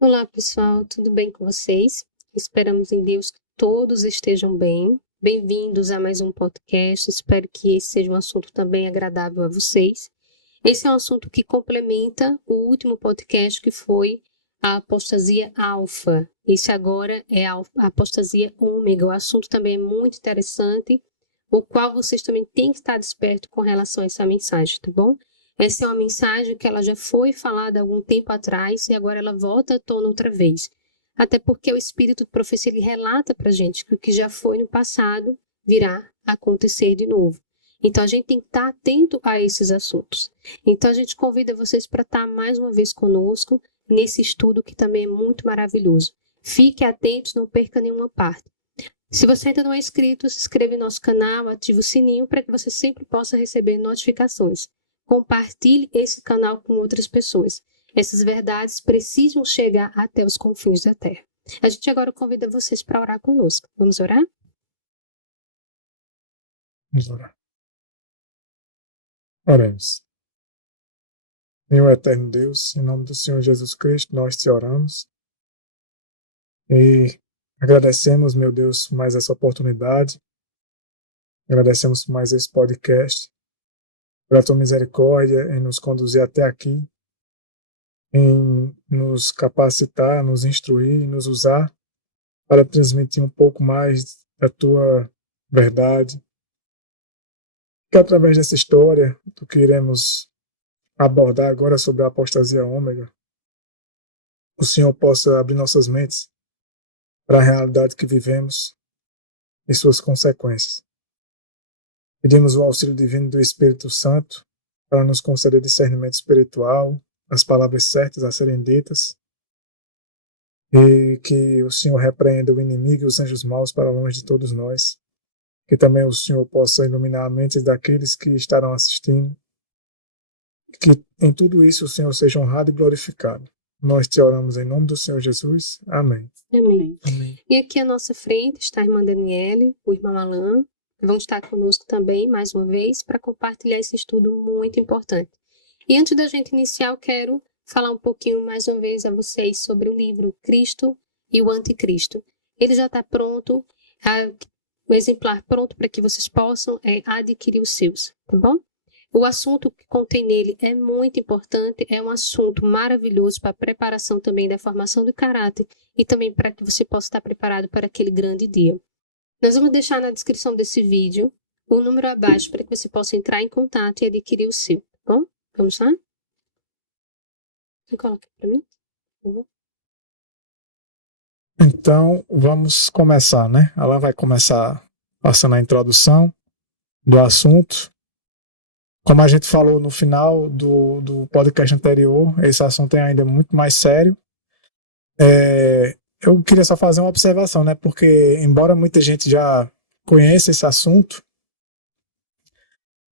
Olá, pessoal, tudo bem com vocês? Esperamos em Deus que todos estejam bem. Bem-vindos a mais um podcast. Espero que esse seja um assunto também agradável a vocês. Esse é um assunto que complementa o último podcast que foi a apostasia alfa. Esse agora é a apostasia ômega. O assunto também é muito interessante, o qual vocês também têm que estar despertos com relação a essa mensagem, tá bom? Essa é uma mensagem que ela já foi falada há algum tempo atrás e agora ela volta à tona outra vez. Até porque o Espírito de Profecia ele relata para a gente que o que já foi no passado virá a acontecer de novo. Então a gente tem que estar atento a esses assuntos. Então a gente convida vocês para estar mais uma vez conosco nesse estudo que também é muito maravilhoso. Fique atentos, não perca nenhuma parte. Se você ainda não é inscrito, se inscreva em nosso canal, ative o sininho para que você sempre possa receber notificações. Compartilhe esse canal com outras pessoas. Essas verdades precisam chegar até os confins da terra. A gente agora convida vocês para orar conosco. Vamos orar? Vamos orar. Oremos. Senhor eterno Deus, em nome do Senhor Jesus Cristo, nós te oramos e agradecemos, meu Deus, por mais essa oportunidade, agradecemos por mais esse podcast, pela tua misericórdia em nos conduzir até aqui, em nos capacitar, nos instruir, nos usar para transmitir um pouco mais da tua verdade, que através dessa história, do que iremos abordar agora sobre a apostasia ômega, o Senhor possa abrir nossas mentes para a realidade que vivemos e suas consequências. Pedimos o auxílio divino do Espírito Santo para nos conceder discernimento espiritual, as palavras certas a serem ditas, e que o Senhor repreenda o inimigo e os anjos maus para longe de todos nós. Que também o Senhor possa iluminar a mente daqueles que estarão assistindo. Que em tudo isso o Senhor seja honrado e glorificado. Nós te oramos em nome do Senhor Jesus. Amém. Amém. Amém. E aqui à nossa frente está a irmã Daniele, o irmão Alain, que vão estar conosco também, mais uma vez, para compartilhar esse estudo muito importante. E antes da gente iniciar, eu quero falar um pouquinho mais uma vez a vocês sobre o livro Cristo e o Anticristo. Ele já está pronto, o exemplar pronto para que vocês possam adquirir os seus, tá bom? O assunto que contém nele é muito importante, é um assunto maravilhoso para a preparação também da formação do caráter e também para que você possa estar preparado para aquele grande dia. Nós vamos deixar na descrição desse vídeo o número abaixo para que você possa entrar em contato e adquirir o seu, tá bom? Vamos lá? Você coloca para mim, por favor. Então, vamos começar, né? Ela vai começar passando a introdução do assunto. Como a gente falou no final do podcast anterior, esse assunto é ainda muito mais sério. Eu queria só fazer uma observação, né? Porque, embora muita gente já conheça esse assunto,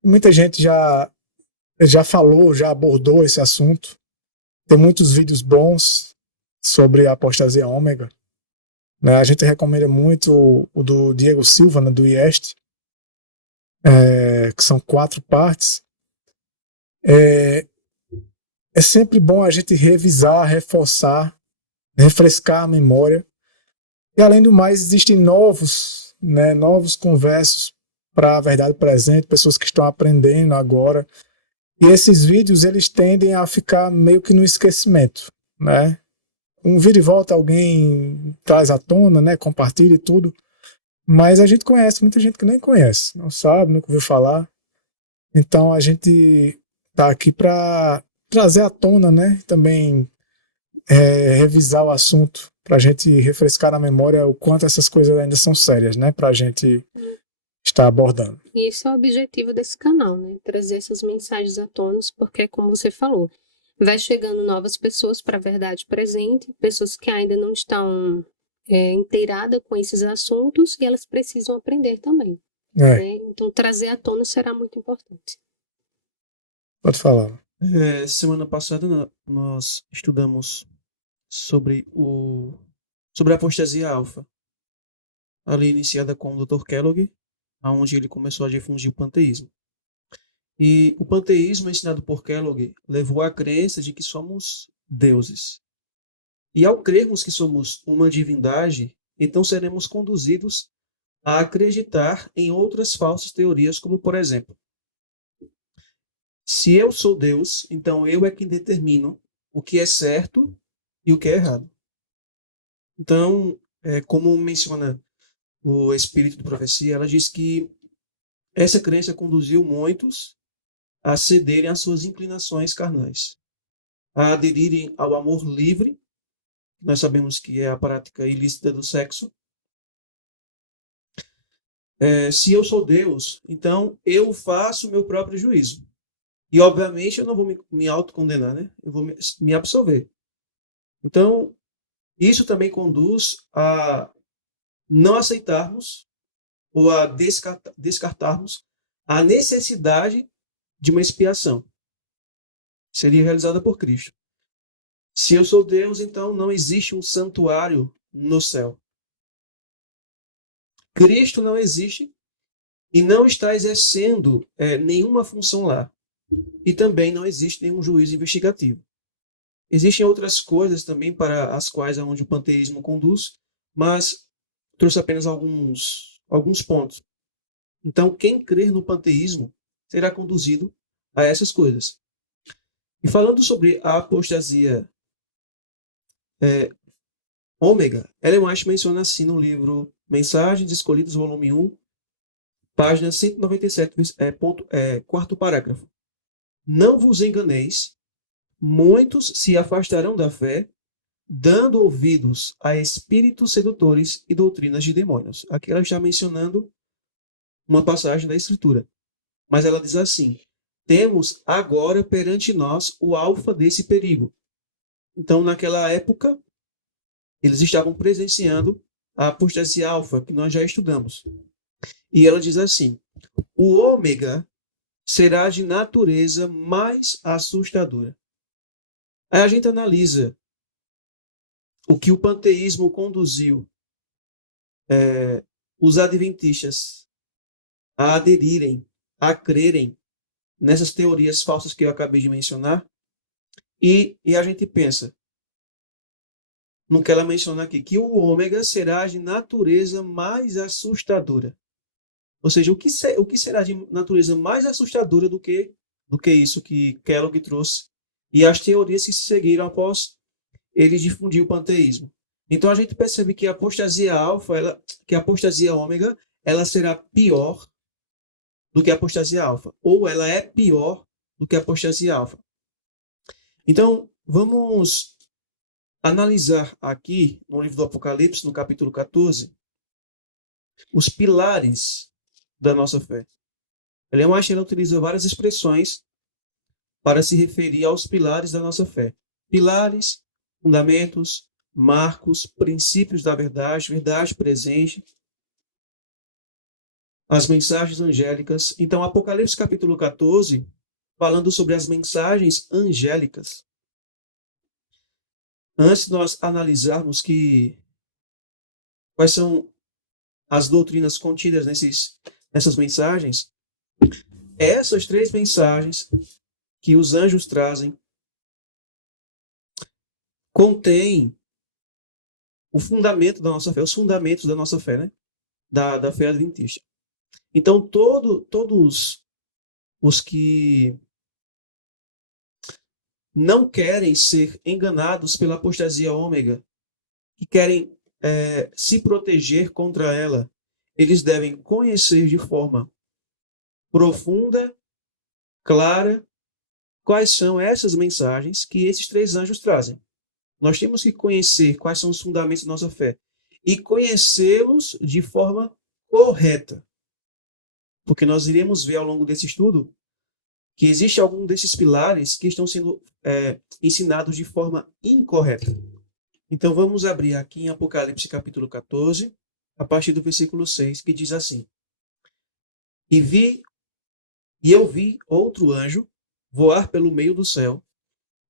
muita gente já falou, já abordou esse assunto. Tem muitos vídeos bons sobre a apostasia ômega, né? A gente recomenda muito o do Diego Silva, né, do IEST, que são 4 partes. É sempre bom a gente revisar, reforçar, refrescar a memória. E além do mais, existem novos conversos para a verdade presente, pessoas que estão aprendendo agora. E esses vídeos, eles tendem a ficar meio que no esquecimento, né? Um vira e volta, alguém traz à tona, né? Compartilha e tudo. Mas a gente conhece muita gente que nem conhece, não sabe, nunca ouviu falar. Então a gente está aqui para trazer à tona, né? Também revisar o assunto, para a gente refrescar na memória o quanto essas coisas ainda são sérias, né? Para a gente estar abordando. E esse é o objetivo desse canal, né? Trazer essas mensagens à tona, porque, como você falou, vai chegando novas pessoas para a verdade presente, pessoas que ainda não estão inteiradas com esses assuntos e elas precisam aprender também. Né? Então, trazer à tona será muito importante. Pode falar. Semana passada nós estudamos sobre a apostasia alfa, ali iniciada com o Dr. Kellogg, onde ele começou a difundir o panteísmo. E o panteísmo ensinado por Kellogg levou à crença de que somos deuses. E ao crermos que somos uma divindade, então seremos conduzidos a acreditar em outras falsas teorias, como, por exemplo, se eu sou Deus, então eu é quem determino o que é certo e o que é errado. Então, como menciona o Espírito de Profecia, ela diz que essa crença conduziu muitos a cederem às suas inclinações carnais, a aderirem ao amor livre, nós sabemos que é a prática ilícita do sexo. Se eu sou Deus, então eu faço o meu próprio juízo. E, obviamente, eu não vou me autocondenar, né? Eu vou me absolver. Então, isso também conduz a não aceitarmos ou a descartarmos a necessidade de uma expiação, que seria realizada por Cristo. Se eu sou Deus, então não existe um santuário no céu. Cristo não existe e não está exercendo nenhuma função lá. E também não existe nenhum juízo investigativo. Existem outras coisas também para as quais é onde o panteísmo conduz, mas trouxe apenas alguns pontos. Então, quem crer no panteísmo será conduzido a essas coisas. E falando sobre a apostasia ômega, Ellen White menciona assim no livro Mensagens Escolhidas, volume 1, página 197, quarto parágrafo. Não vos enganeis, muitos se afastarão da fé, dando ouvidos a espíritos sedutores e doutrinas de demônios. Aqui ela está mencionando uma passagem da Escritura. Mas ela diz assim: temos agora perante nós o alfa desse perigo. Então, naquela época, eles estavam presenciando a apostasia alfa, que nós já estudamos. E ela diz assim: o ômega será de natureza mais assustadora. Aí a gente analisa o que o panteísmo conduziu os adventistas a aderirem, a crerem nessas teorias falsas que eu acabei de mencionar, e a gente pensa no que ela menciona aqui, que o ômega será de natureza mais assustadora. Ou seja, o que será de natureza mais assustadora do que isso que Kellogg trouxe e as teorias que se seguiram após ele difundir o panteísmo. Então a gente percebe que a apostasia alfa, que a apostasia ômega, ela será pior do que a apostasia alfa, ou ela é pior do que a apostasia alfa. Então, vamos analisar aqui no livro do Apocalipse, no capítulo 14, os pilares da nossa fé. Ellen White utiliza várias expressões para se referir aos pilares da nossa fé. Pilares, fundamentos, marcos, princípios da verdade, verdade presente, as mensagens angélicas. Então, Apocalipse capítulo 14, falando sobre as mensagens angélicas. Antes de nós analisarmos quais são as doutrinas contidas nessas mensagens, essas 3 mensagens que os anjos trazem contêm o fundamento da nossa fé, os fundamentos da nossa fé, né? Da fé adventista. Então, todos os que não querem ser enganados pela apostasia ômega, que querem se proteger contra ela, eles devem conhecer de forma profunda, clara, quais são essas mensagens que esses 3 anjos trazem. Nós temos que conhecer quais são os fundamentos da nossa fé e conhecê-los de forma correta. Porque nós iremos ver ao longo desse estudo que existe algum desses pilares que estão sendo ensinados de forma incorreta. Então vamos abrir aqui em Apocalipse capítulo 14, a partir do versículo 6, que diz assim: E eu vi outro anjo voar pelo meio do céu,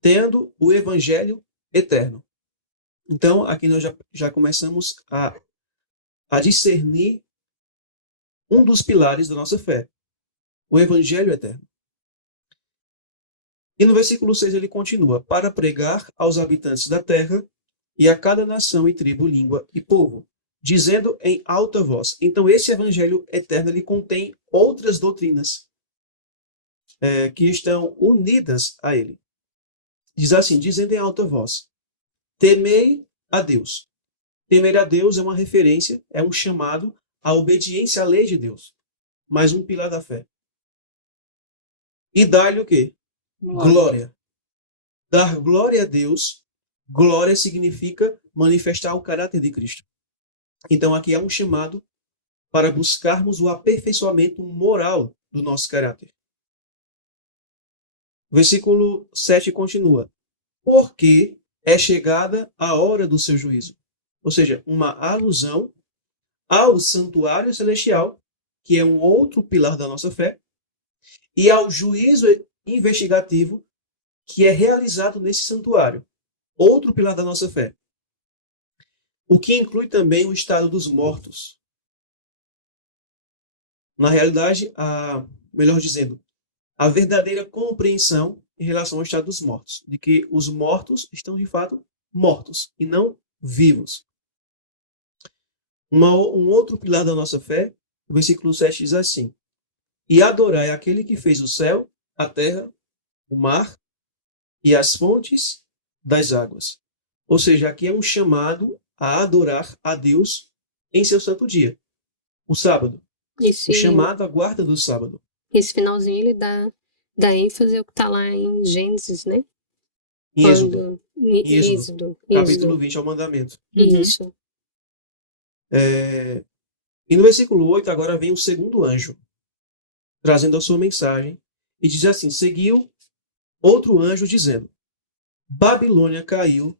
tendo o evangelho eterno. Então, aqui nós já começamos a discernir um dos pilares da nossa fé, o evangelho eterno. E no versículo 6 ele continua: para pregar aos habitantes da terra e a cada nação e tribo, língua e povo, dizendo em alta voz. Então, esse evangelho eterno ele contém outras doutrinas que estão unidas a ele. Diz assim, dizendo em alta voz, temei a Deus. Temer a Deus é uma referência, é um chamado à obediência à lei de Deus. Mais um pilar da fé. E dar-lhe o quê? Glória. Dar glória a Deus, glória significa manifestar o caráter de Cristo. Então aqui é um chamado para buscarmos o aperfeiçoamento moral do nosso caráter. O versículo 7 continua. Porque é chegada a hora do seu juízo. Ou seja, uma alusão ao santuário celestial, que é um outro pilar da nossa fé, e ao juízo investigativo que é realizado nesse santuário, outro pilar da nossa fé. O que inclui também o estado dos mortos. Na realidade, melhor dizendo, a verdadeira compreensão em relação ao estado dos mortos, de que os mortos estão de fato mortos e não vivos. Um outro pilar da nossa fé, o versículo 7 diz assim: E adorai aquele que fez o céu, a terra, o mar e as fontes das águas. Ou seja, aqui é um chamado a adorar a Deus em seu santo dia, o sábado. O chamado à guarda do sábado. Esse finalzinho ele dá ênfase ao que está lá em Gênesis, né? Em Êxodo. Êxodo. Capítulo 20 é o mandamento. Isso. E no versículo 8 agora vem o segundo anjo, trazendo a sua mensagem, e diz assim, seguiu outro anjo dizendo, Babilônia caiu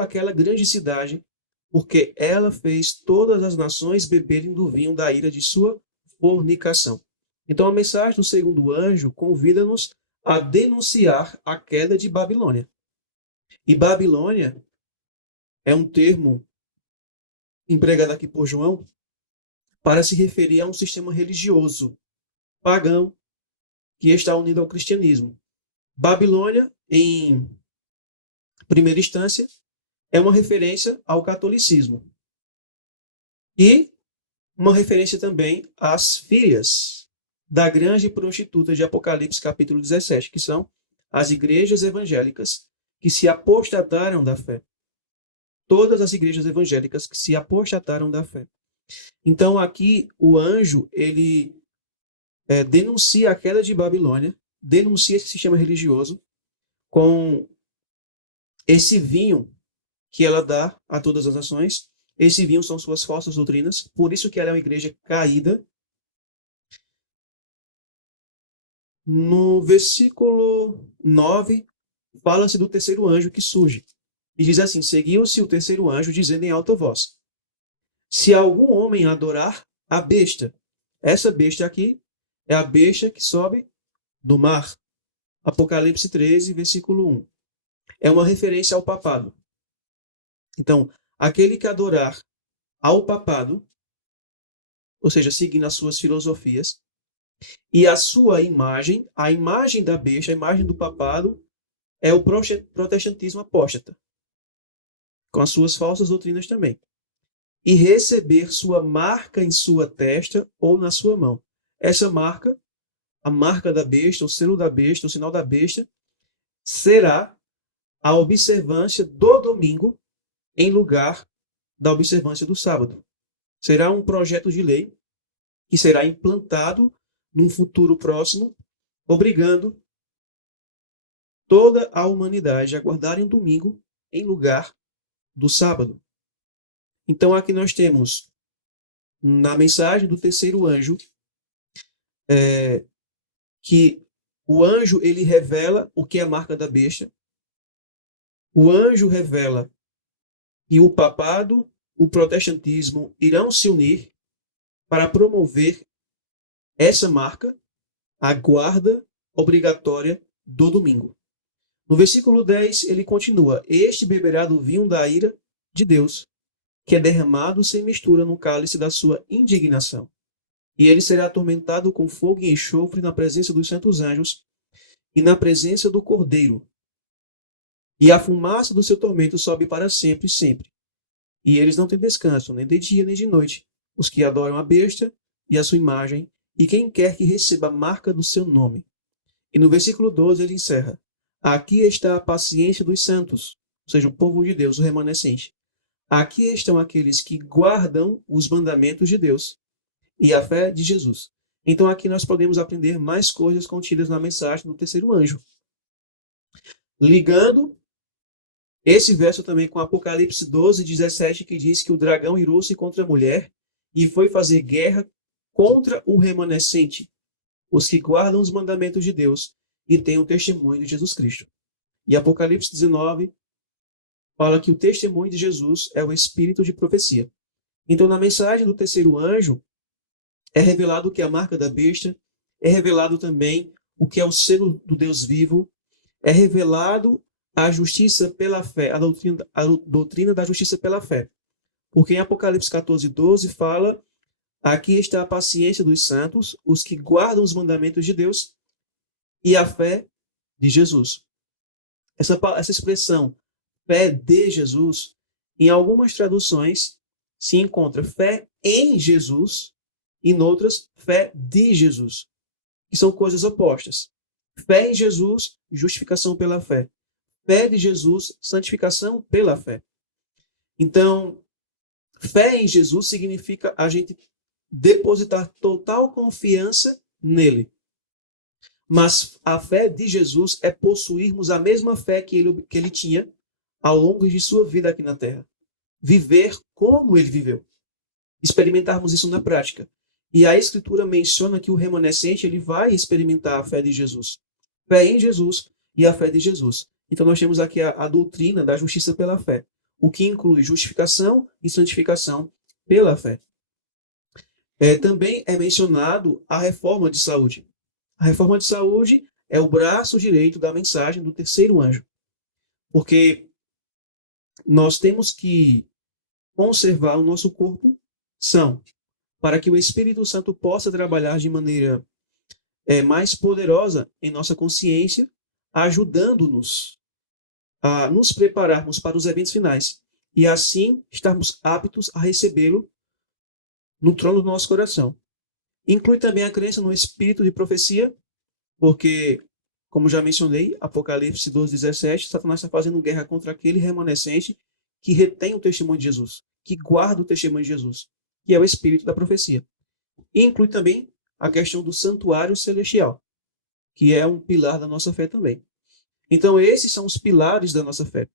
aquela grande cidade, porque ela fez todas as nações beberem do vinho da ira de sua fornicação. Então a mensagem do segundo anjo convida-nos a denunciar a queda de Babilônia. E Babilônia é um termo empregado aqui por João para se referir a um sistema religioso pagão que está unido ao cristianismo. Babilônia, em primeira instância, é uma referência ao catolicismo e uma referência também às filhas da grande prostituta de Apocalipse capítulo 17, que são as igrejas evangélicas que se apostataram da fé. Todas as igrejas evangélicas que se apostataram da fé. Então aqui o anjo, ele denuncia a queda de Babilônia, denuncia esse sistema religioso com esse vinho que ela dá a todas as nações. Esse vinho são suas falsas doutrinas, por isso que ela é uma igreja caída. No versículo 9, fala-se do terceiro anjo que surge. E diz assim, seguiu-se o terceiro anjo dizendo em alta voz, se algum homem adorar a besta, essa besta aqui é a besta que sobe do mar. Apocalipse 13, versículo 1. É uma referência ao papado. Então, aquele que adorar ao papado, ou seja, seguindo as suas filosofias, e a sua imagem, a imagem da besta, a imagem do papado, é o protestantismo apóstata, com as suas falsas doutrinas também. E receber sua marca em sua testa ou na sua mão. Essa marca, a marca da besta, o selo da besta, o sinal da besta, será a observância do domingo em lugar da observância do sábado. Será um projeto de lei que será implantado num futuro próximo, obrigando toda a humanidade a guardarem o domingo em lugar do sábado. Então aqui nós temos, na mensagem do terceiro anjo, que o anjo ele revela o que é a marca da besta. O anjo revela que o papado, o protestantismo irão se unir para promover essa marca, a guarda obrigatória do domingo. No versículo 10, ele continua, este beberá do vinho da ira de Deus, que é derramado sem mistura no cálice da sua indignação. E ele será atormentado com fogo e enxofre na presença dos santos anjos e na presença do Cordeiro. E a fumaça do seu tormento sobe para sempre, sempre. E eles não têm descanso, nem de dia, nem de noite, os que adoram a besta e a sua imagem, e quem quer que receba a marca do seu nome. E no versículo 12 ele encerra: aqui está a paciência dos santos, ou seja, o povo de Deus, o remanescente. Aqui estão aqueles que guardam os mandamentos de Deus e a fé de Jesus. Então aqui nós podemos aprender mais coisas contidas na mensagem do terceiro anjo. Ligando esse verso também com Apocalipse 12, 17, que diz que o dragão irou-se contra a mulher e foi fazer guerra contra o remanescente, os que guardam os mandamentos de Deus e têm o testemunho de Jesus Cristo. E Apocalipse 19 fala que o testemunho de Jesus é o espírito de profecia. Então, na mensagem do terceiro anjo, é revelado o que é a marca da besta, é revelado também o que é o selo do Deus vivo, é revelado a justiça pela fé, a doutrina da justiça pela fé. Porque em Apocalipse 14, 12 fala: aqui está a paciência dos santos, os que guardam os mandamentos de Deus e a fé de Jesus. Essa expressão, fé de Jesus, em algumas traduções se encontra fé em Jesus e em outras, fé de Jesus, que são coisas opostas. Fé em Jesus, justificação pela fé. Fé de Jesus, santificação pela fé. Então, fé em Jesus significa a gente depositar total confiança nele. Mas a fé de Jesus é possuirmos a mesma fé que ele tinha ao longo de sua vida aqui na Terra. Viver como ele viveu. Experimentarmos isso na prática. E a Escritura menciona que o remanescente ele vai experimentar a fé de Jesus. Fé em Jesus e a fé de Jesus. Então nós temos aqui a doutrina da justiça pela fé, o que inclui justificação e santificação pela fé. Também é mencionado a reforma de saúde. A reforma de saúde é o braço direito da mensagem do terceiro anjo. Porque nós temos que conservar o nosso corpo são, para que o Espírito Santo possa trabalhar de maneira mais poderosa em nossa consciência, ajudando-nos a nos prepararmos para os eventos finais e assim estarmos aptos a recebê-lo no trono do nosso coração. Inclui também a crença no espírito de profecia, porque, como já mencionei, Apocalipse 12, 17, Satanás está fazendo guerra contra aquele remanescente que retém o testemunho de Jesus, que guarda o testemunho de Jesus, que é o espírito da profecia. E inclui também a questão do santuário celestial, que é um pilar da nossa fé também. Então, esses são os pilares da nossa fé.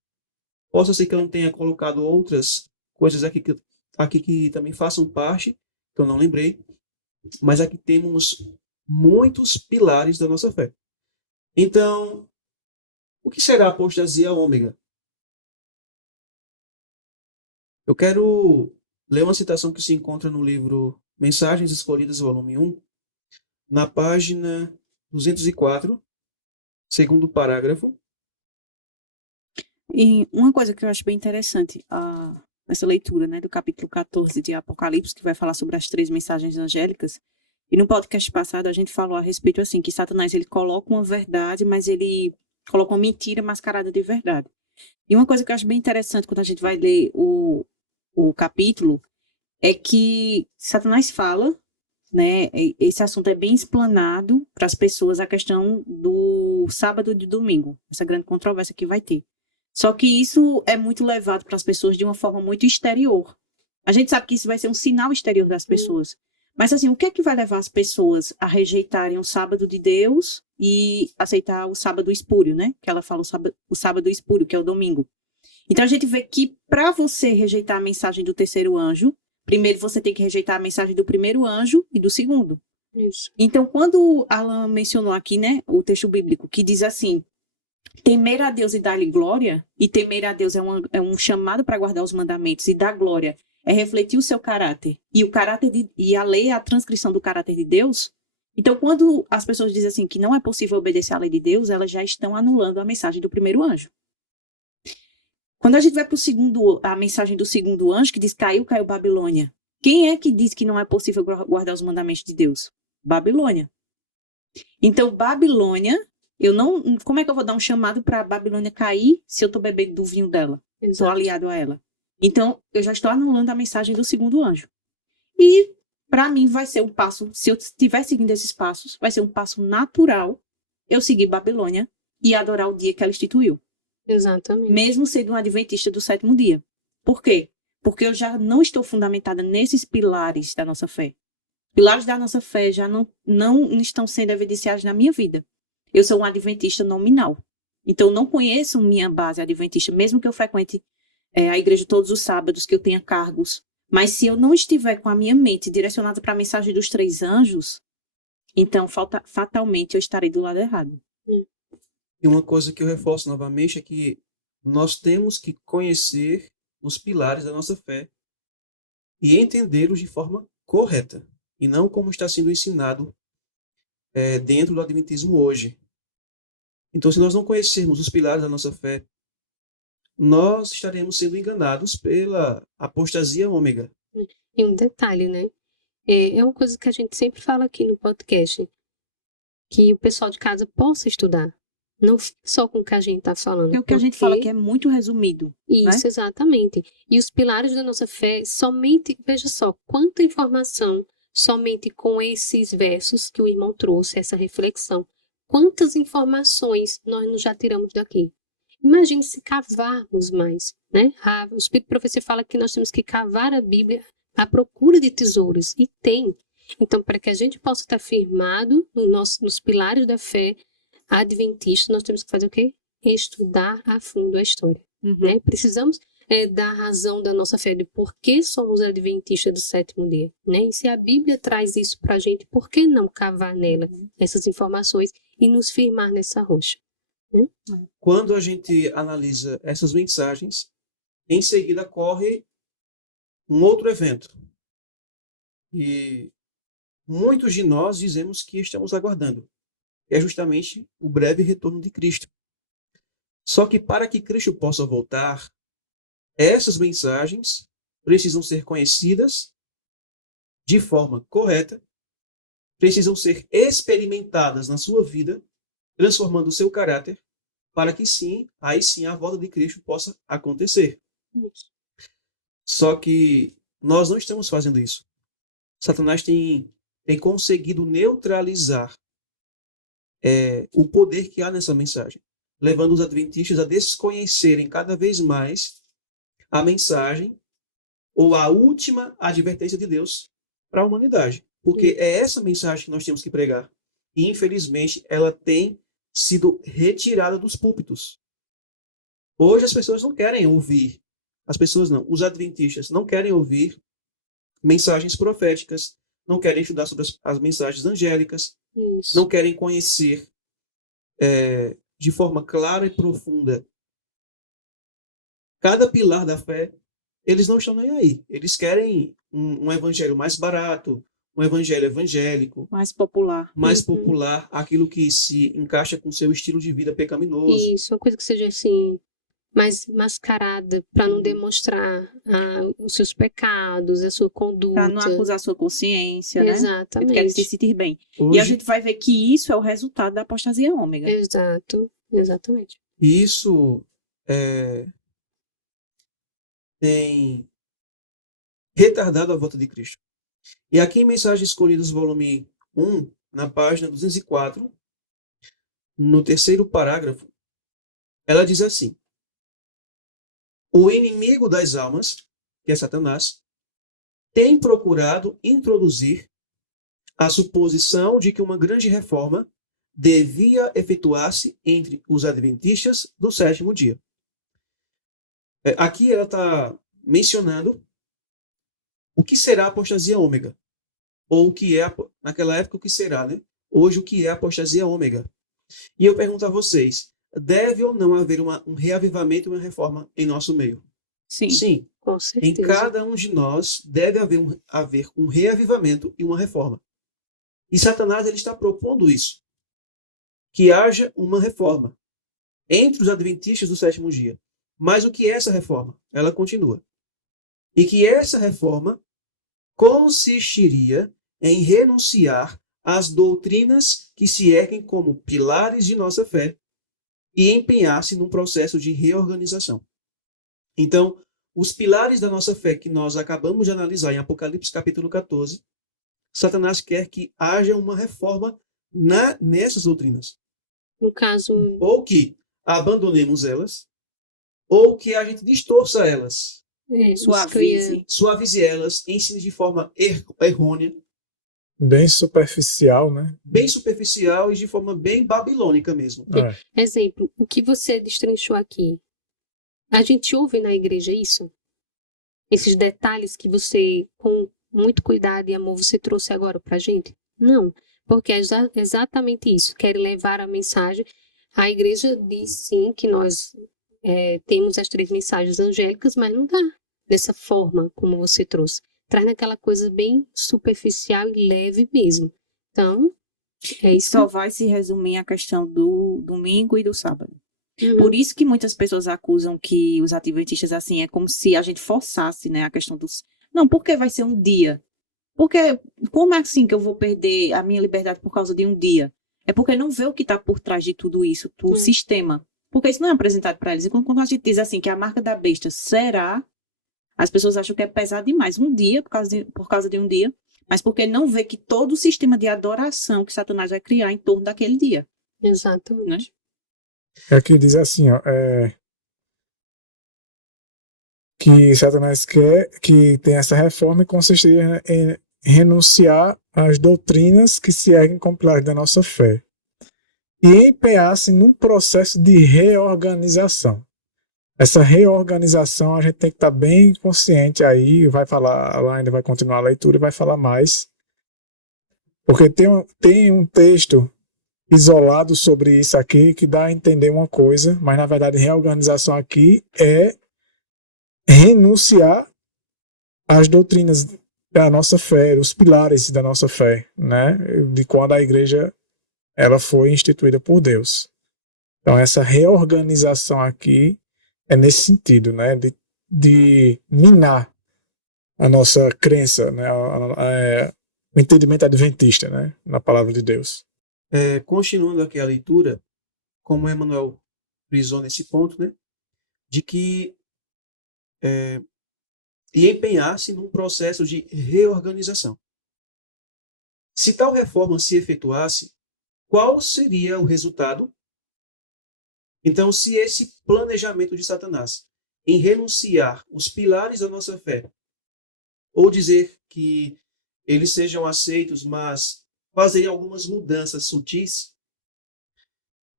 Possa ser que eu não tenha colocado outras coisas aqui que também façam parte, que eu não lembrei, mas aqui temos muitos pilares da nossa fé. Então, o que será a apostasia ômega? Eu quero ler uma citação que se encontra no livro Mensagens Escolhidas, volume 1, na página 204, segundo parágrafo. E uma coisa que eu acho bem interessante, essa leitura, né, do capítulo 14 de Apocalipse, que vai falar sobre as 3 mensagens angélicas, e no podcast passado a gente falou a respeito assim, que Satanás ele coloca uma verdade, mas ele coloca uma mentira mascarada de verdade. E uma coisa que eu acho bem interessante quando a gente vai ler o capítulo é que Satanás fala, né, esse assunto é bem explanado para as pessoas, a questão do sábado e do domingo, essa grande controvérsia que vai ter. Só que isso é muito levado para as pessoas de uma forma muito exterior. A gente sabe que isso vai ser um sinal exterior das pessoas. Mas assim, o que é que vai levar as pessoas a rejeitarem o sábado de Deus e aceitar o sábado espúrio, né? Que ela fala o sábado espúrio, que é o domingo. Então a gente vê que para você rejeitar a mensagem do terceiro anjo, primeiro você tem que rejeitar a mensagem do primeiro anjo e do segundo. Isso. Então quando Alan mencionou aqui, né, o texto bíblico, que diz assim: temer a Deus e dar-lhe glória, e temer a Deus é um chamado para guardar os mandamentos, e dar glória é refletir o seu caráter, e a lei é a transcrição do caráter de Deus. Então, quando as pessoas dizem assim que não é possível obedecer à lei de Deus, elas já estão anulando a mensagem do primeiro anjo. Quando a gente vai para a mensagem do segundo anjo, que diz caiu Babilônia, quem é que diz que não é possível guardar os mandamentos de Deus? Babilônia. Então, Babilônia Eu não, como é que eu vou dar um chamado para a Babilônia cair se eu estou bebendo do vinho dela? Estou Exato. aliado a ela. Então, eu já estou anulando a mensagem do segundo anjo. E, para mim, vai ser um passo, se eu estiver seguindo esses passos, vai ser um passo natural eu seguir Babilônia e adorar o dia que ela instituiu. Exatamente. Mesmo sendo um adventista do sétimo dia. Por quê? Porque eu já não estou fundamentada nesses pilares da nossa fé. Pilares da nossa fé já não estão sendo evidenciados na minha vida. Eu sou um adventista nominal. Então, eu não conheço minha base adventista, mesmo que eu frequente a igreja todos os sábados, que eu tenha cargos. Mas se eu não estiver com a minha mente direcionada para a mensagem dos 3 anjos, então, fatalmente, eu estarei do lado errado. E uma coisa que eu reforço novamente é que nós temos que conhecer os pilares da nossa fé e entendê-los de forma correta, e não como está sendo ensinado dentro do Adventismo hoje. Então, se nós não conhecermos os pilares da nossa fé, nós estaremos sendo enganados pela apostasia ômega. E um detalhe, né? É uma coisa que a gente sempre fala aqui no podcast, que o pessoal de casa possa estudar. Não fique só com o que a gente está falando. Porque o que a gente fala aqui é muito resumido. Isso, né? Exatamente. E os pilares da nossa fé, somente, veja só, quanta informação, somente com esses versos que o irmão trouxe, essa reflexão. Quantas informações nós já tiramos daqui? Imagine se cavarmos mais, né? O Espírito de Profecia fala que nós temos que cavar a Bíblia à procura de tesouros, e tem. Então, para que a gente possa estar firmado nos pilares da fé adventista, nós temos que fazer o quê? Estudar a fundo a história. Né? Precisamos da razão da nossa fé, de por que somos adventistas do sétimo dia. Né? E se a Bíblia traz isso para a gente, por que não cavar nela essas informações e nos firmar nessa rocha? Quando a gente analisa essas mensagens, em seguida corre um outro evento. E muitos de nós dizemos que estamos aguardando. É justamente o breve retorno de Cristo. Só que para que Cristo possa voltar, essas mensagens precisam ser conhecidas de forma correta, precisam ser experimentadas na sua vida, transformando o seu caráter, para que aí sim a volta de Cristo possa acontecer. Só que nós não estamos fazendo isso. Satanás tem conseguido neutralizar o poder que há nessa mensagem, levando os adventistas a desconhecerem cada vez mais a mensagem ou a última advertência de Deus para a humanidade. Porque é essa mensagem que nós temos que pregar. E, infelizmente, ela tem sido retirada dos púlpitos. Hoje as pessoas não querem ouvir, os adventistas não querem ouvir mensagens proféticas, não querem estudar sobre as mensagens angélicas, não querem conhecer de forma clara e profunda cada pilar da fé. Eles não estão nem aí. Eles querem um evangelho mais barato, um evangelho evangélico, mais popular, aquilo que se encaixa com o seu estilo de vida pecaminoso. Isso, uma coisa que seja assim, mais mascarada, para não demonstrar os seus pecados, a sua conduta. Para não acusar a sua consciência, né? Exatamente. Querem se sentir bem. Hoje, e a gente vai ver que isso é o resultado da apostasia ômega. Exato, exatamente. Isso tem retardado a volta de Cristo. E aqui em Mensagens Escolhidas, volume 1, na página 204, no terceiro parágrafo, ela diz assim: o inimigo das almas, que é Satanás, tem procurado introduzir a suposição de que uma grande reforma devia efetuar-se entre os adventistas do sétimo dia. Aqui ela está mencionando o que será a apostasia ômega, ou o que é, naquela época, o que será, né? Hoje, o que é a apostasia ômega. E eu pergunto a vocês, deve ou não haver um reavivamento e uma reforma em nosso meio? Sim. Sim. Com certeza. Em cada um de nós deve haver um reavivamento e uma reforma. E Satanás ele está propondo isso, que haja uma reforma entre os adventistas do sétimo dia. Mas o que é essa reforma? Ela continua. E que essa reforma consistiria em renunciar as doutrinas que se erguem como pilares de nossa fé e empenhar-se num processo de reorganização. Então, os pilares da nossa fé que nós acabamos de analisar em Apocalipse capítulo 14, Satanás quer que haja uma reforma nessas doutrinas. No caso, Ou que abandonemos elas, ou que a gente distorça elas, isso que eu ia- suavize elas, ensine de forma errônea, Bem superficial, né? bem superficial e de forma bem babilônica mesmo. Exemplo, o que você destrinchou aqui. A gente ouve na igreja isso? Esses detalhes que você, com muito cuidado e amor, você trouxe agora pra gente? Não, porque é exatamente isso. Quer levar a mensagem. A igreja diz sim que nós temos as 3 mensagens angélicas, mas não dá dessa forma como você trouxe. Traz naquela coisa bem superficial e leve mesmo. Então, é isso. Só vai se resumir a questão do domingo e do sábado. Uhum. Por isso que muitas pessoas acusam que os adventistas, assim, é como se a gente forçasse, né, a questão dos... Não, porque vai ser um dia? Porque como é assim que eu vou perder a minha liberdade por causa de um dia? É porque não vê o que está por trás de tudo isso, do sistema. Porque isso não é apresentado para eles. E quando a gente diz assim que a marca da besta será, as pessoas acham que é pesado demais. Um dia, por causa de um dia, mas porque não vê que todo o sistema de adoração que Satanás vai criar em torno daquele dia. Exatamente. Aqui diz assim, ó, que Satanás quer que tenha essa reforma e consistiria em renunciar às doutrinas que se erguem como pilares da nossa fé e empenhar-se num processo de reorganização. Essa reorganização a gente tem que estar bem consciente aí, vai falar, lá ainda vai continuar a leitura e vai falar mais, porque tem um texto isolado sobre isso aqui que dá a entender uma coisa, mas na verdade reorganização aqui é renunciar às doutrinas da nossa fé, os pilares da nossa fé, né? De quando a igreja ela foi instituída por Deus. Então essa reorganização aqui é nesse sentido, né? De minar a nossa crença, né? O entendimento adventista, né? Na palavra de Deus. Continuando aqui a leitura, como Emmanuel frisou nesse ponto, né? De que e empenhar-se num processo de reorganização. Se tal reforma se efetuasse, qual seria o resultado? Então, se esse planejamento de Satanás em renunciar os pilares da nossa fé, ou dizer que eles sejam aceitos, mas fazer algumas mudanças sutis.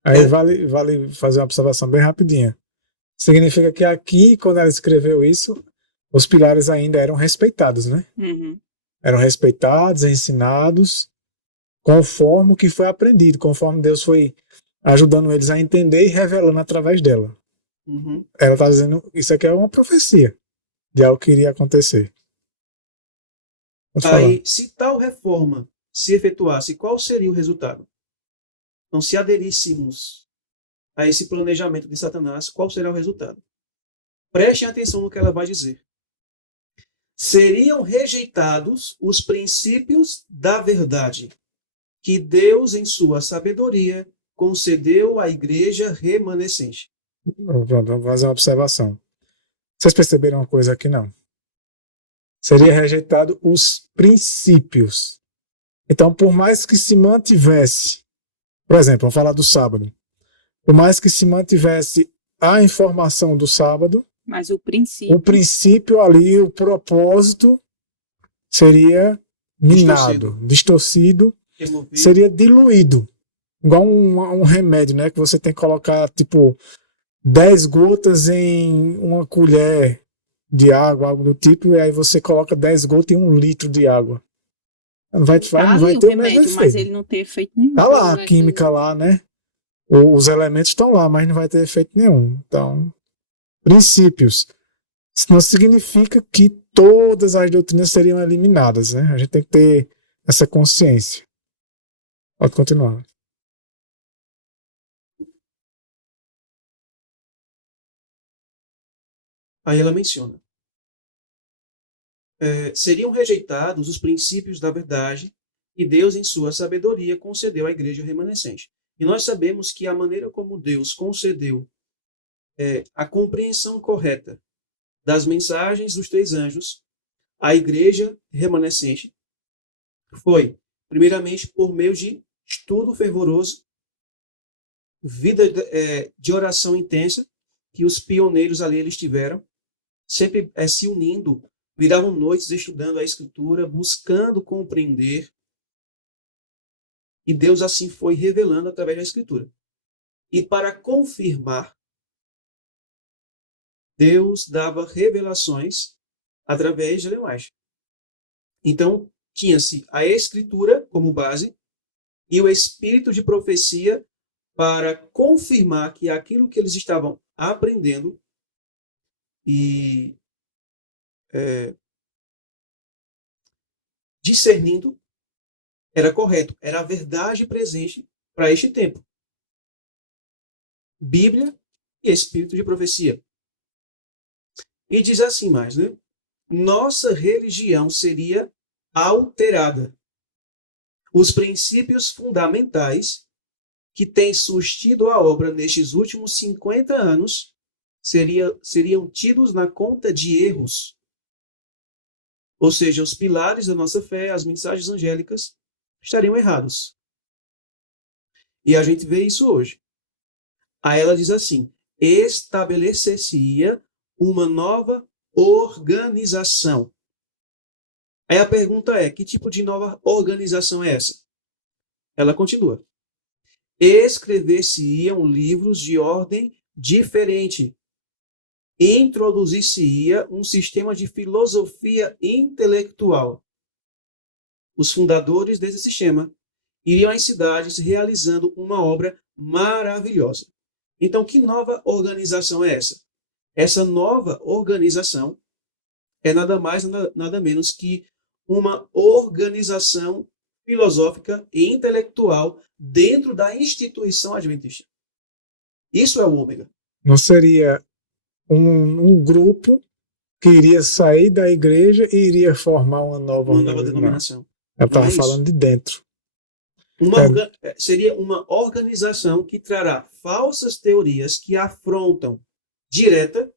Aí vale fazer uma observação bem rapidinha. Significa que aqui, quando ela escreveu isso, os pilares ainda eram respeitados, né? Uhum. Eram respeitados, ensinados, conforme o que foi aprendido, conforme Deus foi ajudando eles a entender e revelando através dela. Uhum. Ela está dizendo, isso aqui é uma profecia de algo que iria acontecer. Aí, se tal reforma se efetuasse, qual seria o resultado? Então, se aderíssemos a esse planejamento de Satanás, qual será o resultado? Prestem atenção no que ela vai dizer. Seriam rejeitados os princípios da verdade que Deus, em sua sabedoria, concedeu à igreja remanescente. Vamos fazer uma observação. Vocês perceberam uma coisa aqui, não? Seria rejeitado os princípios. Então, por mais que se mantivesse, por exemplo, vamos falar do sábado, por mais que se mantivesse a informação do sábado, mas o princípio ali, o propósito seria minado, distorcido, removido. Seria diluído. Igual um remédio, né? Que você tem que colocar, tipo, 10 gotas em uma colher de água, algo do tipo, e aí você coloca 10 gotas em 1 litro de água. Não vai ter o mesmo efeito. Mas ele não tem efeito nenhum. Tá lá a química lá, né? Os elementos estão lá, mas não vai ter efeito nenhum. Então, princípios. Isso não significa que todas as doutrinas seriam eliminadas, né? A gente tem que ter essa consciência. Pode continuar. Aí ela menciona. Seriam rejeitados os princípios da verdade e Deus, em sua sabedoria, concedeu à igreja remanescente. E nós sabemos que a maneira como Deus concedeu a compreensão correta das mensagens dos 3 anjos à igreja remanescente foi, primeiramente, por meio de estudo fervoroso, vida de oração intensa, que os pioneiros ali eles tiveram, sempre se unindo, viravam noites estudando a Escritura, buscando compreender, e Deus assim foi revelando através da Escritura. E para confirmar, Deus dava revelações através de demais. Então, tinha-se a Escritura como base e o espírito de profecia para confirmar que aquilo que eles estavam aprendendo e discernindo era correto, era a verdade presente para este tempo. Bíblia e espírito de profecia. E diz assim mais, né? Nossa religião seria alterada. Os princípios fundamentais que têm sustido a obra nestes últimos 50 anos seriam tidos na conta de erros. Ou seja, os pilares da nossa fé, as mensagens angélicas, estariam errados. E a gente vê isso hoje. Aí ela diz assim, estabelecer-se-ia uma nova organização. Aí a pergunta é, que tipo de nova organização é essa? Ela continua. Escrever-se-iam livros de ordem diferente. Introduzir-se-ia um sistema de filosofia intelectual. Os fundadores desse sistema iriam às cidades realizando uma obra maravilhosa. Então, que nova organização é essa? Essa nova organização é nada mais, nada menos que uma organização filosófica e intelectual dentro da instituição adventista. Isso é o ômega. Não seria um grupo que iria sair da igreja e iria formar uma nova denominação. Eu estava falando de dentro. Seria uma organização que trará falsas teorias que afrontam direta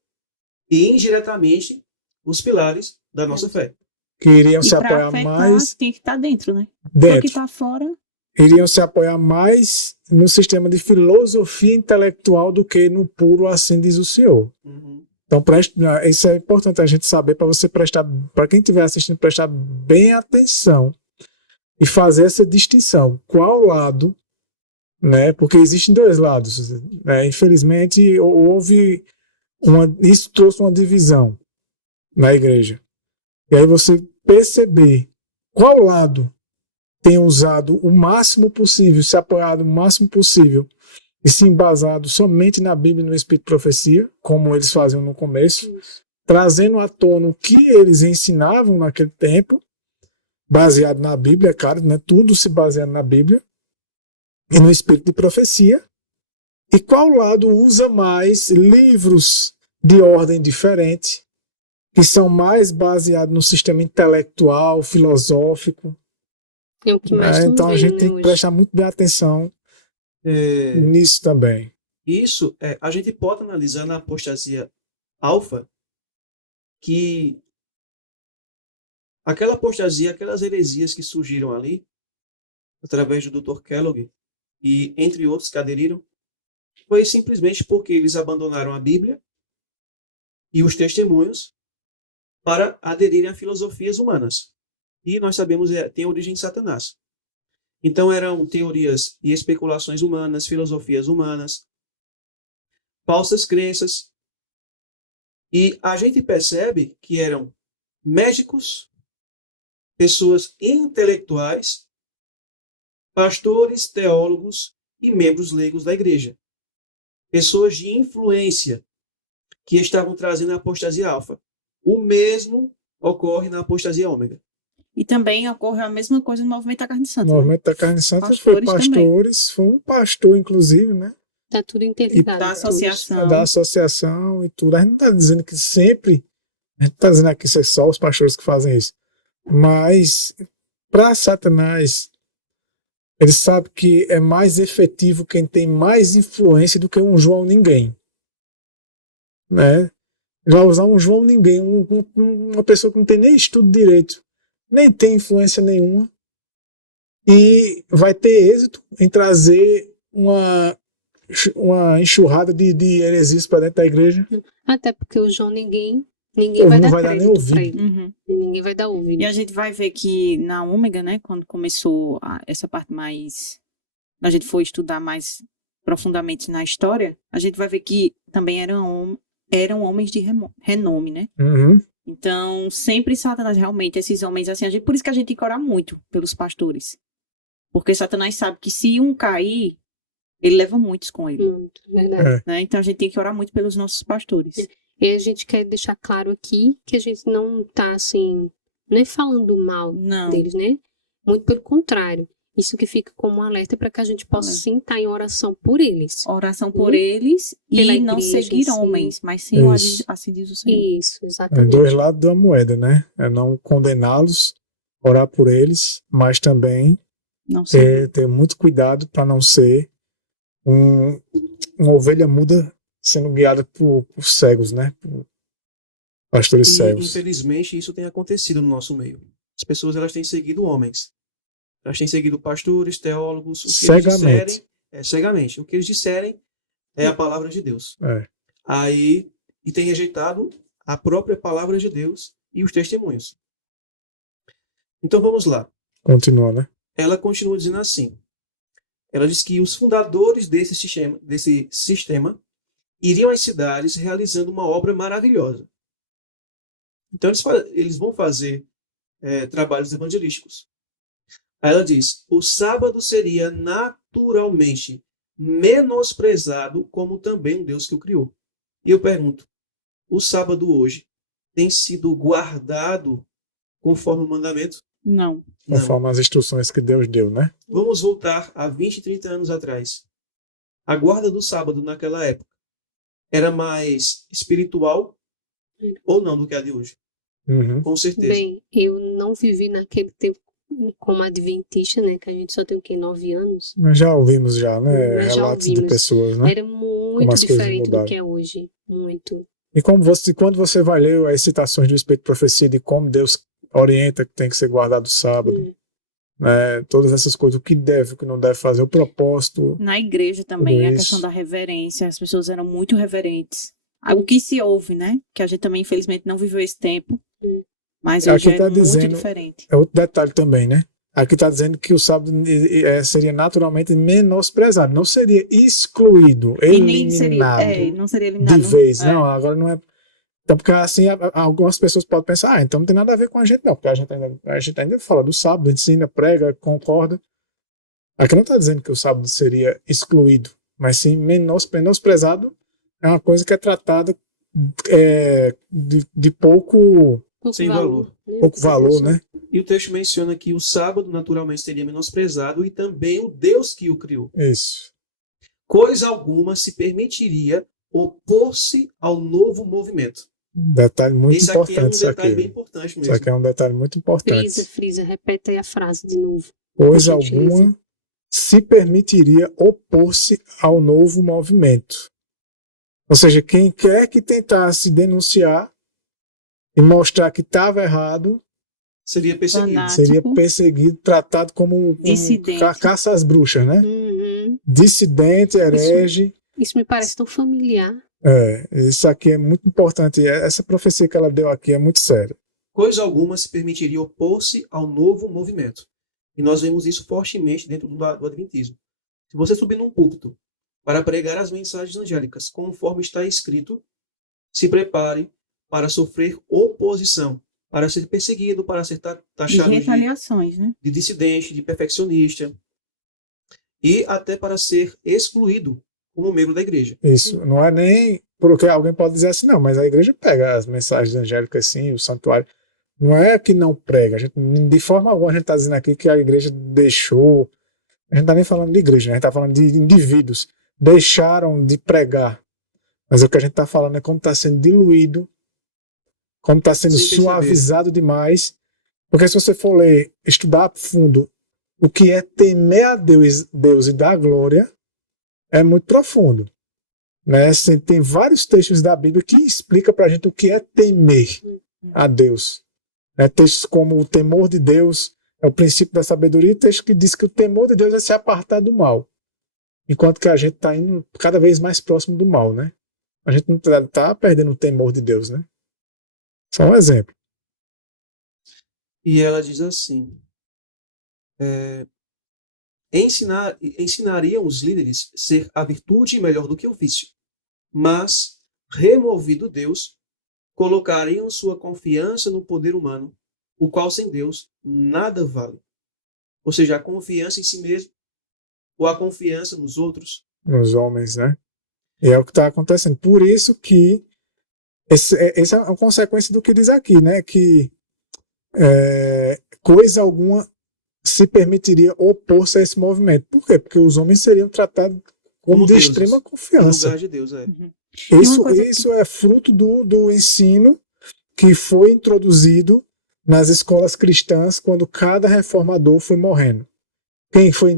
e indiretamente os pilares da nossa fé. Que iriam se apoiar mais... Tem que estar dentro, né? Dentro. O que está fora... Iriam se apoiar mais no sistema de filosofia intelectual do que no puro, assim diz o Senhor. Uhum. Então, isso é importante a gente saber, para você prestar, para quem estiver assistindo, prestar bem atenção e fazer essa distinção. Qual lado, né? Porque existem 2 lados. Né? Infelizmente, houve isso trouxe uma divisão na igreja. E aí você perceber qual lado tem usado o máximo possível, se apoiado o máximo possível e se embasado somente na Bíblia e no Espírito de Profecia, como eles faziam no começo, trazendo à tona o que eles ensinavam naquele tempo, baseado na Bíblia, é claro, né? Tudo se baseando na Bíblia e no Espírito de Profecia. E qual lado usa mais livros de ordem diferente, que são mais baseados no sistema intelectual, filosófico. É o que mais Então a gente tem que hoje. prestar muito bem atenção nisso também. Isso, a gente pode analisar na apostasia alfa que aquela apostasia, aquelas heresias que surgiram ali, através do Dr. Kellogg e entre outros que aderiram, foi simplesmente porque eles abandonaram a Bíblia e os testemunhos para aderirem a filosofias humanas. E nós sabemos tem origem de Satanás. Então eram teorias e especulações humanas, filosofias humanas, falsas crenças. E a gente percebe que eram médicos, pessoas intelectuais, pastores, teólogos e membros leigos da igreja. Pessoas de influência que estavam trazendo a apostasia alfa. O mesmo ocorre na apostasia ômega. E também ocorreu a mesma coisa no Movimento da Carne Santa. O Movimento da Carne Santa Pastores foi pastores, foi um pastor, inclusive, né? Tá tudo interligado. Da associação. Da associação e tudo. A gente não está dizendo que sempre, a gente está dizendo aqui que são só os pastores que fazem isso. Mas, para Satanás Ele sabe que é mais efetivo quem tem mais influência do que um João Ninguém. Né? Ele vai usar um João Ninguém, uma pessoa que não tem nem estudo direito, nem tem influência nenhuma, e vai ter êxito em trazer uma enxurrada de heresias para dentro da igreja. Até porque o João ninguém Ou vai não dar vai dar nem crédito pra ouvido. ele. Ninguém vai dar ouvido. E a gente vai ver que na Ômega, né, quando começou essa parte mais... A gente foi estudar mais profundamente na história, a gente vai ver que também eram homens de renome, né? Uhum. Então, sempre Satanás, realmente, esses homens assim, por isso que a gente tem que orar muito pelos pastores. Porque Satanás sabe que se um cair, ele leva muitos com ele. Muito, verdade. Né? Então, a gente tem que orar muito pelos nossos pastores. E a gente quer deixar claro aqui que a gente não tá, assim, nem falando mal deles, né? Muito pelo contrário. Isso que fica como um alerta para que a gente possa sim estar em oração por eles. Oração por eles e não igreja, seguir sim. homens, mas sim, assim diz o Senhor. Isso, exatamente. Dois lados da moeda, né? É não condená-los, orar por eles, mas também ter muito cuidado para não ser uma ovelha muda sendo guiada por cegos, né? Por pastores cegos. Infelizmente, isso tem acontecido no nosso meio. As pessoas elas têm seguido homens. Elas têm seguido pastores, teólogos. Cegamente. Cegamente. O que eles disserem é a palavra de Deus. E tem rejeitado a própria palavra de Deus e os testemunhos. Então vamos lá. Continua, né? Ela continua dizendo assim. Ela diz que os fundadores desse sistema iriam às cidades realizando uma obra maravilhosa. Então eles vão fazer trabalhos evangelísticos. Aí ela diz, o sábado seria naturalmente menosprezado como também um Deus que o criou. E eu pergunto, o sábado hoje tem sido guardado conforme o mandamento? Não. Conforme as instruções que Deus deu, né? Vamos voltar a 20, 30 anos atrás. A guarda do sábado naquela época era mais espiritual ou não do que a de hoje? Uhum. Com certeza. Bem, eu não vivi naquele tempo como adventista, né? Que a gente só tem o quê? 9 anos? Nós já ouvimos né? Nós já Relatos ouvimos. de pessoas, né? Era muito diferente do que é hoje. Muito. E quando você vai ler as citações do Espírito de Profecia de como Deus orienta que tem que ser guardado sábado, né? Todas essas coisas, o que deve, o que não deve fazer, o propósito. Na igreja também, a questão da reverência, as pessoas eram muito reverentes. O que se ouve, né? Que a gente também, infelizmente, não viveu esse tempo. Mas hoje é muito diferente. É outro detalhe também, né? Aqui está dizendo que o sábado seria naturalmente menosprezado, não seria excluído, eliminado, não seria eliminado de vez. Não, agora não é. Então, porque assim, algumas pessoas podem pensar, então não tem nada a ver com a gente, não, porque a gente ainda fala do sábado, ensina, prega, concorda. Aqui não está dizendo que o sábado seria excluído, mas sim menosprezado é uma coisa que é tratada de pouco sem valor. Pouco valor, né? E o texto menciona que o sábado naturalmente seria menosprezado e também o Deus que o criou. Isso. Coisa alguma se permitiria opor-se ao novo movimento. Detalhe muito importante isso aqui é um detalhe bem importante mesmo. Isso aqui é um detalhe muito importante. Frisa, repete aí a frase de novo. Coisa alguma se permitiria opor-se ao novo movimento. Ou seja, quem quer que tentasse denunciar e mostrar que estava errado seria perseguido. Seria perseguido, tratado como caça às bruxas, né? Dissidente, herege. Isso me parece tão familiar. Isso aqui é muito importante. Essa profecia que ela deu aqui é muito séria. Coisa alguma se permitiria opor-se ao novo movimento. E nós vemos isso fortemente dentro do Adventismo. Se você subir num púlpito para pregar as mensagens angélicas, conforme está escrito, se prepare para sofrer oposição, para ser perseguido, para ser taxado de retaliações, né? De dissidente, de perfeccionista, e até para ser excluído como membro da igreja. Isso, não é nem porque alguém pode dizer assim, não, mas a igreja pega as mensagens angélicas sim, o santuário. Não é que não prega, de forma alguma a gente está dizendo aqui que a igreja deixou, a gente não está nem falando de igreja, né? A gente está falando de indivíduos, deixaram de pregar. Mas o que a gente está falando é como está sendo diluído, como está sendo suavizado demais. Porque se você for ler, estudar a fundo o que é temer a Deus e dar glória é muito profundo. Né? Assim, tem vários textos da Bíblia que explicam para a gente o que é temer a Deus. Né? Textos como o temor de Deus é o princípio da sabedoria, e texto que diz que o temor de Deus é se apartar do mal. Enquanto que a gente está indo cada vez mais próximo do mal, né? A gente não está perdendo o temor de Deus, né? Só um exemplo. E ela diz assim: ensinariam os líderes ser a virtude melhor do que o vício, mas, removido Deus, colocariam sua confiança no poder humano, o qual sem Deus nada vale. Ou seja, a confiança em si mesmo ou a confiança nos outros. Nos homens, né? E é o que está acontecendo. Por isso que essa é uma consequência do que diz aqui, né? Que coisa alguma se permitiria opor-se a esse movimento. Por quê? Porque os homens seriam tratados como de deuses, extrema no confiança. lugar de Deus, Isso é fruto do ensino que foi introduzido nas escolas cristãs quando cada reformador foi morrendo. Quem foi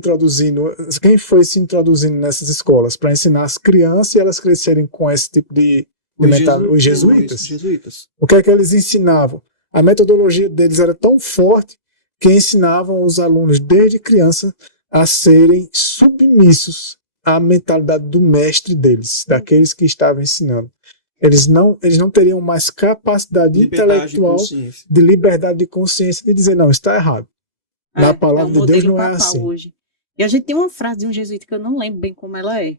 se introduzindo nessas escolas para ensinar as crianças e elas crescerem com esse tipo de mentalidade? Os jesuítas. O que é que eles ensinavam? A metodologia deles era tão forte que ensinavam os alunos desde criança a serem submissos à mentalidade do mestre deles, daqueles que estavam ensinando. Eles não teriam mais capacidade intelectual de liberdade de consciência de dizer, não, está errado. Na palavra de Deus não é assim. Hoje. E a gente tem uma frase de um jesuíta que eu não lembro bem como ela é,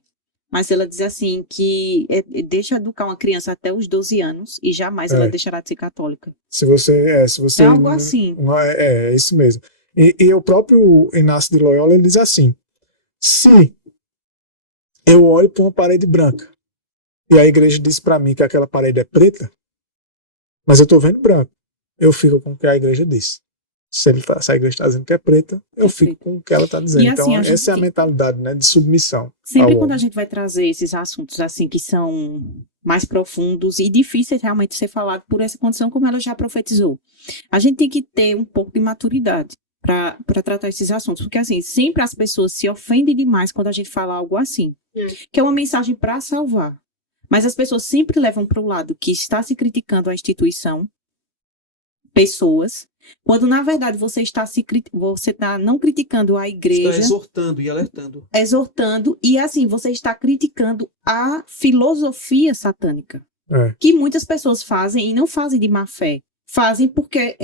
mas ela diz assim que deixa educar uma criança até os 12 anos e jamais ela deixará de ser católica. Se você é algo assim. É isso mesmo. E o próprio Inácio de Loyola, ele diz assim, se eu olho para uma parede branca e a igreja diz para mim que aquela parede é preta, mas eu estou vendo branco, eu fico com o que a igreja diz. Se a igreja está dizendo que é preta, eu fico com o que ela está dizendo. Assim, então, essa é a mentalidade, né, de submissão. Sempre quando a gente vai trazer esses assuntos assim que são mais profundos e difíceis realmente de ser falado por essa condição, como ela já profetizou, a gente tem que ter um pouco de maturidade para tratar esses assuntos. Porque, assim, sempre as pessoas se ofendem demais quando a gente fala algo assim, que é uma mensagem para salvar. Mas as pessoas sempre levam para o lado que está se criticando a instituição, pessoas, quando na verdade você está não criticando a igreja. Está exortando e alertando. Exortando, e assim, você está criticando a filosofia satânica. Que muitas pessoas fazem e não fazem de má fé. Fazem porque,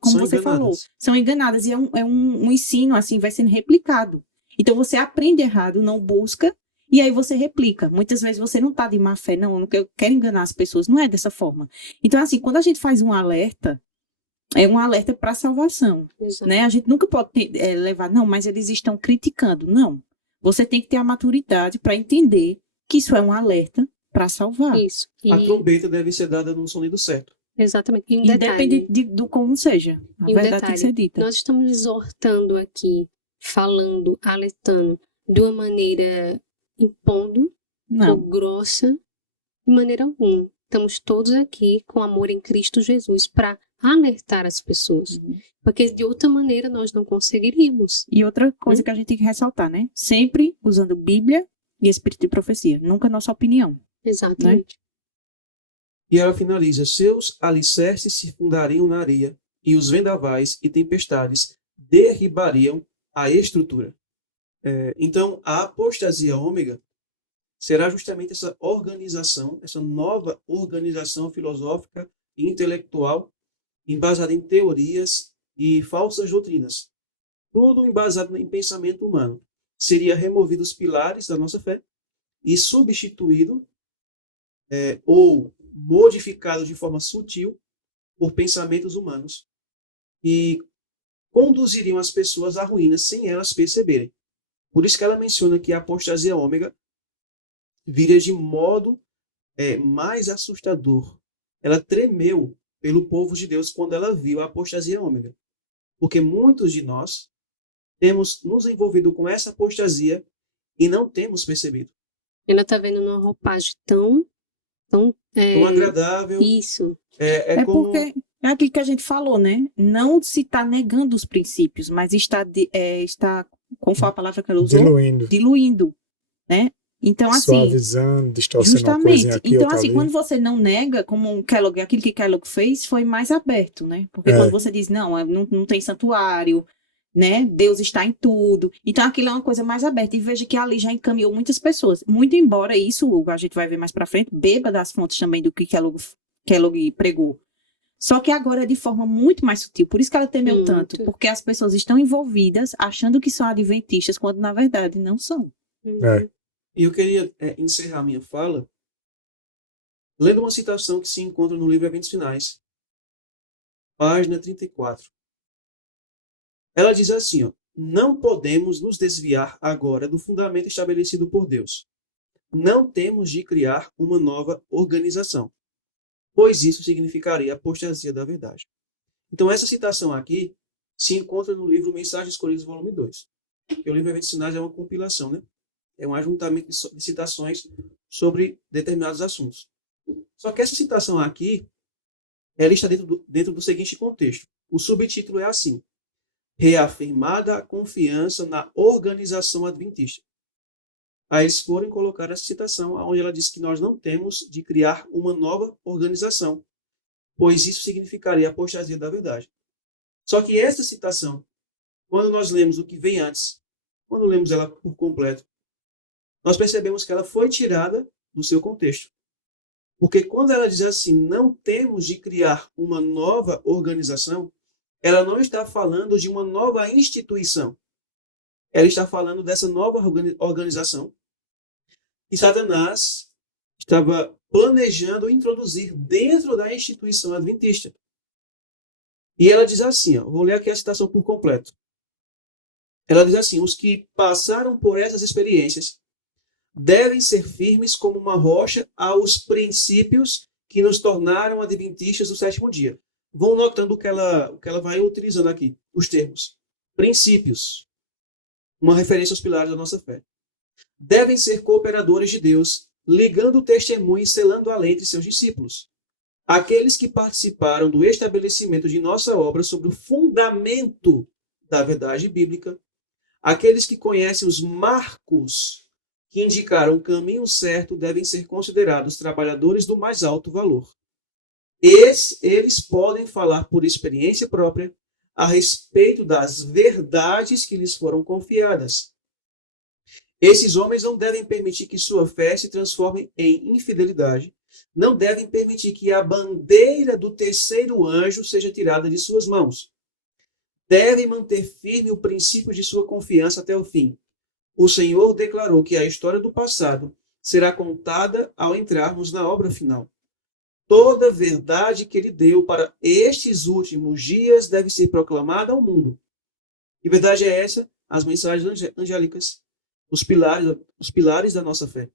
como são você enganadas. falou, são enganadas. E é um ensino, assim, vai sendo replicado. Então você aprende errado, não busca, e aí você replica. Muitas vezes você não está de má fé, não, eu quero enganar as pessoas. Não é dessa forma. Então, assim, quando a gente faz um alerta, é um alerta para a salvação, né? A gente nunca pode levar, não, mas eles estão criticando. Não. Você tem que ter a maturidade para entender que isso é um alerta para salvar. Isso. A trombeta deve ser dada no sonido certo. Exatamente. Independente do como seja. A verdade tem que ser dita. Nós estamos exortando aqui, falando, alertando, de uma maneira impondo ou grossa, de maneira alguma. Estamos todos aqui com amor em Cristo Jesus para alertar as pessoas. Porque de outra maneira nós não conseguiríamos. E outra coisa que a gente tem que ressaltar, né? Sempre usando Bíblia e Espírito de Profecia. Nunca nossa opinião. Exatamente. Né? E ela finaliza: seus alicerces se fundariam na areia, e os vendavais e tempestades derribariam a estrutura. Então, a apostasia ômega será justamente essa organização, essa nova organização filosófica e intelectual embasada em teorias e falsas doutrinas. Tudo embasado em pensamento humano. Seria removido os pilares da nossa fé e substituído ou modificado de forma sutil por pensamentos humanos e conduziriam as pessoas à ruína sem elas perceberem. Por isso que ela menciona que a apostasia ômega viria de modo mais assustador. Ela tremeu pelo povo de Deus quando ela viu a apostasia ômega. Porque muitos de nós temos nos envolvido com essa apostasia e não temos percebido. Ela está vendo numa roupagem tão agradável. Isso. Como... porque É aquilo que a gente falou, né? Não se está negando os princípios, mas está, como foi a palavra que ela usou? Diluindo, né? Então, assim, suavizando, distorcendo uma coisinha justamente. aqui, Então, outra assim, ali. quando você não nega, como Kellogg, aquilo que Kellogg fez, foi mais aberto, né? Porque quando você diz, não tem santuário, né? Deus está em tudo. Então, aquilo é uma coisa mais aberta. E veja que ali já encaminhou muitas pessoas. Muito embora isso, a gente vai ver mais pra frente, beba das fontes também do que Kellogg pregou. Só que agora é de forma muito mais sutil. Por isso que ela temeu tanto. Porque as pessoas estão envolvidas achando que são adventistas, quando na verdade não são. E eu queria encerrar minha fala lendo uma citação que se encontra no livro Eventos Finais, página 34. Ela diz assim, ó: não podemos nos desviar agora do fundamento estabelecido por Deus. Não temos de criar uma nova organização, pois isso significaria a apostasia da verdade. Então, essa citação aqui se encontra no livro Mensagens Escolhidas, volume 2. Porque o livro Eventos Finais é uma compilação, né? É um ajuntamento de citações sobre determinados assuntos. Só que essa citação aqui, ela está dentro do seguinte contexto. O subtítulo é assim: reafirmada a confiança na organização adventista. Aí eles foram colocar essa citação, onde ela diz que nós não temos de criar uma nova organização, pois isso significaria a apostasia da verdade. Só que essa citação, quando nós lemos o que vem antes, quando lemos ela por completo, nós percebemos que ela foi tirada do seu contexto. Porque quando ela diz assim, não temos de criar uma nova organização, ela não está falando de uma nova instituição. Ela está falando dessa nova organização que Satanás estava planejando introduzir dentro da instituição adventista. E ela diz assim, ó, vou ler aqui a citação por completo. Ela diz assim: os que passaram por essas experiências devem ser firmes como uma rocha aos princípios que nos tornaram adventistas do sétimo dia. Vão notando o que ela vai utilizando aqui, os termos. Princípios, uma referência aos pilares da nossa fé. Devem ser cooperadores de Deus, ligando o testemunho e selando a lei entre seus discípulos. Aqueles que participaram do estabelecimento de nossa obra sobre o fundamento da verdade bíblica, aqueles que conhecem os marcos que indicaram o caminho certo devem ser considerados trabalhadores do mais alto valor. Eles podem falar por experiência própria a respeito das verdades que lhes foram confiadas. Esses homens não devem permitir que sua fé se transforme em infidelidade, não devem permitir que a bandeira do terceiro anjo seja tirada de suas mãos. Devem manter firme o princípio de sua confiança até o fim. O Senhor declarou que a história do passado será contada ao entrarmos na obra final. Toda a verdade que ele deu para estes últimos dias deve ser proclamada ao mundo. Que verdade é essa? As mensagens angélicas, os pilares da nossa fé.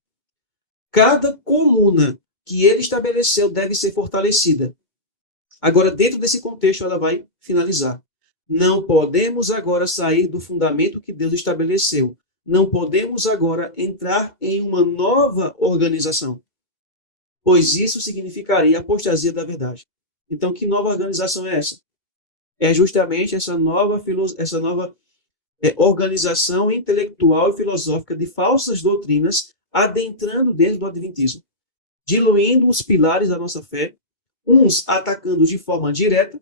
Cada coluna que ele estabeleceu deve ser fortalecida. Agora, dentro desse contexto, ela vai finalizar. Não podemos agora sair do fundamento que Deus estabeleceu. Não podemos agora entrar em uma nova organização, pois isso significaria a apostasia da verdade. Então, que nova organização é essa? É justamente essa nova organização intelectual e filosófica de falsas doutrinas adentrando dentro do adventismo, diluindo os pilares da nossa fé, uns atacando de forma direta,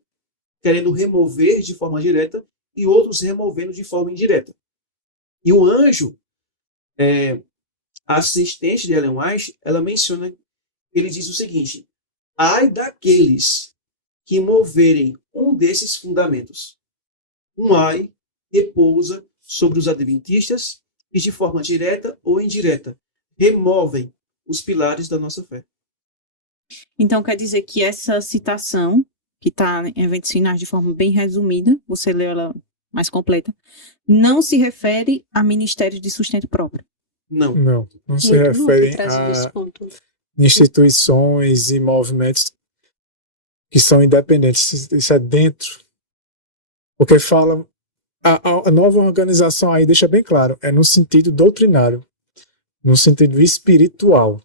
querendo remover de forma direta, e outros removendo de forma indireta. E o anjo, assistente de Ellen White, ela menciona, ele diz o seguinte: ai daqueles que moverem um desses fundamentos. Um ai repousa sobre os adventistas e, de forma direta ou indireta, removem os pilares da nossa fé. Então, quer dizer que essa citação, que está em Eventos Finais de forma bem resumida, você leu ela mais completa, não se refere a ministérios de sustento próprio. Não. Não se refere a instituições e movimentos que são independentes. Isso é dentro. Porque fala... A nova organização aí deixa bem claro, é no sentido doutrinário, no sentido espiritual.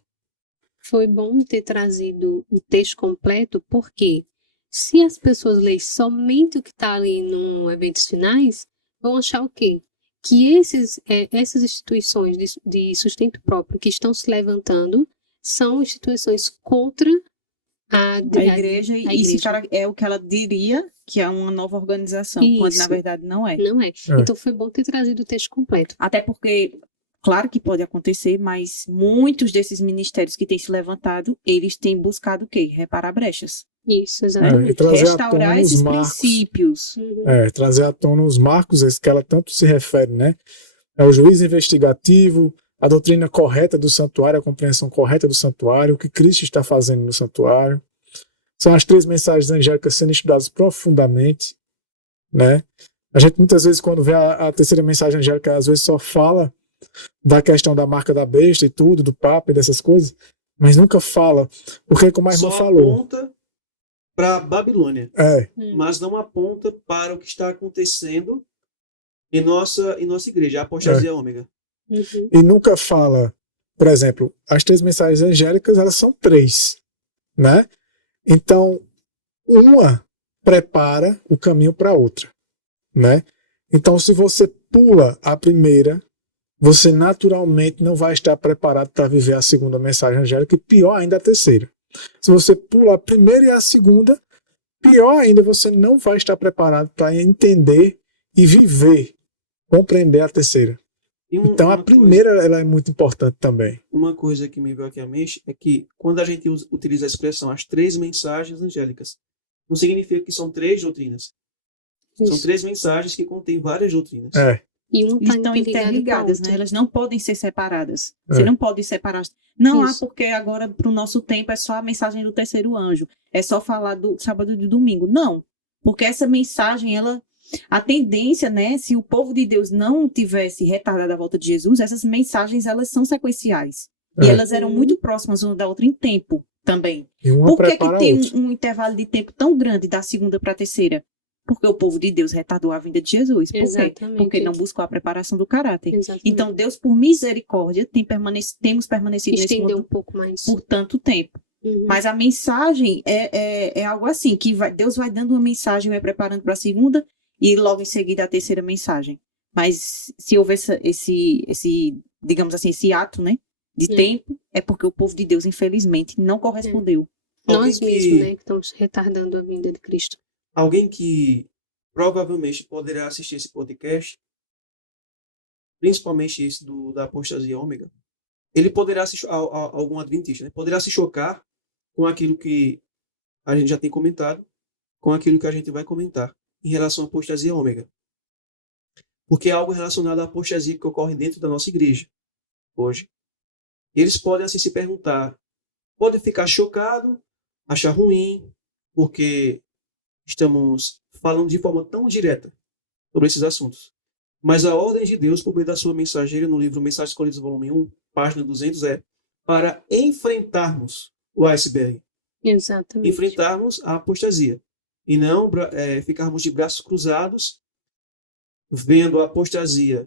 Foi bom ter trazido o texto completo, porque Se as pessoas lerem somente o que está ali no Eventos Finais, vão achar o quê? Que essas instituições de sustento próprio que estão se levantando são instituições contra a igreja, e igreja. isso é o que ela diria que é uma nova organização, quando na Isso. verdade não é. Não é. Então foi bom ter trazido o texto completo. Até porque, claro que pode acontecer, mas muitos desses ministérios que têm se levantado, eles têm buscado o quê? Reparar brechas. Isso, E exatamente. trazer à Restaurar tona esses os marcos. princípios. Trazer à tona os marcos, esse que ela tanto se refere, né? É o juízo investigativo, a doutrina correta do santuário, a compreensão correta do santuário, o que Cristo está fazendo no santuário. São as 3 mensagens angélicas sendo estudadas profundamente, né? A gente muitas vezes, quando vê a terceira mensagem angélica, às vezes só fala da questão da marca da besta e tudo, do Papa e dessas coisas, mas nunca fala, porque como a irmã Só falou... aponta para Babilônia, É, mas não aponta para o que está acontecendo em nossa igreja, a apostasia ômega. Uhum. e nunca fala, por exemplo, as 3 mensagens angélicas, elas são 3, né? Então, uma prepara o caminho para a outra, né? Então, se você pula a primeira, você naturalmente não vai estar preparado para viver a segunda mensagem angélica e pior ainda a terceira. Se você pula a primeira e a segunda, pior ainda, você não vai estar preparado para entender e viver, compreender a terceira. Então, a primeira ela é muito importante também. Uma coisa que me veio aqui à mente é que quando a gente utiliza a expressão as 3 mensagens angélicas, não significa que são 3 doutrinas. Isso. São 3 mensagens que contêm várias doutrinas. E uma tá Estão interligadas, né? Elas não podem ser separadas. Você É. não pode separar. Não, Isso. porque agora, para o nosso tempo, é só a mensagem do terceiro anjo. É só falar do sábado e do domingo. Não. Porque essa mensagem, a tendência, né? Se o povo de Deus não tivesse retardado a volta de Jesus, essas mensagens, elas são sequenciais. E elas eram muito próximas uma da outra em tempo também. E uma Por que prepara a tem outra. um intervalo de tempo tão grande da segunda para a terceira? Porque o povo de Deus retardou a vinda de Jesus. Por quê? Exatamente. Porque não buscou a preparação do caráter. Exatamente. Então, Deus, por misericórdia, temos permanecido nesse Estender mundo um pouco mais. por tanto tempo. Uhum. Mas a mensagem é algo assim, que Deus vai dando uma mensagem, vai preparando para a segunda e logo em seguida a terceira mensagem. Mas se houver esse digamos assim, esse ato, né, de tempo, é porque o povo de Deus, infelizmente, não correspondeu. Nós mesmos, né, que estamos retardando a vinda de Cristo. Alguém que provavelmente poderá assistir esse podcast, principalmente esse da apostasia ômega, ele poderá algum adventista, né? Poderá se chocar com aquilo que a gente já tem comentado, com aquilo que a gente vai comentar em relação à apostasia ômega. Porque é algo relacionado à apostasia que ocorre dentro da nossa igreja hoje. E eles podem assim se perguntar, podem ficar chocado, achar ruim, porque estamos falando de forma tão direta sobre esses assuntos. Mas a ordem de Deus, por meio da sua mensageira, no livro Mensagens Colhidas, volume 1, página 200, é para enfrentarmos o iceberg. Exatamente. Enfrentarmos a apostasia. E não ficarmos de braços cruzados, vendo a apostasia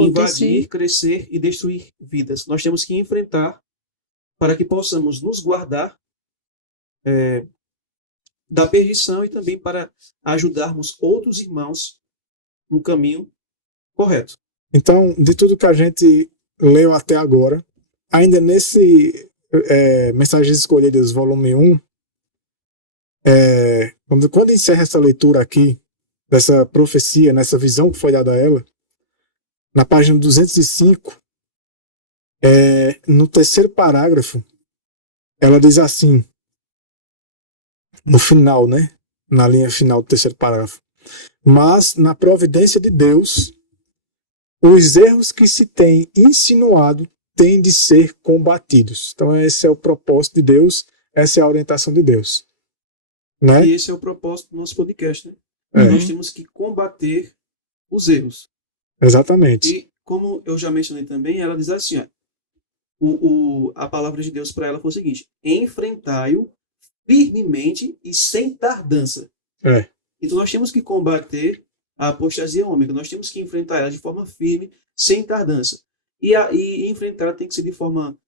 invadir, crescer e destruir vidas. Nós temos que enfrentar para que possamos nos guardar da perdição e também para ajudarmos outros irmãos no caminho correto. Então, de tudo que a gente leu até agora, ainda nesse Mensagens Escolhidas, volume 1, quando encerra essa leitura aqui, dessa profecia, nessa visão que foi dada a ela, na página 205, no terceiro parágrafo, ela diz assim, no final, né? Na linha final do terceiro parágrafo. Mas, na providência de Deus, os erros que se tem insinuado têm de ser combatidos. Então, esse é o propósito de Deus, essa é a orientação de Deus. Né? E esse é o propósito do nosso podcast, né? Nós temos que combater os erros. Exatamente. E, como eu já mencionei também, ela diz assim, a palavra de Deus para ela foi o seguinte, enfrentai-o firmemente e sem tardança. Então nós temos que combater a apostasia ômega, nós temos que enfrentar ela de forma firme, sem tardança. E enfrentar tem que ser de forma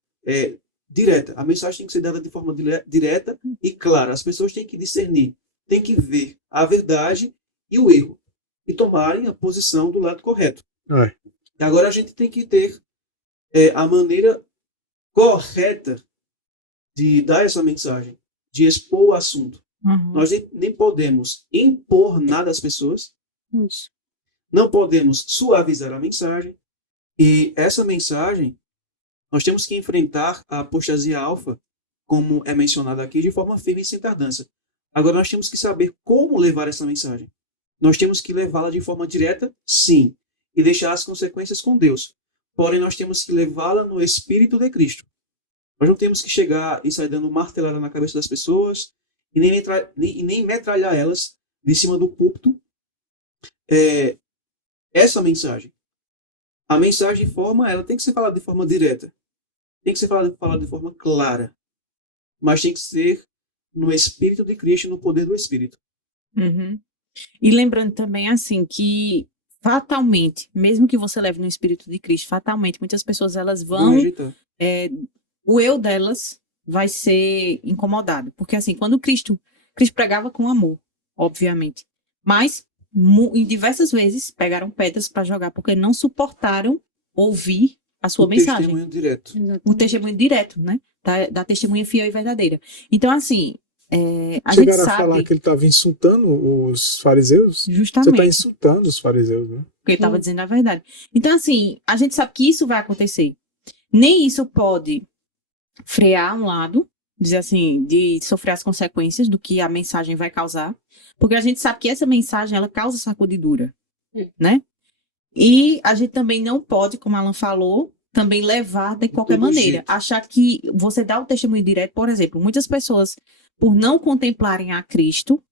direta. A mensagem tem que ser dada de forma direta e clara. As pessoas têm que discernir têm que ver a verdade e o erro e tomarem a posição do lado correto. É. Agora a gente tem que ter a maneira correta de dar essa mensagem, de expor o assunto. Uhum. Nós nem podemos impor nada às pessoas, Isso. não podemos suavizar a mensagem, e essa mensagem nós temos que enfrentar a apostasia alfa, como é mencionado aqui, de forma firme e sem tardança. Agora nós temos que saber como levar essa mensagem. Nós temos que levá-la de forma direta, sim, e deixar as consequências com Deus. Porém, nós temos que levá-la no Espírito de Cristo. Nós não temos que chegar e sair dando martelada na cabeça das pessoas e nem metralhar elas de cima do púlpito. Essa mensagem. A mensagem ela tem que ser falada de forma direta. Tem que ser falada de forma clara. Mas tem que ser no Espírito de Cristo e no poder do Espírito. Uhum. E lembrando também, assim, que fatalmente, mesmo que você leve no Espírito de Cristo, fatalmente, muitas pessoas elas Vão vão, rejeitar. o eu delas vai ser incomodado. Porque, assim, quando Cristo pregava com amor, obviamente, mas em diversas vezes pegaram pedras para jogar porque não suportaram ouvir a sua mensagem. Testemunho direto. O testemunho direto, né? Da testemunha fiel e verdadeira. Então, assim, a gente Chegaram a falar sabe que ele estava insultando os fariseus? Você está justamente insultando os fariseus, né? porque ele estava dizendo a verdade. Então, assim, a gente sabe que isso vai acontecer. Nem isso pode frear um lado, dizer assim, de sofrer as consequências do que a mensagem vai causar, porque a gente sabe que essa mensagem, ela causa sacudidura, né? E a gente também não pode, como a Alan falou, também levar de qualquer todo maneira. jeito. Achar que você dá o testemunho direto, por exemplo, muitas pessoas, por não contemplarem a Cristo,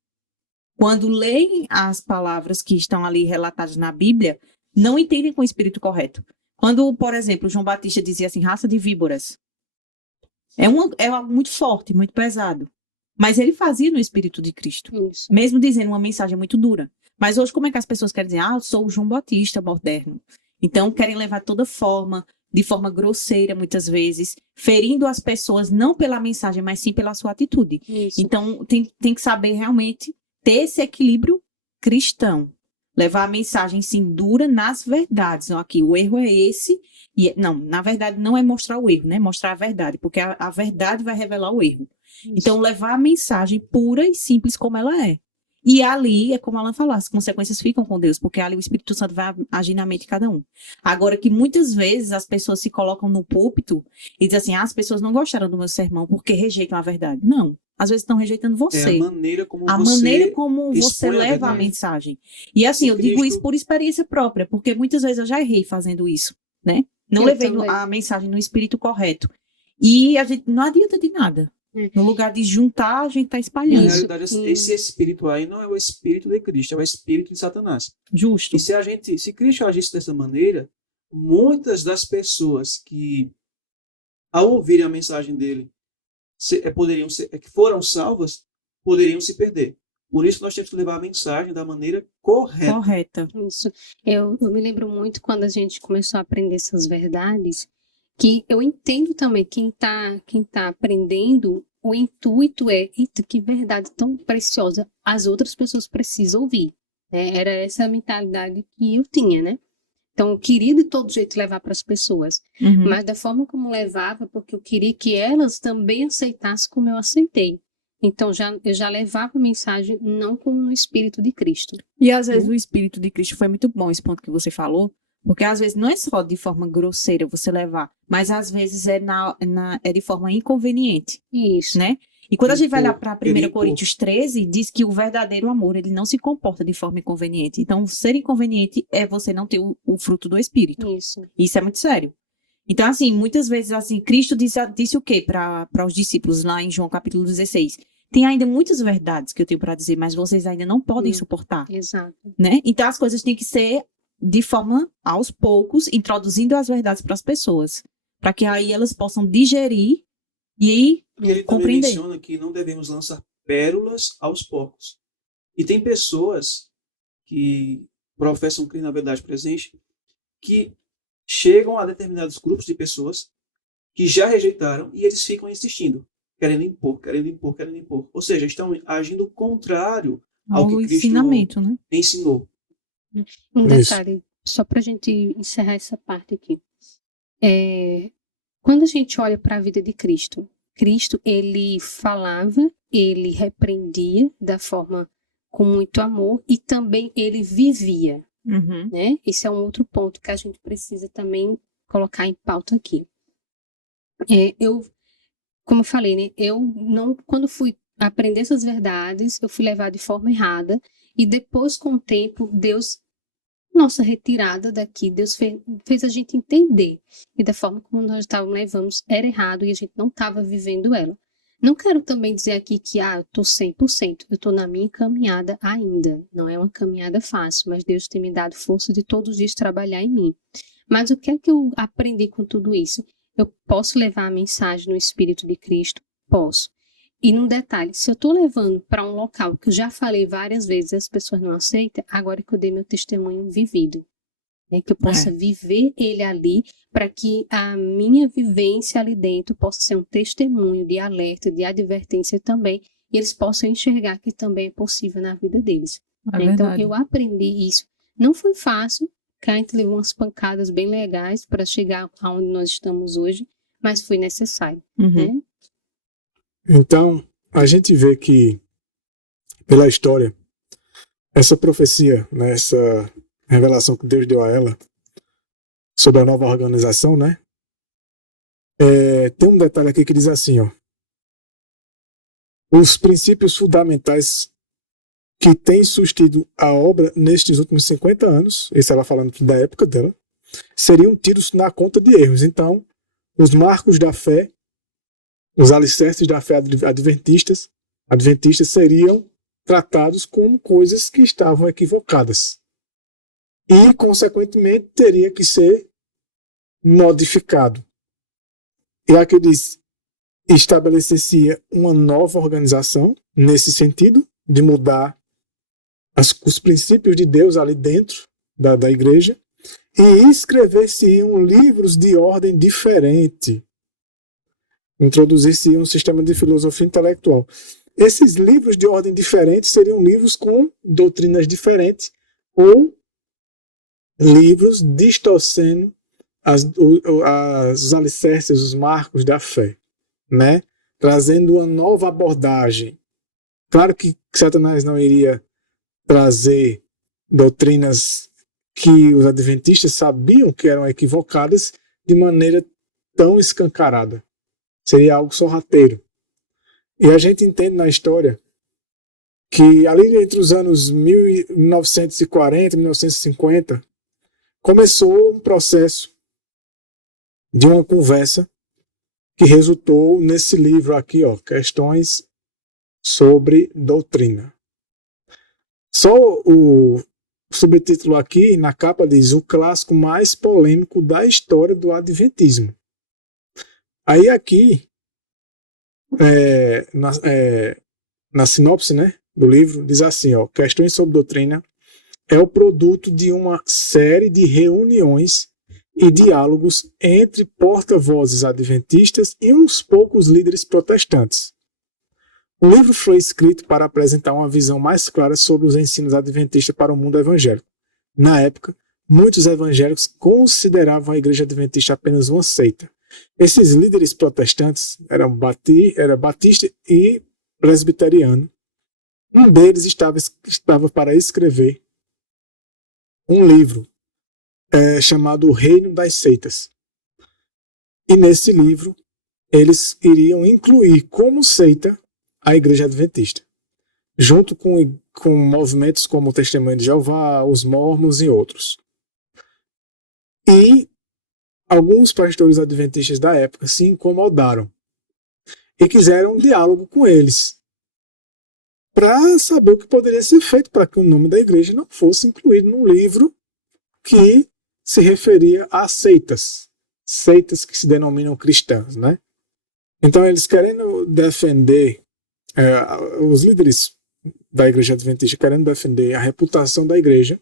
quando leem as palavras que estão ali relatadas na Bíblia, não entendem com o espírito correto. Quando, por exemplo, João Batista dizia assim, raça de víboras, é algo muito forte, muito pesado. Mas ele fazia no Espírito de Cristo, Isso. mesmo dizendo uma mensagem muito dura. Mas hoje, como é que as pessoas querem dizer? Eu sou o João Batista moderno. Então, querem levar toda forma, de forma grosseira, muitas vezes, ferindo as pessoas, não pela mensagem, mas sim pela sua atitude. Isso. Então, tem que saber realmente ter esse equilíbrio cristão. Levar a mensagem, sim, dura nas verdades. Não, aqui, o erro é esse. Não, na verdade, não é mostrar o erro, né? Mostrar a verdade, porque a verdade vai revelar o erro. Isso. Então, levar a mensagem pura e simples como ela é. E ali, é como ela falou, as consequências ficam com Deus, porque ali o Espírito Santo vai agir na mente de cada um. Agora que muitas vezes as pessoas se colocam no púlpito e dizem assim, as pessoas não gostaram do meu sermão porque rejeitam a verdade. Não, às vezes estão rejeitando você. É a maneira como você expõe a leva a verdade. mensagem. E assim, eu digo isso por experiência própria, porque muitas vezes eu já errei fazendo isso, né? Não Eu levei também. a mensagem no espírito correto. E a gente não adianta de nada. No lugar de juntar, a gente está Na espalhando. realidade, esse espírito aí não é o espírito de Cristo, é o espírito de Satanás. Justo. E se Cristo agisse dessa maneira, muitas das pessoas que, ao ouvirem a mensagem dele, que foram salvas, poderiam se perder. Por isso, nós temos que levar a mensagem da maneira correta. Isso. Eu me lembro muito quando a gente começou a aprender essas verdades, que eu entendo também quem tá aprendendo, o intuito é, eita, que verdade tão preciosa, as outras pessoas precisam ouvir, né? Era essa a mentalidade que eu tinha, né? Então, eu queria de todo jeito levar para as pessoas, Uhum. mas da forma como levava, porque eu queria que elas também aceitassem como eu aceitei. Então, eu já levava a mensagem não com o Espírito de Cristo. E às vezes o Espírito de Cristo foi muito bom esse ponto que você falou, porque às vezes não é só de forma grosseira você levar, mas às vezes é de forma inconveniente, Isso. né? E quando a gente vai lá para 1 Querer Coríntios 13, diz que o verdadeiro amor, ele não se comporta de forma inconveniente. Então, ser inconveniente é você não ter o fruto do Espírito. Isso. Isso é muito sério. Então, assim, muitas vezes, assim, Cristo disse o quê para os discípulos lá em João capítulo 16? Tem ainda muitas verdades que eu tenho para dizer, mas vocês ainda não podem suportar, Exato. né? Então, as coisas têm que ser de forma, aos poucos, introduzindo as verdades para as pessoas, para que aí elas possam digerir e Ele também compreender. menciona que não devemos lançar pérolas aos porcos. E tem pessoas que professam crer na verdade presente, que chegam a determinados grupos de pessoas que já rejeitaram e eles ficam insistindo. querendo impor, querendo impor, querendo impor. Ou seja, estão agindo contrário ao que Ao Cristo ensinamento, né? ensinou. Um Isso. detalhe, só para a gente encerrar essa parte aqui. Quando a gente olha para a vida de Cristo, Cristo, ele falava, ele repreendia da forma com muito amor e também ele vivia, Uhum. né? Esse é um outro ponto que a gente precisa também colocar em pauta aqui. Como eu falei, né? Eu não, quando fui aprender essas verdades, eu fui levada de forma errada e depois, com o tempo, Deus, nossa retirada daqui, Deus fez a gente entender e da forma como nós estávamos levando era errado e a gente não estava vivendo ela. Não quero também dizer aqui que eu estou 100%, eu estou na minha caminhada ainda. Não é uma caminhada fácil, mas Deus tem me dado força de todos os dias trabalhar em mim. Mas o que é que eu aprendi com tudo isso? Eu posso levar a mensagem no Espírito de Cristo? Posso. E num detalhe, se eu estou levando para um local que eu já falei várias vezes e as pessoas não aceitam, agora que eu dei meu testemunho vivido. Né, que eu possa viver ele ali, para que a minha vivência ali dentro possa ser um testemunho de alerta, de advertência também, e eles possam enxergar que também é possível na vida deles. É Então, verdade. eu aprendi isso. Não foi fácil, que a gente levou umas pancadas bem legais para chegar aonde nós estamos hoje, mas foi necessário. Uhum. Né? Então, a gente vê que, pela história, essa profecia, né, essa revelação que Deus deu a ela sobre a nova organização, né? Tem um detalhe aqui que diz assim, ó. Os princípios fundamentais que têm sustido a obra nestes últimos 50 anos, isso ela falando da época dela, seriam tidos na conta de erros. Então, os marcos da fé, os alicerces da fé adventistas seriam tratados como coisas que estavam equivocadas. E, consequentemente, teria que ser modificado. E aqui diz, estabelecer-se uma nova organização, nesse sentido, de mudar os princípios de Deus ali dentro da igreja, e escrever-se-iam livros de ordem diferente. Introduzir-se um sistema de filosofia intelectual. Esses livros de ordem diferente seriam livros com doutrinas diferentes, ou livros distorcendo os alicerces, os marcos da fé, né? Trazendo uma nova abordagem. Claro que Satanás não iria trazer doutrinas que os adventistas sabiam que eram equivocadas de maneira tão escancarada. Seria algo sorrateiro. E a gente entende na história que ali entre os anos 1940 e 1950 começou um processo de uma conversa que resultou nesse livro aqui, ó, Questões sobre Doutrina. Só o subtítulo aqui na capa diz o clássico mais polêmico da história do adventismo. Aí aqui, na sinopse, né, do livro, diz assim, ó, Questões sobre Doutrina é o produto de uma série de reuniões e diálogos entre porta-vozes adventistas e uns poucos líderes protestantes. O livro foi escrito para apresentar uma visão mais clara sobre os ensinos adventistas para o mundo evangélico. Na época, muitos evangélicos consideravam a igreja adventista apenas uma seita. Esses líderes protestantes eram batista e presbiteriano. Um deles estava para escrever um livro chamado O Reino das Seitas. E nesse livro, eles iriam incluir como seita a Igreja Adventista, junto com movimentos como o Testemunho de Jeová, os Mormons e outros. E alguns pastores adventistas da época se incomodaram e quiseram um diálogo com eles para saber o que poderia ser feito para que o nome da igreja não fosse incluído num livro que se referia a seitas que se denominam cristãs, né? Então eles querendo defender, os líderes da igreja adventista querendo defender a reputação da igreja,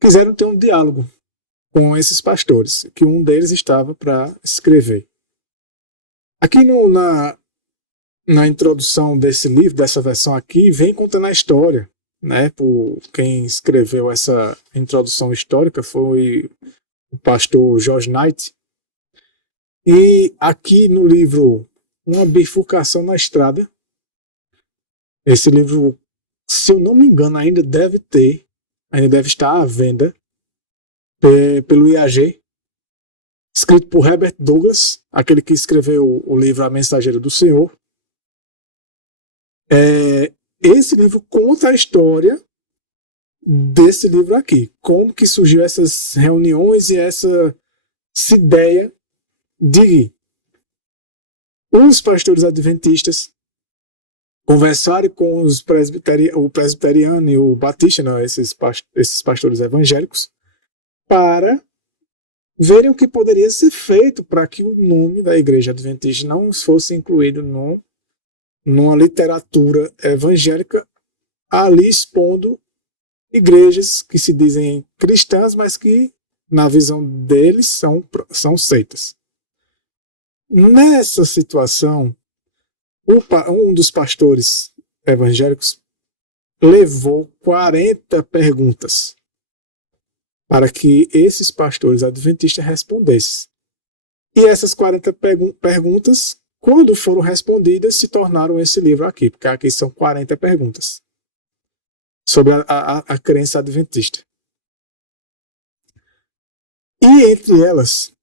quiseram ter um diálogo com esses pastores, que um deles estava para escrever. Aqui na introdução desse livro, dessa versão aqui, vem contando a história, né? Por quem escreveu essa introdução histórica foi o pastor George Knight. E aqui no livro Uma Bifurcação na Estrada, esse livro, se eu não me engano, ainda deve estar à venda pelo IAG, escrito por Herbert Douglas, aquele que escreveu o livro A Mensageira do Senhor. Esse livro conta a história desse livro aqui, como que surgiu essas reuniões e essa ideia de os pastores adventistas conversarem com o presbiteriano e o batista, não, esses pastores evangélicos, para verem o que poderia ser feito para que o nome da igreja adventista não fosse incluído numa literatura evangélica, ali expondo igrejas que se dizem cristãs, mas que, na visão deles, são seitas. Nessa situação, um dos pastores evangélicos levou 40 perguntas para que esses pastores adventistas respondessem. E essas 40 perguntas, quando foram respondidas, se tornaram esse livro aqui, porque aqui são 40 perguntas sobre a crença adventista. E entre elas,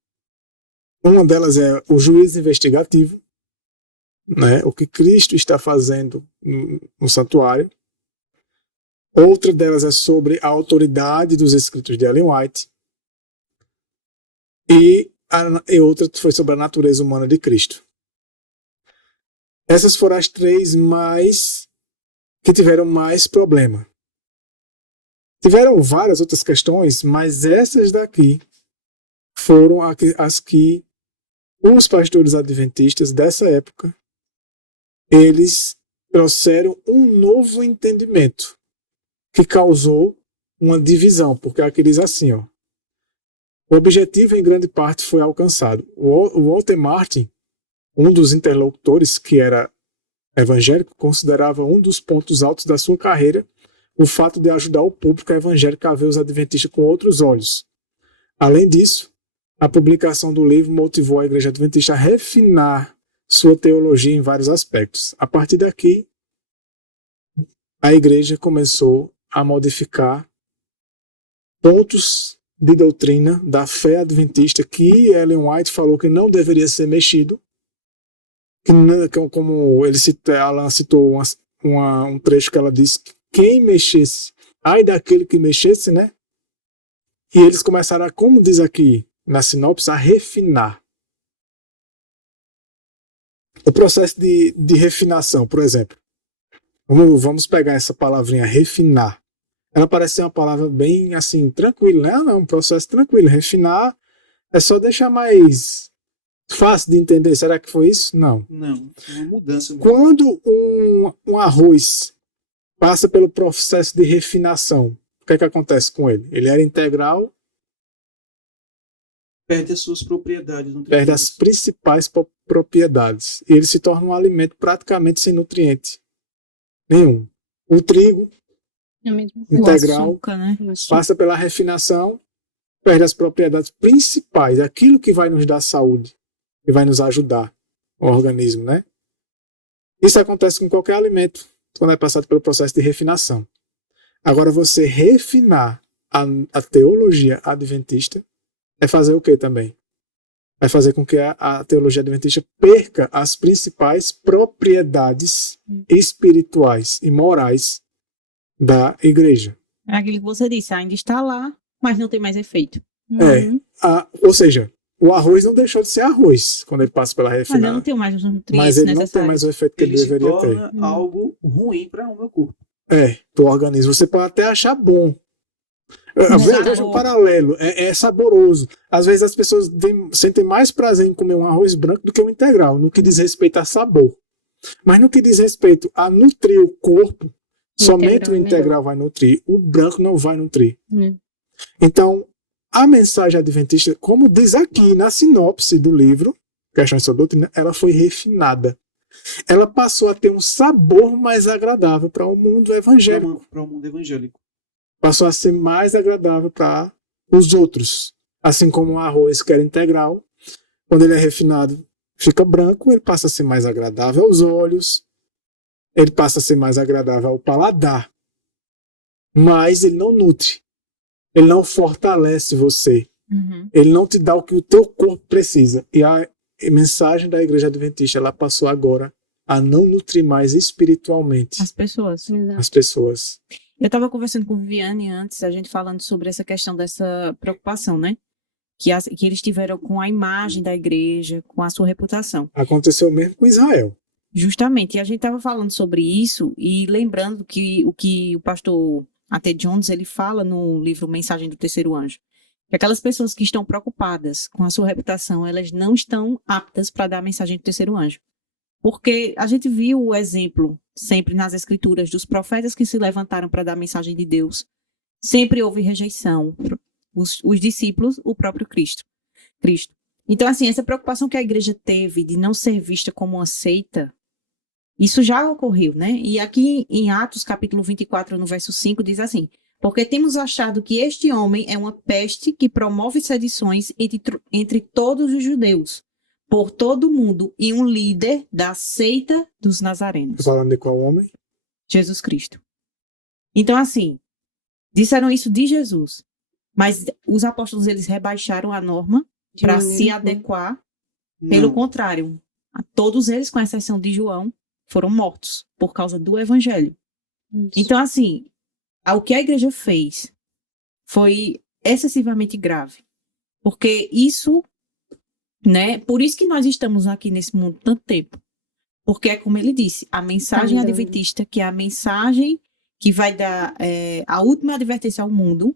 uma delas é o juízo investigativo, né, o que Cristo está fazendo no santuário. Outra delas é sobre a autoridade dos escritos de Ellen White. E outra foi sobre a natureza humana de Cristo. Essas foram as três que tiveram mais problema. Tiveram várias outras questões, mas essas daqui foram as que os pastores adventistas dessa época, eles trouxeram um novo entendimento que causou uma divisão, porque aqui diz assim, ó, o objetivo em grande parte foi alcançado. O Walter Martin, um dos interlocutores que era evangélico, considerava um dos pontos altos da sua carreira o fato de ajudar o público evangélico a ver os adventistas com outros olhos. Além disso, a publicação do livro motivou a Igreja Adventista a refinar sua teologia em vários aspectos. A partir daqui, a Igreja começou a modificar pontos de doutrina da fé adventista que Ellen White falou que não deveria ser mexido, como ela citou um trecho que ela disse que quem mexesse, ai daquele que mexesse, né? E eles começaram como diz aqui na sinopse, a refinar. O processo de refinação, por exemplo. Vamos pegar essa palavrinha, refinar. Ela parece ser uma palavra bem, assim, tranquila, né? Não, um processo tranquilo. Refinar é só deixar mais fácil de entender. Será que foi isso? Não. Não, é uma mudança mesmo. Quando um arroz passa pelo processo de refinação, o que é que acontece com ele? Ele era integral, perde as suas propriedades. Perde as principais propriedades. E ele se torna um alimento praticamente sem nutriente nenhum. O trigo integral, o açúcar, né? passa pela refinação, perde as propriedades principais, aquilo que vai nos dar saúde, que vai nos ajudar, o organismo, né? Isso acontece com qualquer alimento, quando é passado pelo processo de refinação. Agora, você refinar a teologia adventista é fazer o que também? Vai fazer com que a teologia adventista perca as principais propriedades espirituais e morais da igreja. É aquilo que você disse, ainda está lá, mas não tem mais efeito. Ou seja, o arroz não deixou de ser arroz quando ele passa pela refinação. Mas ele não tem mais os nutrientes Mas ele não necessários. tem mais o efeito que ele deveria ter. Ele se torna algo ruim para o meu corpo. Pro organismo. Você pode até achar bom. Veja um Sabor. paralelo. É saboroso. Às vezes as pessoas sentem mais prazer em comer um arroz branco do que um integral, no que diz respeito a sabor. Mas no que diz respeito a nutrir o corpo, somente o integral vai nutrir. O branco não vai nutrir. Então, a mensagem adventista, como diz aqui na sinopse do livro, questões de sua doutrina, ela foi refinada. Ela passou a ter um sabor mais agradável para o mundo evangélico. Para o mundo evangélico. Passou a ser mais agradável para os outros. Assim como o arroz, que era integral, quando ele é refinado, fica branco, ele passa a ser mais agradável aos olhos, ele passa a ser mais agradável ao paladar. Mas ele não nutre. Ele não fortalece você. Ele não te dá o que o teu corpo precisa. E a mensagem da Igreja Adventista, ela passou agora a não nutrir mais espiritualmente As pessoas. as pessoas. Eu estava conversando com o Viviane antes, a gente falando sobre essa questão dessa preocupação, né? Que eles tiveram com a imagem da igreja, com a sua reputação. Aconteceu mesmo com Israel. Justamente, e a gente estava falando sobre isso e lembrando que o pastor A.T. Jones, ele fala no livro Mensagem do Terceiro Anjo, que aquelas pessoas que estão preocupadas com a sua reputação, elas não estão aptas para dar a mensagem do terceiro anjo. Porque a gente viu o exemplo sempre nas escrituras dos profetas que se levantaram para dar a mensagem de Deus. Sempre houve rejeição. Os discípulos, o próprio Cristo. Então, assim, essa preocupação que a igreja teve de não ser vista como uma seita, isso já ocorreu, né? E aqui em Atos, capítulo 24, no verso 5, diz assim: porque temos achado que este homem é uma peste que promove sedições entre todos os judeus, por todo o mundo, e um líder da seita dos nazarenos. Falando de qual homem? Jesus Cristo. Então, assim, disseram isso de Jesus, mas os apóstolos, eles rebaixaram a norma para se adequar. Pelo contrário, todos eles, com exceção de João, foram mortos por causa do evangelho. Então, assim, o que a igreja fez foi excessivamente grave. Porque isso, né? Por isso que nós estamos aqui nesse mundo tanto tempo. Porque é como ele disse, a mensagem adventista, que é a mensagem que vai dar a última advertência ao mundo,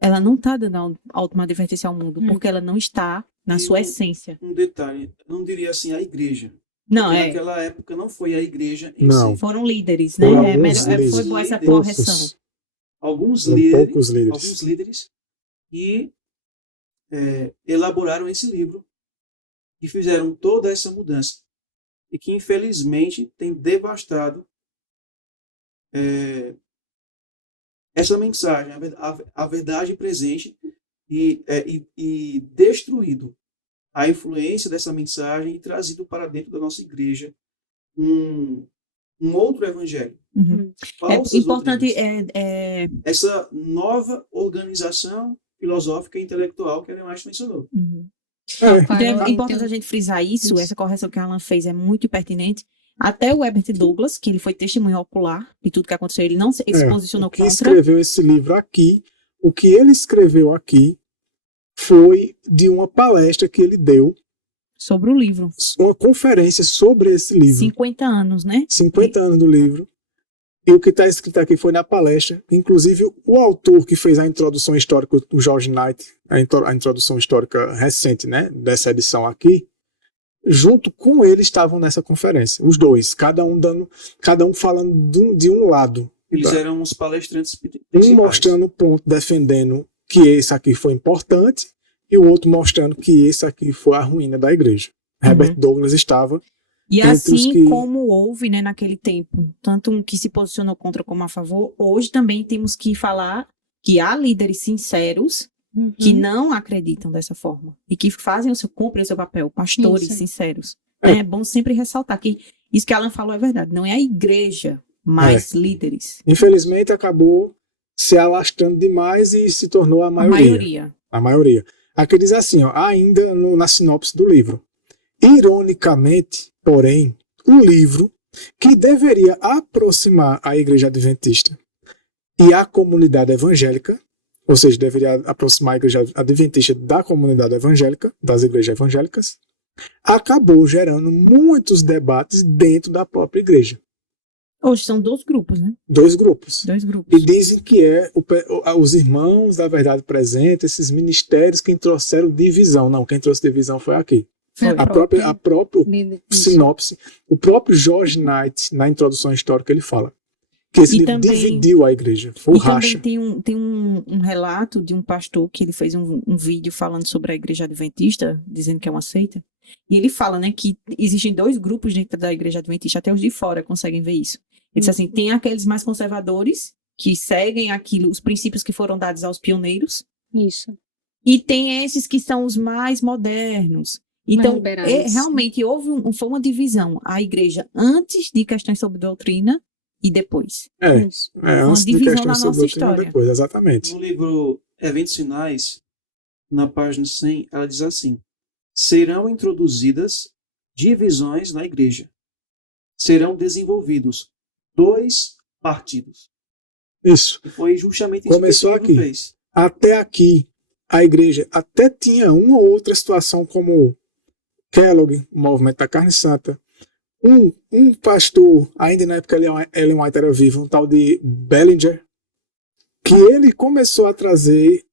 ela não está dando a última advertência ao mundo, porque ela não está na sua essência. Um detalhe, não diria assim a igreja. Não, Porque naquela época não foi a igreja em Não. si. Foram líderes, né? Foram alguns líderes. Foi boa essa correção. Alguns Poucos líderes. alguns líderes que elaboraram esse livro e fizeram toda essa mudança e que infelizmente tem devastado essa mensagem, a verdade presente e destruído a influência dessa mensagem e trazido para dentro da nossa igreja um outro evangelho. É importante essa nova organização filosófica e intelectual que a Ellen White mencionou. Então, é importante a gente frisar isso. Essa correção que a Alan fez é muito pertinente. Até o Herbert Douglass, que ele foi testemunho ocular de tudo que aconteceu, ele não se posicionou contra. Escreveu esse livro aqui, o que ele escreveu aqui foi de uma palestra que ele deu sobre o livro. Uma conferência sobre esse livro. 50 anos, né? 50 anos do livro. E o que está escrito aqui foi na palestra. Inclusive, o autor que fez a introdução histórica, o George Knight, a introdução histórica recente, né, dessa edição aqui, junto com ele estavam nessa conferência. Os dois, cada um falando de um lado. Eles eram os palestrantes principais. Um mostrando o ponto, defendendo que esse aqui foi importante, e o outro mostrando que esse aqui foi a ruína da igreja. Herbert Douglass estava e assim como houve, né, naquele tempo, tanto um que se posicionou contra como a favor, hoje também temos que falar que há líderes sinceros que não acreditam dessa forma e que cumprem o seu papel, pastores sinceros. É bom sempre ressaltar que isso que Alan falou é verdade, não é a igreja, mas líderes. Infelizmente acabou se alastrando demais e se tornou a maioria. A maioria. Aqui diz assim, ainda na sinopse do livro. Ironicamente, porém, o livro que deveria aproximar a Igreja Adventista e a comunidade evangélica, ou seja, deveria aproximar a Igreja Adventista da comunidade evangélica, das igrejas evangélicas, acabou gerando muitos debates dentro da própria igreja. Hoje são 2 grupos, né? 2 grupos. 2 grupos. E dizem que os irmãos da verdade presente, esses ministérios que trouxeram divisão. Não, quem trouxe divisão foi aqui. A própria sinopse, o próprio George Knight, na introdução histórica, ele fala que esse livro dividiu a igreja, foi o racha. Também tem um relato de um pastor que ele fez um vídeo falando sobre a igreja adventista, dizendo que é uma seita, E ele fala, né, que existem 2 grupos dentro da Igreja Adventista, até os de fora conseguem ver isso. Ele diz assim, tem aqueles mais conservadores, que seguem os princípios que foram dados aos pioneiros, Isso. e tem esses que são os mais modernos. Então, liberais. realmente foi uma divisão. A igreja antes de questões sobre doutrina e depois. Isso. Antes de divisão questões na sobre nossa doutrina, história. depois, exatamente. No livro Eventos Finais, na página 100, ela diz assim: serão introduzidas divisões na igreja. Serão desenvolvidos 2 partidos. Isso. E foi justamente isso Começou que o livro aqui. fez. Até aqui, a igreja até tinha uma ou outra situação como Kellogg, o Movimento da Carne Santa. Um pastor, ainda na época Ellen White era vivo, um tal de Bellinger, que ele começou a trazer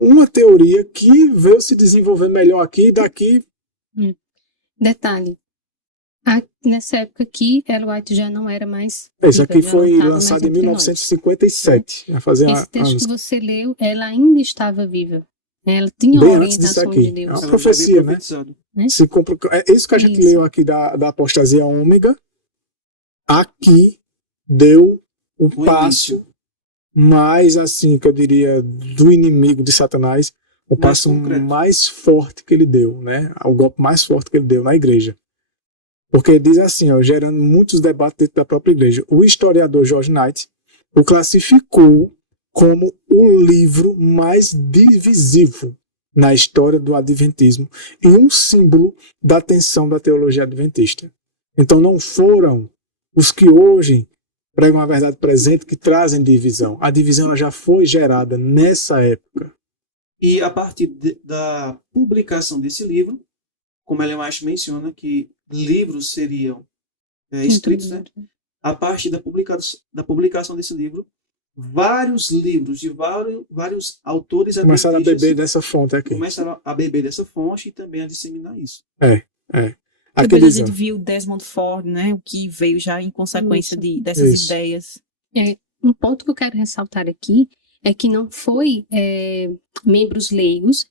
uma teoria que veio se desenvolver melhor aqui e daqui. Detalhe. Nessa época aqui, Ellen White já não era mais Esse viva, aqui já foi não estava lançado mais em entre nós. 1957. Vai fazer Esse texto anos. que você leu, ela ainda estava viva. Ela tinha Bem uma antes disso orientação aqui. de Deus. É uma Ela já profecia, havia né? profetizado. É isso que a gente Isso. leu aqui da apostasia ômega. Aqui deu o passo início. mais, assim, que eu diria, do inimigo de Satanás, o Mais passo concreto. mais forte que ele deu, né? O golpe mais forte que ele deu na igreja. Porque diz assim, ó, gerando muitos debates dentro da própria igreja. O historiador George Knight o classificou como o livro mais divisivo na história do adventismo e um símbolo da tensão da teologia adventista. Então não foram os que hoje pregam a verdade presente que trazem divisão. A divisão ela já foi gerada nessa época. E a partir da publicação desse livro, como Ellen White menciona, que livros seriam escritos, né? A partir da publicação desse livro, vários livros de vários autores Começaram a beber adventistas dessa fonte aqui. começaram a beber dessa fonte e também a disseminar isso. Aqui Depois a diz, gente ó, viu Desmond Ford, né? O que veio já em consequência dessas Isso. ideias. Um ponto que eu quero ressaltar aqui é que não foi membros leigos,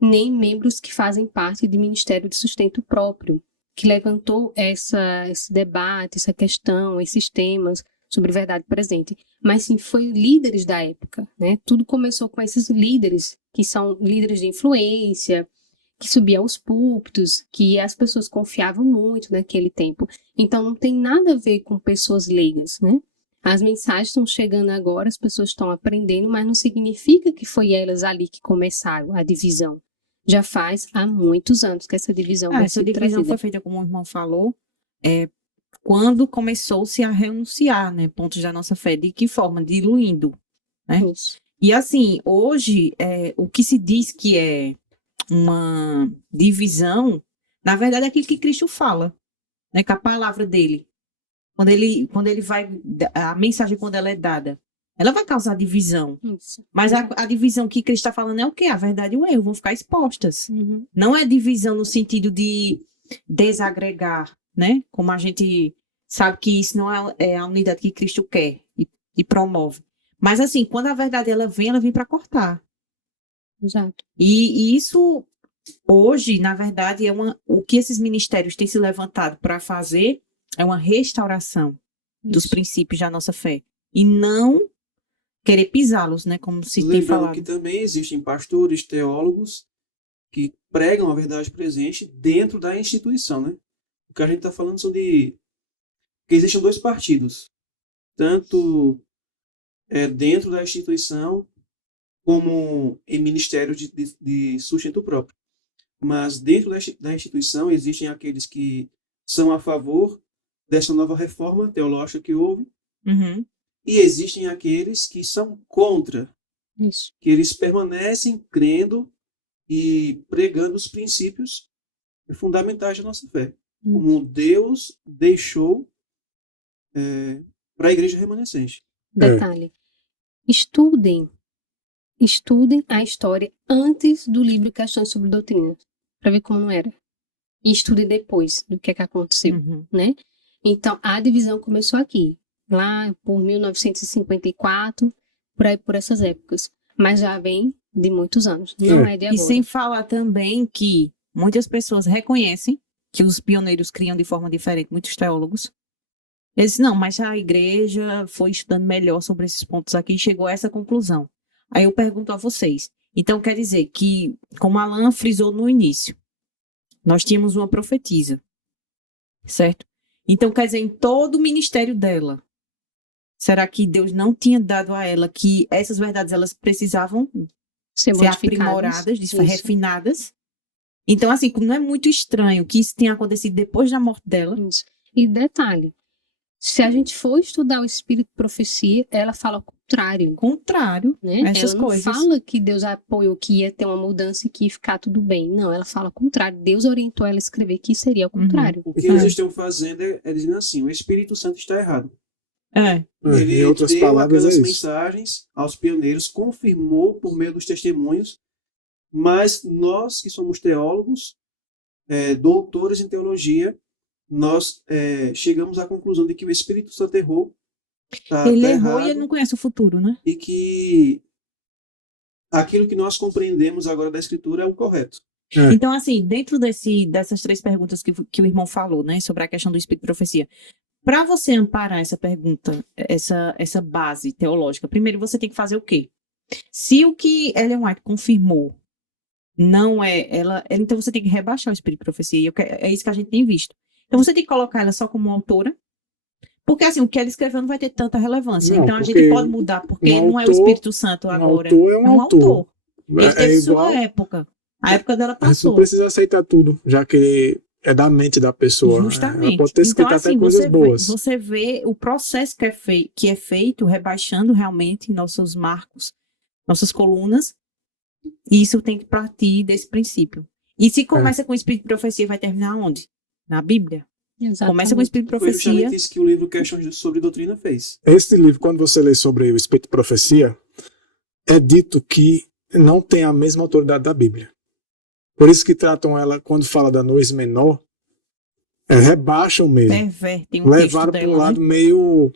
nem membros que fazem parte de Ministério de Sustento Próprio, que levantou esse debate, essa questão, esses temas sobre verdade presente, mas sim foi líderes da época, né? Tudo começou com esses líderes, que são líderes de influência, que subiam aos púlpitos, que as pessoas confiavam muito naquele tempo. Então não tem nada a ver com pessoas leigas, né? As mensagens estão chegando agora, as pessoas estão aprendendo, mas não significa que foi elas ali que começaram a divisão. Já faz há muitos anos que essa divisão vai Essa ser divisão trazida. foi feita, como o irmão falou, quando começou-se a renunciar, né, pontos da nossa fé. De que forma? Diluindo, né? Isso. E assim, hoje, o que se diz que é uma divisão, na verdade é aquilo que Cristo fala, né, com a palavra dele. Quando ele vai, a mensagem quando ela é dada, ela vai causar divisão. Isso. Mas a divisão que Cristo está falando é o quê? A verdade e o erro vão ficar expostas. Uhum. Não é divisão no sentido de desagregar, né? Como a gente sabe que isso não é a unidade que Cristo quer e promove. Mas assim, quando a verdade ela vem para cortar. Exato. E isso, hoje, na verdade, o que esses ministérios têm se levantado para fazer é uma restauração dos Isso. princípios da nossa fé. E não querer pisá-los, né? Como se tem Lembrando falado. que também existem pastores, teólogos que pregam a verdade presente dentro da instituição, né? O que a gente está falando são que existem 2 partidos, tanto dentro da instituição como em ministérios de sustento próprio. Mas dentro da instituição existem aqueles que são a favor dessa nova reforma teológica que houve, Uhum. e existem aqueles que são contra, Isso. que eles permanecem crendo e pregando os princípios fundamentais da nossa fé, como Deus deixou para a igreja remanescente. Detalhe. Estudem a história antes do livro Questões sobre Doutrina, para ver como não era. E estudem depois do que aconteceu, Uhum. né? Então, a divisão começou aqui, lá por 1954, por essas épocas. Mas já vem de muitos anos, não é de E agora. sem falar também que muitas pessoas reconhecem que os pioneiros criam de forma diferente, muitos teólogos. Eles dizem, não, mas a igreja foi estudando melhor sobre esses pontos aqui e chegou a essa conclusão. Aí eu pergunto a vocês, então quer dizer que, como Alan frisou no início, nós tínhamos uma profetisa, certo? Então quer dizer, em todo o ministério dela, será que Deus não tinha dado a ela que essas verdades elas precisavam ser aprimoradas, refinadas? Então, assim, não é muito estranho que isso tenha acontecido depois da morte dela. Isso. E detalhe, se a gente for estudar o espírito de profecia, ela fala o contrário. Contrário, né? essas ela não coisas. fala que Deus apoiou que ia ter uma mudança e que ia ficar tudo bem. Não, ela fala o contrário. Deus orientou ela a escrever que seria o contrário. O que eles estão fazendo é dizendo assim, o Espírito Santo está errado. Ele em outras deu palavras, aquelas é isso. mensagens aos pioneiros, confirmou por meio dos testemunhos, mas nós que somos teólogos, doutores em teologia, nós chegamos à conclusão de que o Espírito Santo errou. Ele errou e ele não conhece o futuro, né? E que aquilo que nós compreendemos agora da Escritura é o correto. Então, assim, dentro dessas 3 perguntas que o irmão falou, né, sobre a questão do Espírito de profecia, para você amparar essa pergunta, essa base teológica, primeiro você tem que fazer o quê? Se o que Ellen White confirmou não é ela, então você tem que rebaixar o Espírito de profecia, é isso que a gente tem visto. Então você tem que colocar ela só como autora, porque assim, o que ela escreveu não vai ter tanta relevância. Não, então a gente pode mudar, porque não é o Espírito Santo agora. Um autor é um autor. Ele teve sua época. A época dela A gente passou. não precisa aceitar tudo, já que é da mente da pessoa. Justamente. Ela pode ter escrito então, até assim, coisas boas. Você vê o processo que é feito, rebaixando realmente nossos marcos, nossas colunas, e isso tem que partir desse princípio. E se começa com o Espírito de profecia, vai terminar onde? Na Bíblia. Exatamente. Começa com o Espírito de Foi profecia. justamente isso que o livro Questões sobre Doutrina fez. Esse livro, quando você lê sobre o Espírito de profecia, é dito que não tem a mesma autoridade da Bíblia. Por isso que tratam ela, quando fala da nois menor, rebaixam mesmo. Pervertem o Levaram para um lado meio...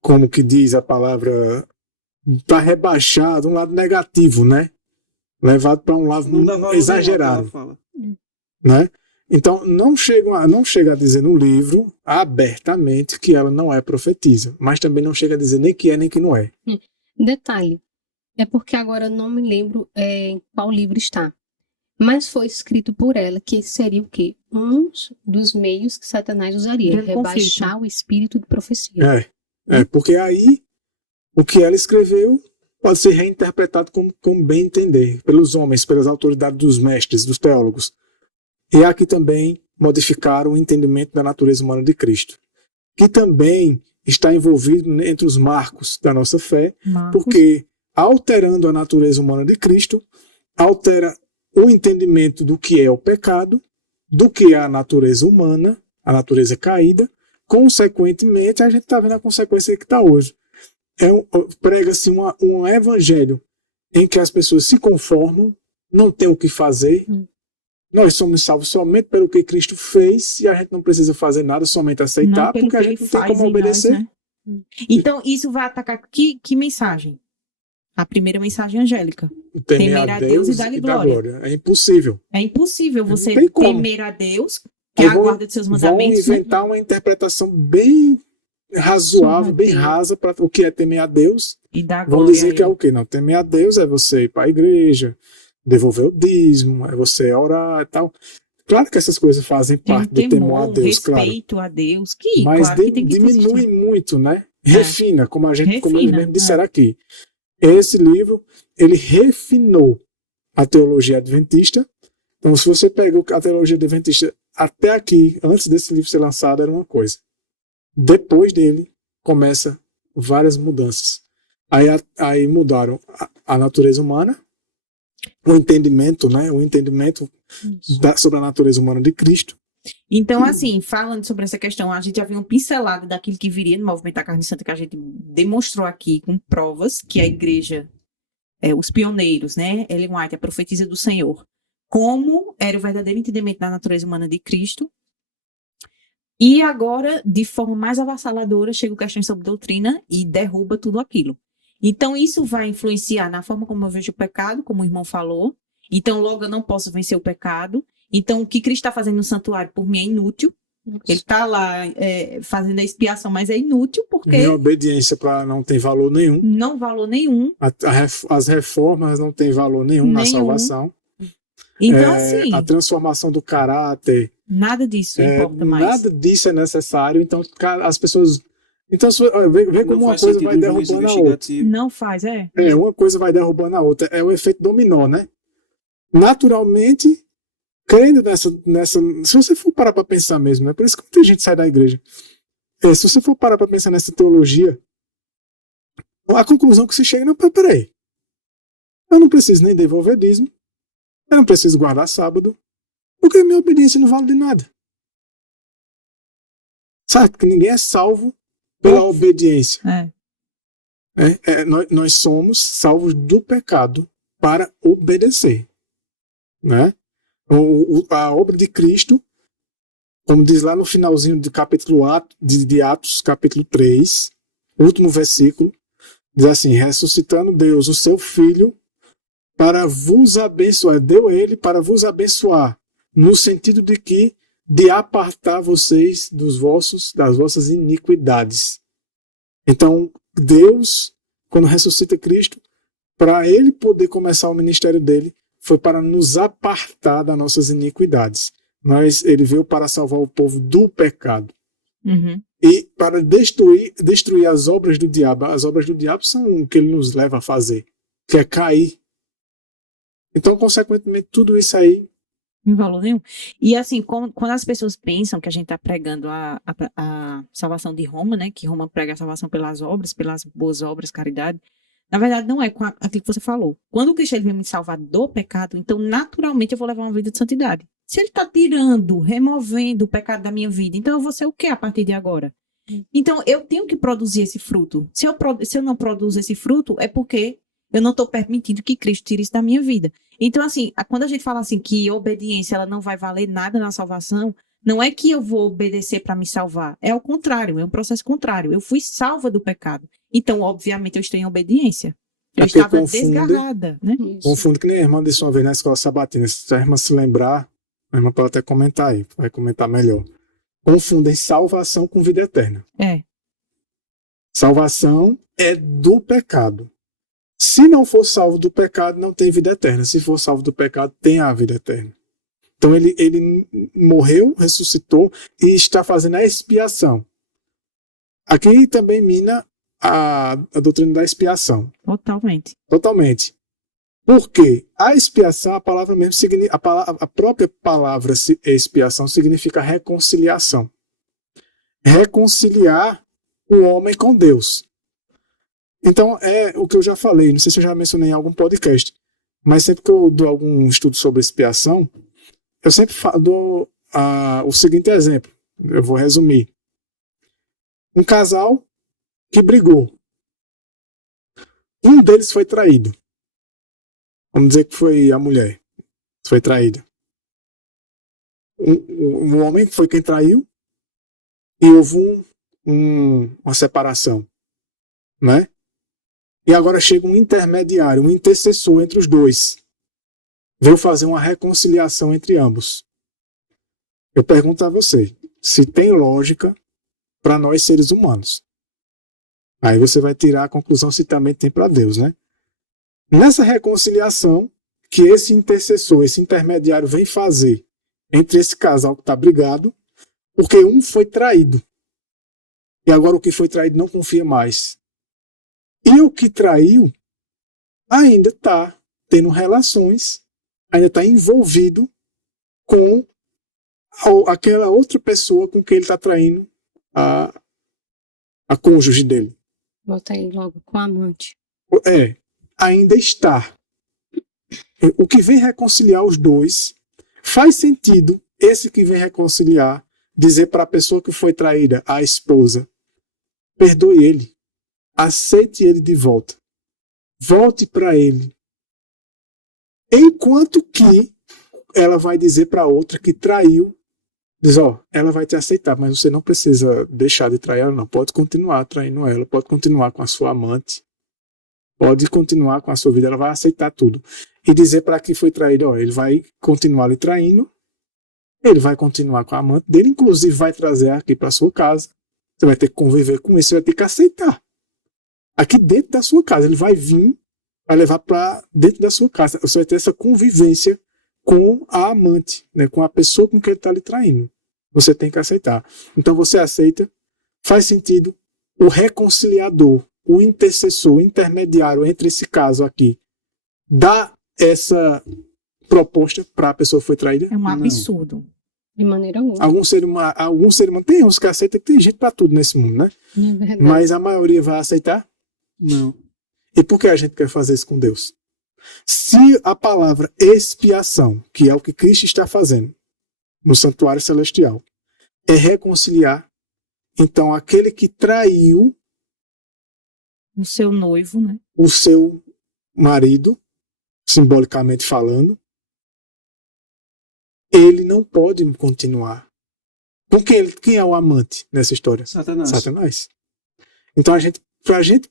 como que diz a palavra? Está rebaixado, um lado negativo, né? Levado para um lado exagerado. Né? Então, não chega a dizer no livro abertamente que ela não é profetisa, mas também não chega a dizer nem que é nem que não é. Detalhe, é porque agora eu não me lembro em qual livro está, mas foi escrito por ela que seria o quê? Um dos meios que Satanás usaria, rebaixar o espírito de profecia. Porque aí o que ela escreveu pode ser reinterpretado como bem entender, pelos homens, pelas autoridades dos mestres, dos teólogos. E aqui também modificaram o entendimento da natureza humana de Cristo, que também está envolvido entre os marcos da nossa fé, porque alterando a natureza humana de Cristo, altera o entendimento do que é o pecado, do que é a natureza humana, a natureza caída. Consequentemente, a gente está vendo a consequência que está hoje. Prega-se um evangelho em que as pessoas se conformam, não tem o que fazer. Nós somos salvos somente pelo que Cristo fez e a gente não precisa fazer nada, somente aceitar, porque a gente não tem como obedecer. Nós, né? Então, isso vai atacar que mensagem? A primeira mensagem angélica. Temer a Deus e dar-lhe glória. É impossível. É impossível você temer a Deus, que é a guarda de seus mandamentos. Vão inventar uma interpretação bem razoável, bem rasa para o que é temer a Deus. E dar glória. Vão dizer que é o quê? Não, temer a Deus é você ir para a igreja, devolver o dízimo, é você orar e tal. Claro que essas coisas fazem parte do temor a Deus, respeito a Deus, que mas claro que tem que diminui muito, né? Refina, como eles mesmo disseram aqui. Esse livro, ele refinou a teologia adventista. Então, se você pega a teologia adventista até aqui, antes desse livro ser lançado, era uma coisa. Depois dele, começa várias mudanças. Aí mudaram a natureza humana, o entendimento, né? O entendimento sobre a natureza humana de Cristo. Então, assim, falando sobre essa questão, a gente já viu um pincelado daquilo que viria no movimento da carne santa, que a gente demonstrou aqui com provas, que a igreja, os pioneiros, né? Ellen White, a profetisa do Senhor, como era o verdadeiro entendimento da natureza humana de Cristo. E agora, de forma mais avassaladora, chega o Questões sobre Doutrina e derruba tudo aquilo. Então, isso vai influenciar na forma como eu vejo o pecado, como o irmão falou, Então, logo eu não posso vencer o pecado. Então, o que Cristo está fazendo no santuário por mim é inútil. Ele está lá fazendo a expiação, mas é inútil porque Minha obediência para não tem valor nenhum. não valor nenhum. As reformas não têm valor nenhum na salvação. Então, assim, A transformação do caráter. nada disso importa mais. Nada disso é necessário. Então, as pessoas. Então, vê como uma coisa vai derrubando a outra. Não faz, uma coisa vai derrubando a outra. É o efeito dominó, né? Naturalmente, crendo nessa. Se você for parar para pensar mesmo, é por isso que muita gente sai da igreja. Se você for parar para pensar nessa teologia, a conclusão que você chega, não, peraí. Eu não preciso nem devolver dízimo. Eu não preciso guardar sábado. Porque minha obediência não vale de nada. Sabe que ninguém é salvo pela obediência. Nós somos salvos do pecado para obedecer. Né? A obra de Cristo, como diz lá no finalzinho do capítulo de Atos, capítulo 3, último versículo, diz assim: ressuscitando Deus, o seu Filho, para vos abençoar, deu ele para vos abençoar, no sentido de apartar vocês das vossas iniquidades. Então, Deus, quando ressuscita Cristo, para ele poder começar o ministério dele, foi para nos apartar das nossas iniquidades. Ele veio para salvar o povo do pecado. Uhum. E para destruir as obras do diabo. As obras do diabo são o que ele nos leva a fazer, que é cair. Então, consequentemente, tudo isso aí não valor nenhum. E assim, quando as pessoas pensam que a gente está pregando a salvação de Roma, né? Que Roma prega a salvação pelas obras, pelas boas obras, caridade. Na verdade, não é com aquilo que você falou. Quando o Cristo veio me salvar do pecado, então, naturalmente, eu vou levar uma vida de santidade. Se ele está tirando, removendo o pecado da minha vida, então eu vou ser o que a partir de agora? Então, eu tenho que produzir esse fruto. Se eu não produzo esse fruto, é porque eu não estou permitindo que Cristo tire isso da minha vida. Então, assim, quando a gente fala assim que obediência ela não vai valer nada na salvação, não é que eu vou obedecer para me salvar. É o contrário, é um processo contrário. Eu fui salva do pecado. Então, obviamente, eu estou em obediência. Eu estava desgarrada, né? Confundo que nem a irmã disse uma vez na escola sabatina. Se a irmã se lembrar, a irmã pode até comentar aí, vai comentar melhor. Confundem salvação com vida eterna. Salvação é do pecado. Se não for salvo do pecado, não tem vida eterna. Se for salvo do pecado, tem a vida eterna. Então ele morreu, ressuscitou e está fazendo a expiação. Aqui também mina a doutrina da expiação. Totalmente. Porque a expiação, a palavra mesmo, a própria palavra expiação significa reconciliação. Reconciliar o homem com Deus. Então, é o que eu já falei, não sei se eu já mencionei em algum podcast, mas sempre que eu dou algum estudo sobre expiação, eu sempre dou o seguinte exemplo, eu vou resumir. Um casal que brigou. Um deles foi traído. Vamos dizer que foi a mulher que foi traída. O homem foi quem traiu e houve uma separação, né? E agora chega um intermediário, um intercessor entre os dois. Veio fazer uma reconciliação entre ambos. Eu pergunto a você, se tem lógica para nós seres humanos. Aí você vai tirar a conclusão se também tem para Deus, né? Nessa reconciliação que esse intercessor, esse intermediário vem fazer entre esse casal que está brigado, porque um foi traído. E agora o que foi traído não confia mais. E o que traiu ainda está tendo relações, ainda está envolvido com aquela outra pessoa com quem ele está traindo a cônjuge dele. Bota aí logo com a amante. Ainda está. O que vem reconciliar os dois, faz sentido esse que vem reconciliar dizer para a pessoa que foi traída, a esposa, perdoe ele. Aceite ele de volta. Volte para ele. Enquanto que ela vai dizer para a outra que traiu, diz, ela vai te aceitar, mas você não precisa deixar de trair ela, não. Pode continuar traindo ela, pode continuar com a sua amante. pode continuar com a sua vida, ela vai aceitar tudo. E dizer para quem foi traído, ó, ele vai continuar lhe traindo, ele vai continuar com a amante dele, inclusive vai trazer aqui para sua casa, você vai ter que conviver com isso, você vai ter que aceitar. Aqui dentro da sua casa, ele vai vir, vai levar para dentro da sua casa, você vai ter essa convivência com a amante, né, com a pessoa com quem ele está lhe traindo. Você tem que aceitar. Então você aceita, faz sentido, o reconciliador, o intercessor, o intermediário entre esse caso aqui, dá essa proposta para a pessoa que foi traída? É um absurdo. De maneira alguma. Algum ser humano, tem uns que aceitam, que tem gente para tudo nesse mundo, né? É verdade. Mas a maioria vai aceitar? Não. E por que a gente quer fazer isso com Deus? Se a palavra expiação, que é o que Cristo está fazendo no santuário celestial, é reconciliar, então aquele que traiu O seu noivo, né? o seu marido, simbolicamente falando, ele não pode continuar. Com quem é o amante nessa história? Satanás. Satanás. Então pra gente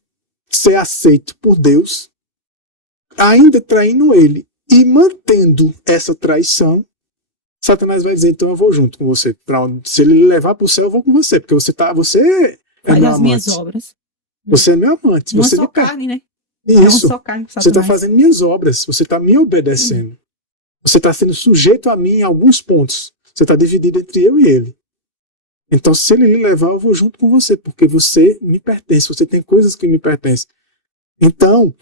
ser aceito por Deus, ainda traindo ele e mantendo essa traição, Satanás vai dizer, então eu vou junto com você. Se ele levar para o céu, eu vou com você, porque você é Faz meu as amante. minhas obras. Você é meu amante. Uma Você só me per- carne, né? É uma Isso. só carne. Você está Satanás. fazendo minhas obras. Você está me obedecendo. Você está sendo sujeito a mim em alguns pontos. Você está dividido entre eu e ele. Então, se ele lhe levar, eu vou junto com você, porque você me pertence. Você tem coisas que me pertencem. Então,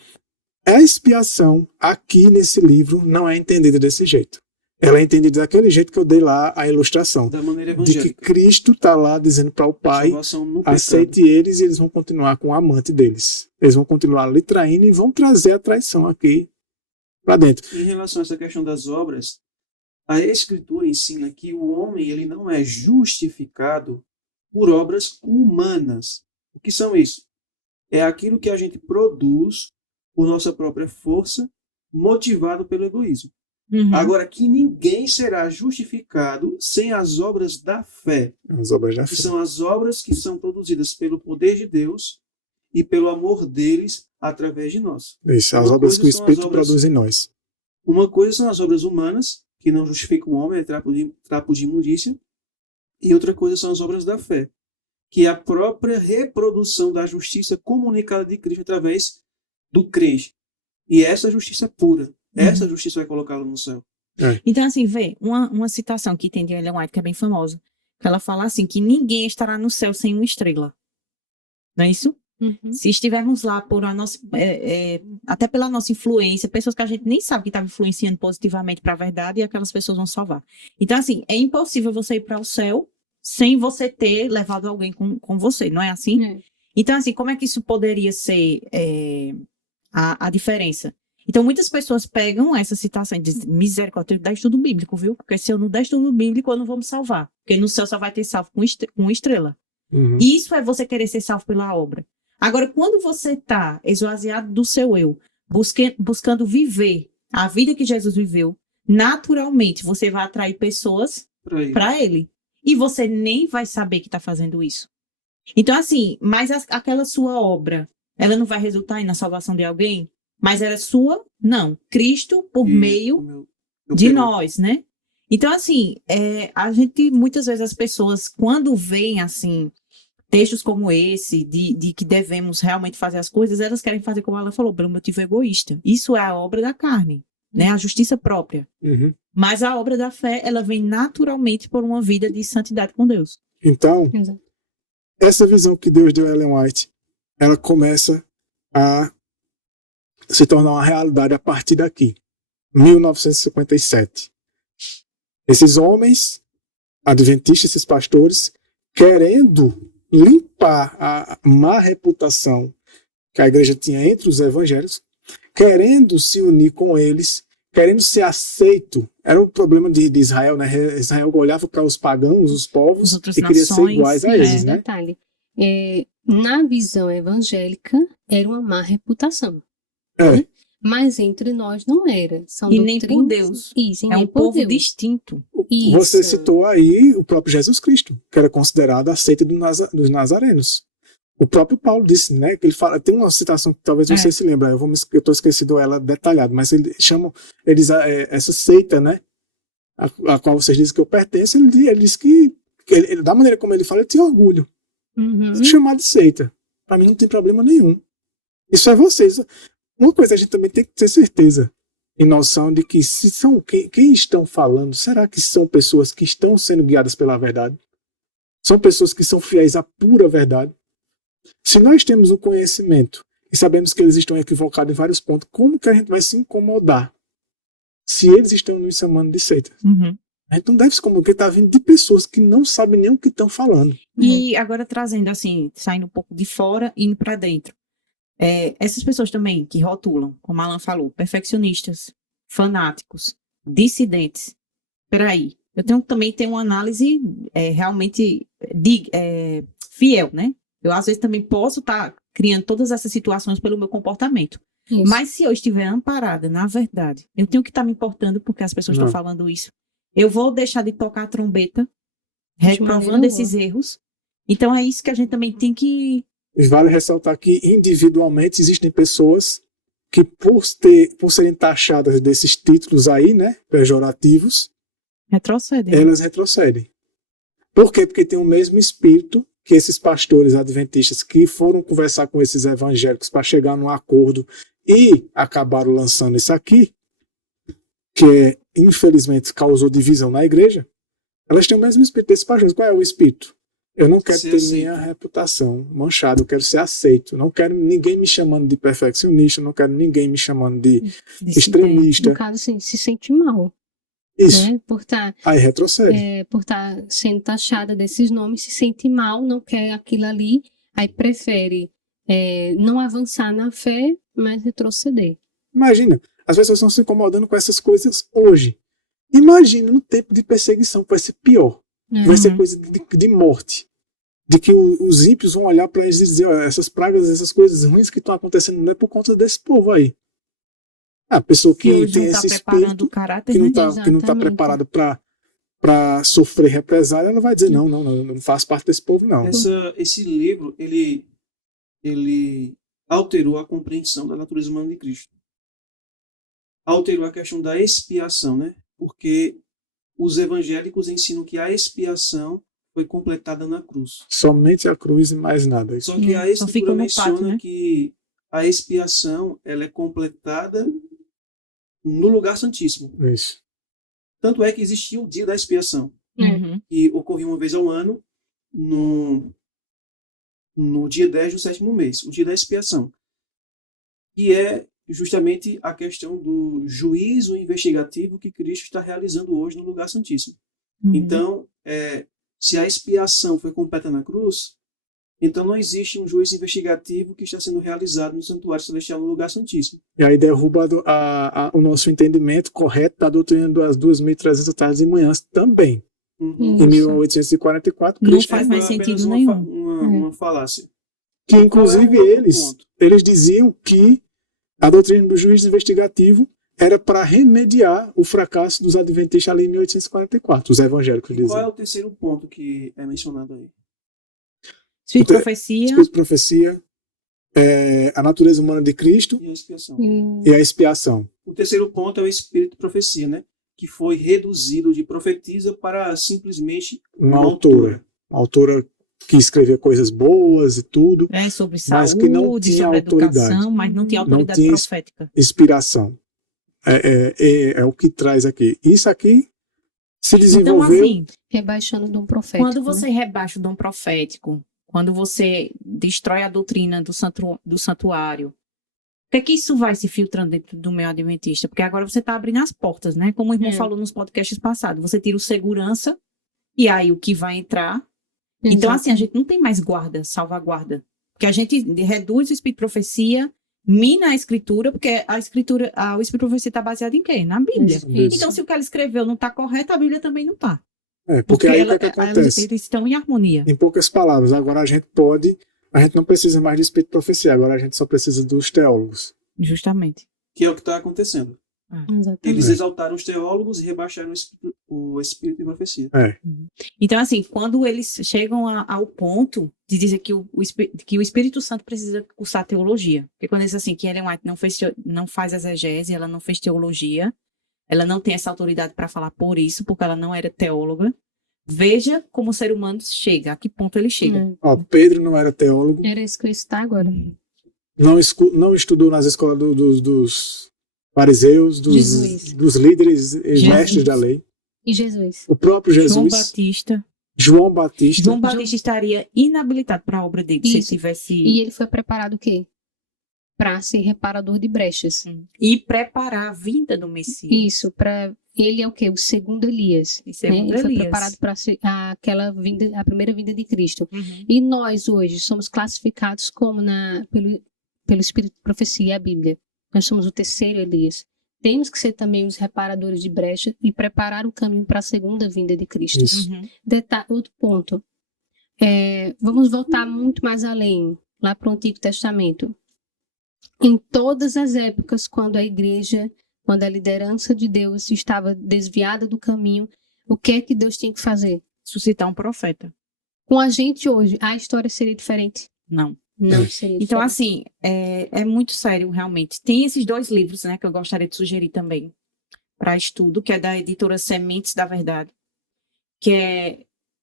a expiação aqui nesse livro não é entendida desse jeito. Ela é entendida daquele jeito que eu dei lá a ilustração. Da maneira De que evangélica. Cristo está lá dizendo para o Pai, Salvação no pecado. aceite eles e eles vão continuar com o amante deles. Eles vão continuar lhe traindo e vão trazer a traição aqui para dentro. Em relação a essa questão das obras, a Escritura ensina que o homem ele não é justificado por obras humanas. O que são isso? É aquilo que a gente produz por nossa própria força, motivado pelo egoísmo. Uhum. Agora, que ninguém será justificado sem as obras da fé, As obras da que fé. são as obras que são produzidas pelo poder de Deus e pelo amor deles através de nós. Isso, as Uma obras coisa que o são as Espírito obras- produz em nós. Uma coisa são as obras humanas, que não justificam o homem, é trapo de imundícia, e outra coisa são as obras da fé, que é a própria reprodução da justiça comunicada de Cristo através do crente. E essa justiça é pura. Essa justiça vai colocá-lo no céu. Então, assim, vê, uma citação que tem de Ellen White, que é bem famosa, que ela fala assim, que ninguém estará no céu sem uma estrela. Não é isso? Uhum. Se estivermos lá por a nossa, até pela nossa influência, pessoas que a gente nem sabe que estavam influenciando positivamente para a verdade, e aquelas pessoas vão salvar. Então, assim, é impossível você ir para o céu sem você ter levado alguém com você, não é assim? É. Então, assim, como é que isso poderia ser a diferença? Então, muitas pessoas pegam essa citação e dizem, misericórdia, eu tenho que dar estudo bíblico, viu? Porque se eu não der estudo bíblico, eu não vou me salvar. Porque no céu só vai ter salvo com estrela. Uhum. Isso é você querer ser salvo pela obra. Agora, quando você está esvaziado do seu eu, buscando viver a vida que Jesus viveu, naturalmente você vai atrair pessoas para ele. E você nem vai saber que está fazendo isso. Então, assim, mas aquela sua obra, ela não vai resultar na salvação de alguém? Mas era sua? Não. Cristo por meio de nós, né? Então, assim, a gente, muitas vezes as pessoas, quando veem, assim, textos como esse, de que devemos realmente fazer as coisas, elas querem fazer como ela falou, pelo motivo egoísta. Isso é a obra da carne, né? A justiça própria. Uhum. Mas a obra da fé, ela vem naturalmente por uma vida de santidade com Deus. Então, Exato. essa visão que Deus deu a Ellen White, ela começa a se tornar uma realidade a partir daqui, 1957. Esses homens adventistas, esses pastores, querendo limpar a má reputação que a igreja tinha entre os evangélicos, querendo se unir com eles, querendo ser aceito. Era o problema de Israel, né? Israel olhava para os pagãos, os povos, As outras e queria ser nações, iguais a eles, né? Detalhe. Na visão evangélica, era uma má reputação. Né? Mas entre nós não era. São E nem por doutrinas- Deus. Isso, e É nem um por povo Deus. distinto. Isso. Você citou aí o próprio Jesus Cristo, que era considerado a seita dos nazarenos. O próprio Paulo disse, né, que ele fala, tem uma citação que talvez você se lembre, eu estou esquecido ela detalhado, mas ele chama eles essa seita, né, a qual vocês dizem que eu pertenço, ele diz que da maneira como ele fala, ele tem orgulho. Se chamar de seita, para mim não tem problema nenhum. Isso é vocês. Uma coisa a gente também tem que ter certeza e noção de que se são quem estão falando, será que são pessoas que estão sendo guiadas pela verdade? São pessoas que são fiéis à pura verdade? Se nós temos um conhecimento e sabemos que eles estão equivocados em vários pontos, como que a gente vai se incomodar se eles estão nos chamando de seitas? A gente não deve se incomodar, porque está vindo de pessoas que não sabem nem o que estão falando. E agora trazendo assim, saindo um pouco de fora e indo para dentro. Essas pessoas também que rotulam, como a Alan falou, perfeccionistas, fanáticos, dissidentes. Peraí, eu também tenho uma análise realmente fiel, né? Eu, às vezes, também posso estar criando todas essas situações pelo meu comportamento. Isso. Mas se eu estiver amparada, na verdade, eu tenho que estar me importando porque as pessoas estão falando isso. Eu vou deixar de tocar a trombeta, reprovando esses erros. Então, é isso que a gente também tem que... E vale ressaltar que, individualmente, existem pessoas que, por serem taxadas desses títulos aí, né, pejorativos, elas retrocedem. Por quê? Porque tem o mesmo espírito que esses pastores adventistas que foram conversar com esses evangélicos para chegar num acordo e acabaram lançando isso aqui, que infelizmente causou divisão na igreja, elas têm o mesmo espírito desses pastores. Qual é o espírito? Eu não quero ter minha reputação manchada, eu quero ser aceito. Não quero ninguém me chamando de perfeccionista, não quero ninguém me chamando de extremista. No caso, assim, se sente mal. Isso. Né? Aí retrocede. Por estar sendo taxada desses nomes, se sente mal, não quer aquilo ali, aí prefere não avançar na fé, mas retroceder. Imagina, as pessoas estão se incomodando com essas coisas hoje. Imagina no tempo de perseguição, que vai ser pior. Vai ser coisa de morte. De que os ímpios vão olhar para eles e dizer, essas pragas, essas coisas ruins que estão acontecendo não é por conta desse povo aí. A pessoa que tem esse espírito, que não está preparado para sofrer represália, ela vai dizer, não faz parte desse povo, não. Esse livro, ele alterou a compreensão da natureza humana de Cristo. Alterou a questão da expiação, né? Porque os evangélicos ensinam que a expiação foi completada na cruz. Somente a cruz e mais nada. Só que a Escritura menciona que a expiação ela é completada no lugar santíssimo. Isso. Tanto é que existia o dia da expiação, que ocorria uma vez ao ano, no dia 10 do 7º mês, o dia da expiação. E é justamente a questão do juízo investigativo que Cristo está realizando hoje no lugar santíssimo. Então, se a expiação foi completa na cruz, então não existe um juízo investigativo que está sendo realizado no santuário celestial no lugar santíssimo. E aí derruba o nosso entendimento correto da doutrina das 2.300 tardes e manhãs também. Em 1844, Cristo não faz mais sentido nenhum. Uma falácia. Que inclusive eles diziam que a doutrina do juízo investigativo era para remediar o fracasso dos adventistas ali em 1844, os evangélicos diziam. Qual é o terceiro ponto que é mencionado aí? Espírito de profecia. Espírito de profecia, a natureza humana de Cristo e a expiação. E a expiação. O terceiro ponto é o espírito de profecia, né? Que foi reduzido de profetisa para simplesmente uma autora. Uma autora que escrevia coisas boas e tudo, sobre saúde, mas que não tinha sobre autoridade. Educação, mas não tinha autoridade profética. Inspiração. É o que traz aqui. Isso aqui se desenvolveu... Então, assim, rebaixando o dom profético. Quando você rebaixa o dom profético, quando você destrói a doutrina do santuário, o que isso vai se filtrando dentro do meio adventista? Porque agora você está abrindo as portas, né? Como o irmão falou nos podcasts passados, você tira o segurança e aí o que vai entrar. Então, assim, a gente não tem mais salvaguarda. Porque a gente reduz o espírito de profecia, mina a escritura, porque o espírito de profecia está baseado em quê? Na Bíblia. Isso. Então, se o que ela escreveu não está correto, a Bíblia também não está. Porque aí o que acontece? Eles estão em harmonia. Em poucas palavras, agora a gente não precisa mais de espírito de profecia, agora a gente só precisa dos teólogos. Justamente. Que é o que está acontecendo. Exatamente. Eles exaltaram os teólogos e rebaixaram o espírito de profecia. Então, assim, quando eles chegam ao ponto de dizer que o Espírito Santo precisa cursar teologia, porque quando eles assim, que Ellen White não faz exegese, ela não fez teologia, ela não tem essa autoridade para falar por isso, porque ela não era teóloga, veja como o ser humano chega, a que ponto ele chega. Pedro não era teólogo, Era isso que eu ia citar agora. não estudou nas escolas dos fariseus, Jesus. dos líderes e Jesus. mestres da lei. E Jesus? O próprio João Jesus, Batista João Batista, estaria inabilitado para a obra dele, se ele Isso. tivesse... E ele foi preparado o quê? Para ser reparador de brechas. E preparar a vinda do Messias. Isso, para ele é o quê? O segundo Elias. E segundo Ele foi Elias. preparado para aquela vinda, a primeira vinda de Cristo. Uhum. E nós hoje somos classificados como pelo Espírito de Profecia, a Bíblia. Nós somos o terceiro Elias. Temos que ser também os reparadores de brecha e preparar o caminho para a segunda vinda de Cristo. Isso. Uhum. Outro ponto. Vamos voltar muito mais além, lá para o Antigo Testamento. Em todas as épocas, quando a igreja, quando a liderança de Deus estava desviada do caminho, o que é que Deus tinha que fazer? Suscitar um profeta. Com a gente hoje, a história seria diferente? Não. Não seria Então, diferente. assim, é muito sério, realmente. Tem esses 2 livros, né, que eu gostaria de sugerir também para estudo, que é da editora Sementes da Verdade, que é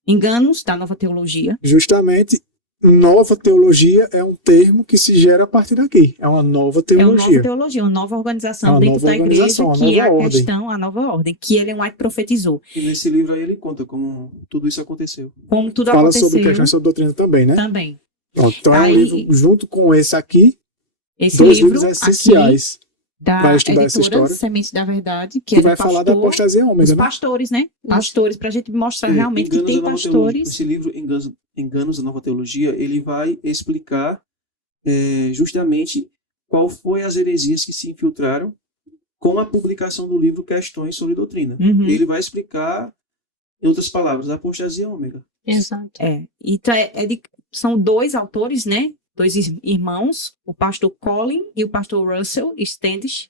Enganos da Nova Teologia. Justamente, nova teologia é um termo que se gera a partir daqui. É uma nova É uma nova teologia. teologia, uma nova organização É uma dentro nova da igreja, organização, a que é nova a ordem. questão, a nova ordem, que Ellen White profetizou. E nesse livro aí ele conta como tudo isso aconteceu. Como tudo Fala aconteceu sobre questões sobre doutrina também, né? também. Pronto, então é um Aí- livro, junto com esse aqui, Esse 2 livro livros aqui, essenciais da para estudar essa editora história, Sementes da Verdade, que que é vai do falar da pastor, apostasia os ômega, né? pastores, né? Pastores, para a gente mostrar É, realmente que Enganos tem da Nova Teologia. pastores. Esse livro, Enganos da Nova Teologia, ele vai explicar justamente qual foi as heresias que se infiltraram com a publicação do livro Questões sobre Doutrina. Uhum. Ele vai explicar, em outras palavras, a apostasia ômega. Exato. Então, são 2 autores, né? 2 irmãos, o pastor Colin e o pastor Russell Standish,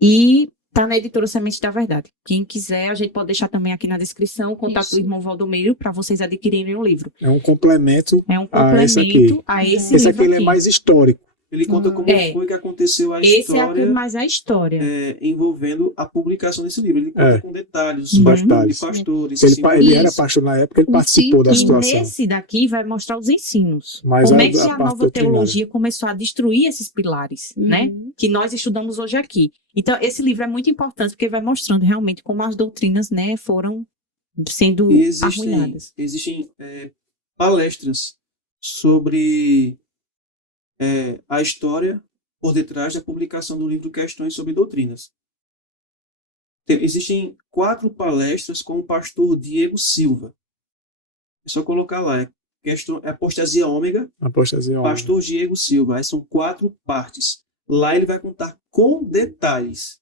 e tá na editora Sementes da Verdade. Quem quiser, a gente pode deixar também aqui na descrição o contato Isso. do irmão Valdomiro para vocês adquirirem o livro. É um complemento. É um Ah, esse aqui. complemento a esse Esse livro aqui ele é mais histórico. Ele conta como foi que aconteceu a Esse é aqui história mais a história. envolvendo a publicação desse livro. Ele conta com detalhes, Uhum. os Detalhes. pastores. Ele era Isso. pastor na época, ele O participou da E E situação. nesse daqui vai mostrar os ensinos. Mas Como a- é que a a parte nova doutrinária. teologia começou a destruir esses pilares, né? Que nós estudamos hoje aqui. Então, esse livro é muito importante porque vai mostrando realmente como as doutrinas, né, foram sendo E existem arruinadas. palestras sobre a história por detrás da publicação do livro Questões sobre Doutrinas. Existem 4 palestras com o pastor Diego Silva. É só colocar lá. Apostasia Ômega, Apostasia ômega. pastor Diego Silva. Aí são 4 partes. Lá ele vai contar com detalhes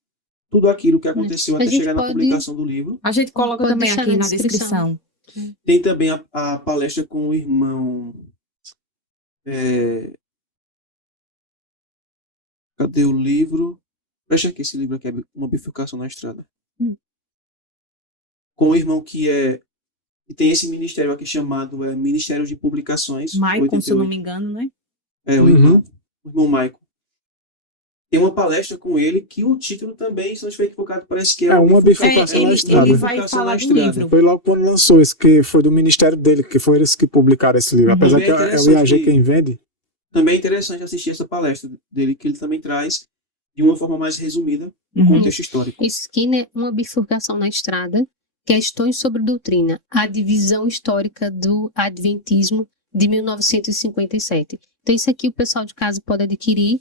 tudo aquilo que aconteceu A até gente chegar na pode- publicação do livro. A gente coloca Pode também deixar aqui na na descrição. Tem também a palestra com o irmão. Cadê o livro? Fecha aqui esse livro aqui, é Uma Bifurcação na Estrada. Com o irmão que tem esse ministério aqui chamado Ministério de Publicações. Maicon, se eu não 88. me engano, né? O irmão Maicon. Tem uma palestra com ele que o título também, se não estiver equivocado, parece que é Uma bifurcação na estrada. Ele vai falar do livro. Foi logo quando lançou esse, que foi do ministério dele, que foi eles que publicaram esse livro. Uhum. Apesar Também que é é o interessante IAG que- quem vende. Também é interessante assistir essa palestra dele, que ele também traz de uma forma mais resumida o Uhum. contexto histórico. Skinner é uma bifurcação na estrada, questões sobre doutrina, a divisão histórica do Adventismo de 1957. Então, isso aqui o pessoal de casa pode adquirir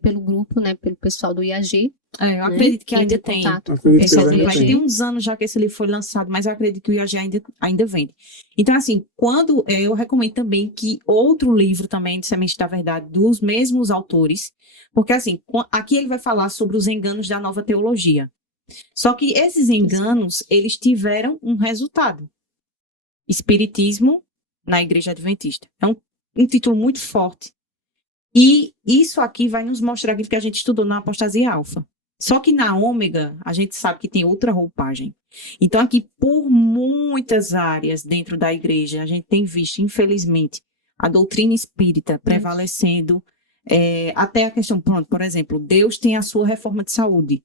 pelo grupo, né, pelo pessoal do IAG. Eu acredito que ainda Entre em tem. contato com o Acredito que pessoal do ainda Exemplo, tem. tem uns anos já que esse livro foi lançado, mas eu acredito que o IAG ainda vende. Então, assim, quando eu recomendo também que outro livro também de Semente da Verdade, dos mesmos autores, porque assim, aqui ele vai falar sobre os enganos da nova teologia. Só que esses enganos, eles tiveram um resultado. Espiritismo na Igreja Adventista. É um título muito forte. E isso aqui vai nos mostrar aquilo que a gente estudou na apostasia alfa. Só que na Ômega, a gente sabe que tem outra roupagem. Então, aqui, por muitas áreas dentro da igreja, a gente tem visto, infelizmente, a doutrina espírita prevalecendo, até a questão, pronto, por exemplo, Deus tem a sua reforma de saúde.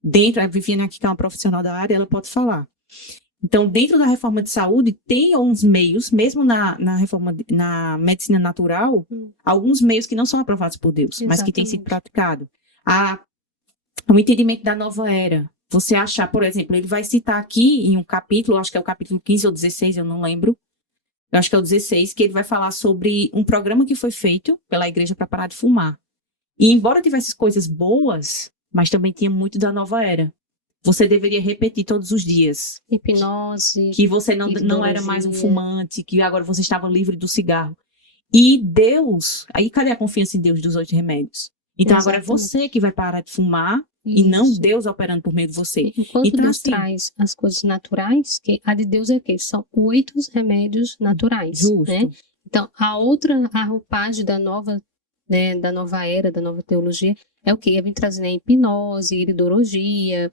Dentro, a Viviane aqui, que é uma profissional da área, ela pode falar. Então, dentro da reforma de saúde, tem uns meios, mesmo na medicina natural, alguns meios que não são aprovados por Deus, mas que têm sido praticados. O entendimento da nova era. Você achar, por exemplo, ele vai citar aqui em um capítulo, acho que é o capítulo 15 ou 16, eu não lembro. Eu acho que é o 16, que ele vai falar sobre um programa que foi feito pela igreja para parar de fumar. E embora tivesse coisas boas, mas também tinha muito da nova era. Você deveria repetir todos os dias. Hipnose. Que você não era mais um fumante, que agora você estava livre do cigarro. E Deus, aí cadê a confiança em Deus dos 8 remédios? Então agora é você que vai parar de fumar e não Deus operando por meio de você. Enquanto então, Deus traz as coisas naturais, que a de Deus é o quê? São 8 remédios naturais. Justo. Né? Então, a roupagem da nova, né, da nova era, da nova teologia, é o quê? É vir trazer, né, hipnose, iridologia,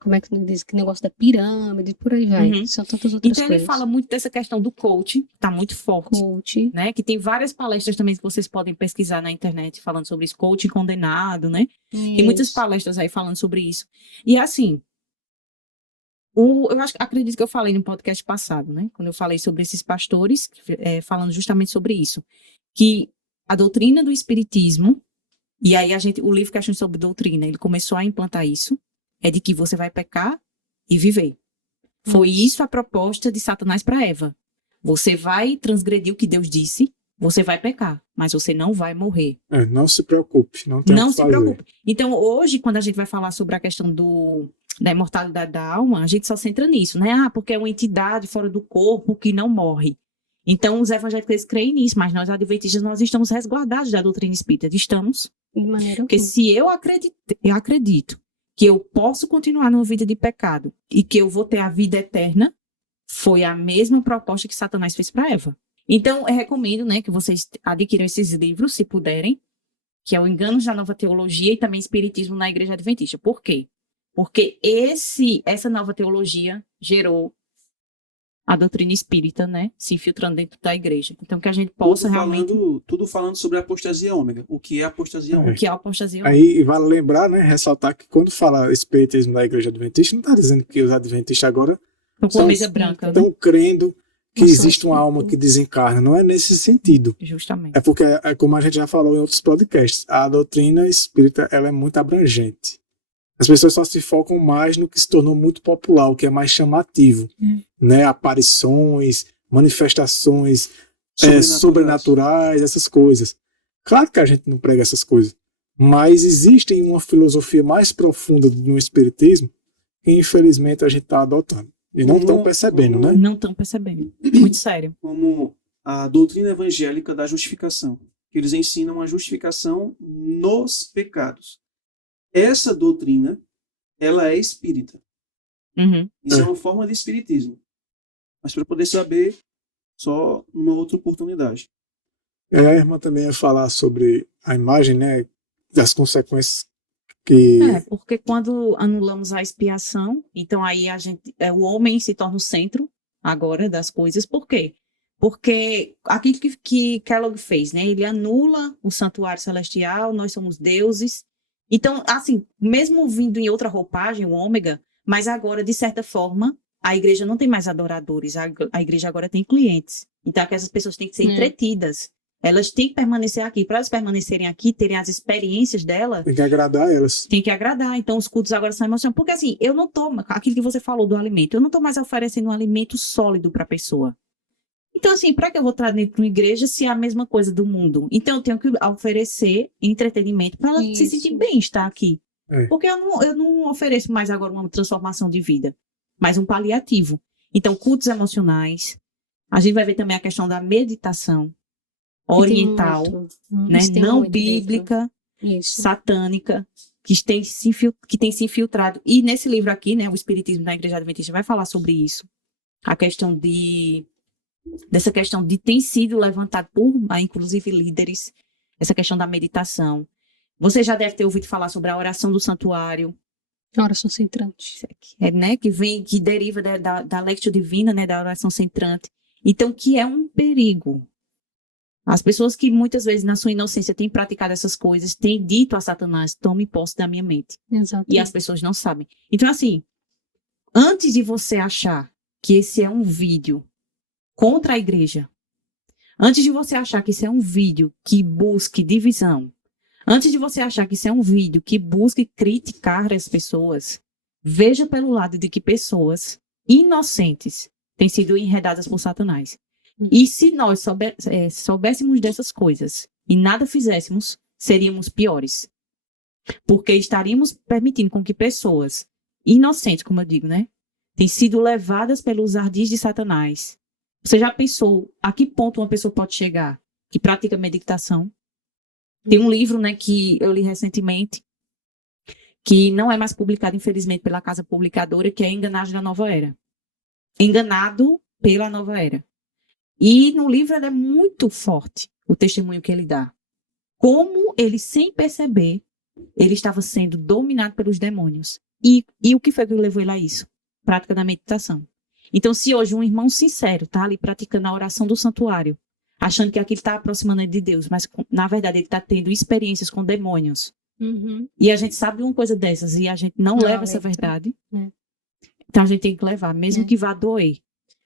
como é que diz? Que negócio da pirâmide, por aí vai. São tantas outras então, coisas. ele fala muito dessa questão do coaching, tá muito forte. Né? Que tem várias palestras também que vocês podem pesquisar na internet falando sobre isso, coaching condenado, né? Isso. Tem muitas palestras aí falando sobre isso. E assim, acredito que eu falei no podcast passado, né? Quando eu falei sobre esses pastores, falando justamente sobre isso. Que a doutrina do espiritismo, e aí o livro Questões sobre Doutrina, ele começou a implantar isso, é de que você vai pecar e viver. Foi isso a proposta de Satanás para Eva. Você vai transgredir o que Deus disse, você vai pecar, mas você não vai morrer. Não se preocupe, não tem o que fazer. Preocupe. Então, hoje, quando a gente vai falar sobre a questão da imortalidade da alma, a gente só centra nisso, né? Porque é uma entidade fora do corpo que não morre. Então, os evangélicos creem nisso, mas nós, adventistas, nós estamos resguardados da doutrina espírita. Estamos. De maneira porque se eu acredito que eu posso continuar numa vida de pecado e que eu vou ter a vida eterna, foi a mesma proposta que Satanás fez para Eva. Então, eu recomendo, né, que vocês adquiram esses livros, se puderem, que é o Enganos da Nova Teologia e também Espiritismo na Igreja Adventista. Por quê? Porque essa nova teologia gerou a doutrina espírita, né, se infiltrando dentro da igreja. Então, que a gente possa Tudo falando sobre a apostasia ômega. O que é a apostasia ômega? O que é a apostasia ômega? Aí vale lembrar, né, ressaltar que quando fala espiritismo da igreja adventista, não está dizendo que os adventistas agora estão com a mesa branca, estão crendo que existe uma alma que desencarna. Não é nesse sentido. Justamente. É porque, como a gente já falou em outros podcasts, a doutrina espírita ela é muito abrangente. As pessoas só se focam mais no que se tornou muito popular, o que é mais chamativo. Né? Aparições, manifestações sobrenaturais, essas coisas. Claro que a gente não prega essas coisas, mas existe uma filosofia mais profunda no espiritismo que infelizmente a gente está adotando. E não estão percebendo, né? Não estão percebendo. Muito sério. Como a doutrina evangélica da justificação, que eles ensinam a justificação nos pecados. Essa doutrina, ela é espírita. Isso é uma forma de espiritismo. Mas para poder saber, só numa outra oportunidade. A irmã também ia falar sobre a imagem, né, das consequências que... porque quando anulamos a expiação, então aí o homem se torna o centro agora das coisas. Por quê? Porque aquilo que Kellogg fez, né, ele anula o santuário celestial, nós somos deuses. Então, assim, mesmo vindo em outra roupagem, o ômega, mas agora, de certa forma, a igreja não tem mais adoradores, a igreja agora tem clientes. Então, essas pessoas têm que ser entretidas. Elas têm que permanecer aqui. Para elas permanecerem aqui, terem as experiências delas... Tem que agradar elas. Tem que agradar. Então, os cultos agora são emocionantes. Porque, assim, eu não estou... Aquilo que você falou do alimento, eu não estou mais oferecendo um alimento sólido para a pessoa. Então, assim, para que eu vou trazer para uma igreja se é a mesma coisa do mundo? Então, eu tenho que oferecer entretenimento para ela se sentir bem estar aqui. Porque eu não ofereço mais agora uma transformação de vida, mas um paliativo. Então, cultos emocionais. A gente vai ver também a questão da meditação oriental, né? Não bíblica, satânica, que tem se infiltrado. E nesse livro aqui, né, o Espiritismo da Igreja Adventista vai falar sobre isso. A questão dessa questão de tem sido levantado por, inclusive, líderes, essa questão da meditação, Você já deve ter ouvido falar sobre a oração do santuário, Oração centrante. né? Que deriva da Lectio Divina, né? Da oração centrante. Então, que é um perigo. As pessoas que muitas vezes, na sua inocência, têm praticado essas coisas, têm dito a Satanás, tome posse da minha mente. Exato. E as pessoas não sabem. Então, assim, antes de você achar que esse é um vídeo contra a igreja, antes de você achar que isso é um vídeo que busque divisão, antes de você achar que isso é um vídeo que busque criticar as pessoas, veja pelo lado de que pessoas inocentes têm sido enredadas por Satanás. E se nós soubéssemos dessas coisas e nada fizéssemos, seríamos piores. Porque estaríamos permitindo com que pessoas inocentes, como eu digo, né, têm sido levadas pelos ardis de Satanás. Você já pensou a que ponto uma pessoa pode chegar que pratica meditação? Tem um livro, né, que eu li recentemente, que não é mais publicado, infelizmente, pela casa publicadora, que é Enganados na Nova Era. Enganado pela Nova Era. E no livro ele é muito forte, o testemunho que ele dá. Como ele, sem perceber, ele estava sendo dominado pelos demônios. E o que foi que levou ele a isso? Prática da meditação. Então, se hoje um irmão sincero está ali praticando a oração do santuário, achando que aquilo está aproximando ele de Deus, mas na verdade ele está tendo experiências com demônios. E a gente sabe uma coisa dessas e a gente não leva essa verdade. Então a gente tem que levar, mesmo que vá doer.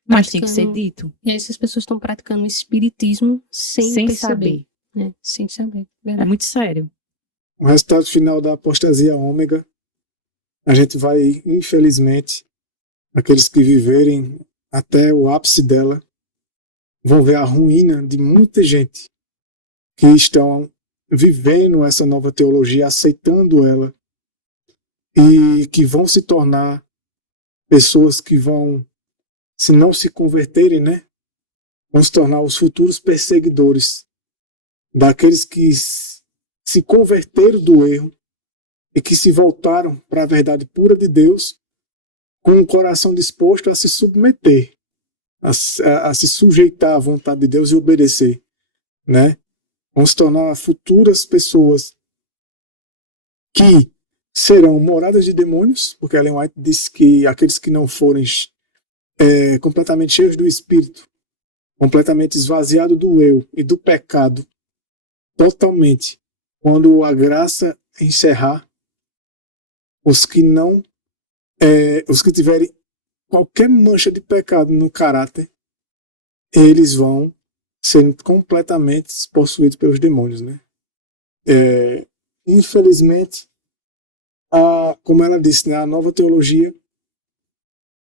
Mas tem que ser dito. E aí essas pessoas estão praticando o espiritismo sem perceber. Saber. Sem saber. É muito sério. O resultado final da apostasia ômega, a gente vai, infelizmente, aqueles que viverem até o ápice dela, vão ver a ruína de muita gente que estão vivendo essa nova teologia, aceitando ela, e que vão se tornar pessoas que vão, se não se converterem, né, vão se tornar os futuros perseguidores daqueles que se converteram do erro e que se voltaram para a verdade pura de Deus com o coração disposto a se submeter, a se sujeitar à vontade de Deus e obedecer, né? Vão se tornar futuras pessoas que serão moradas de demônios, porque Ellen White disse que aqueles que não forem completamente cheios do Espírito, completamente esvaziados do eu e do pecado, totalmente, quando a graça encerrar, os que tiverem qualquer mancha de pecado no caráter, eles vão ser completamente possuídos pelos demônios, né? Infelizmente, como ela disse, né, a nova teologia,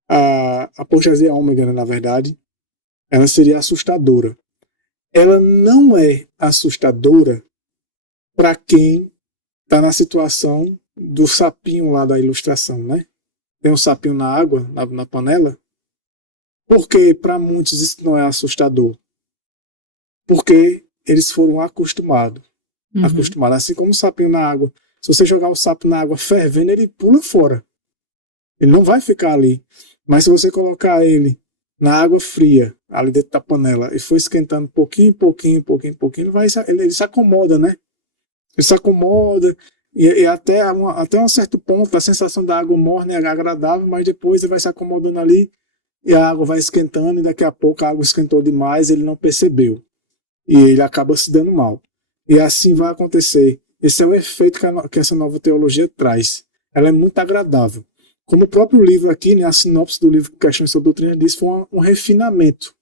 a apostasia ômega, né, na verdade, ela seria assustadora. Ela não é assustadora para quem está na situação do sapinho lá da ilustração, né? Tem um sapinho na água, na panela. Porque para muitos isso não é assustador? Porque eles foram acostumados. Assim como o sapinho na água. Se você jogar o sapo na água fervendo, ele pula fora. Ele não vai ficar ali. Mas se você colocar ele na água fria, ali dentro da panela, e for esquentando pouquinho, ele se acomoda, né? Ele se acomoda, e até um certo ponto, a sensação da água morna é agradável, mas depois ele vai se acomodando ali, e a água vai esquentando, e daqui a pouco a água esquentou demais, ele não percebeu. E ele acaba se dando mal. E assim vai acontecer. Esse é o efeito que essa nova teologia traz. Ela é muito agradável. Como o próprio livro aqui, né, a sinopse do livro Questões sobre Doutrina diz, foi um refinamento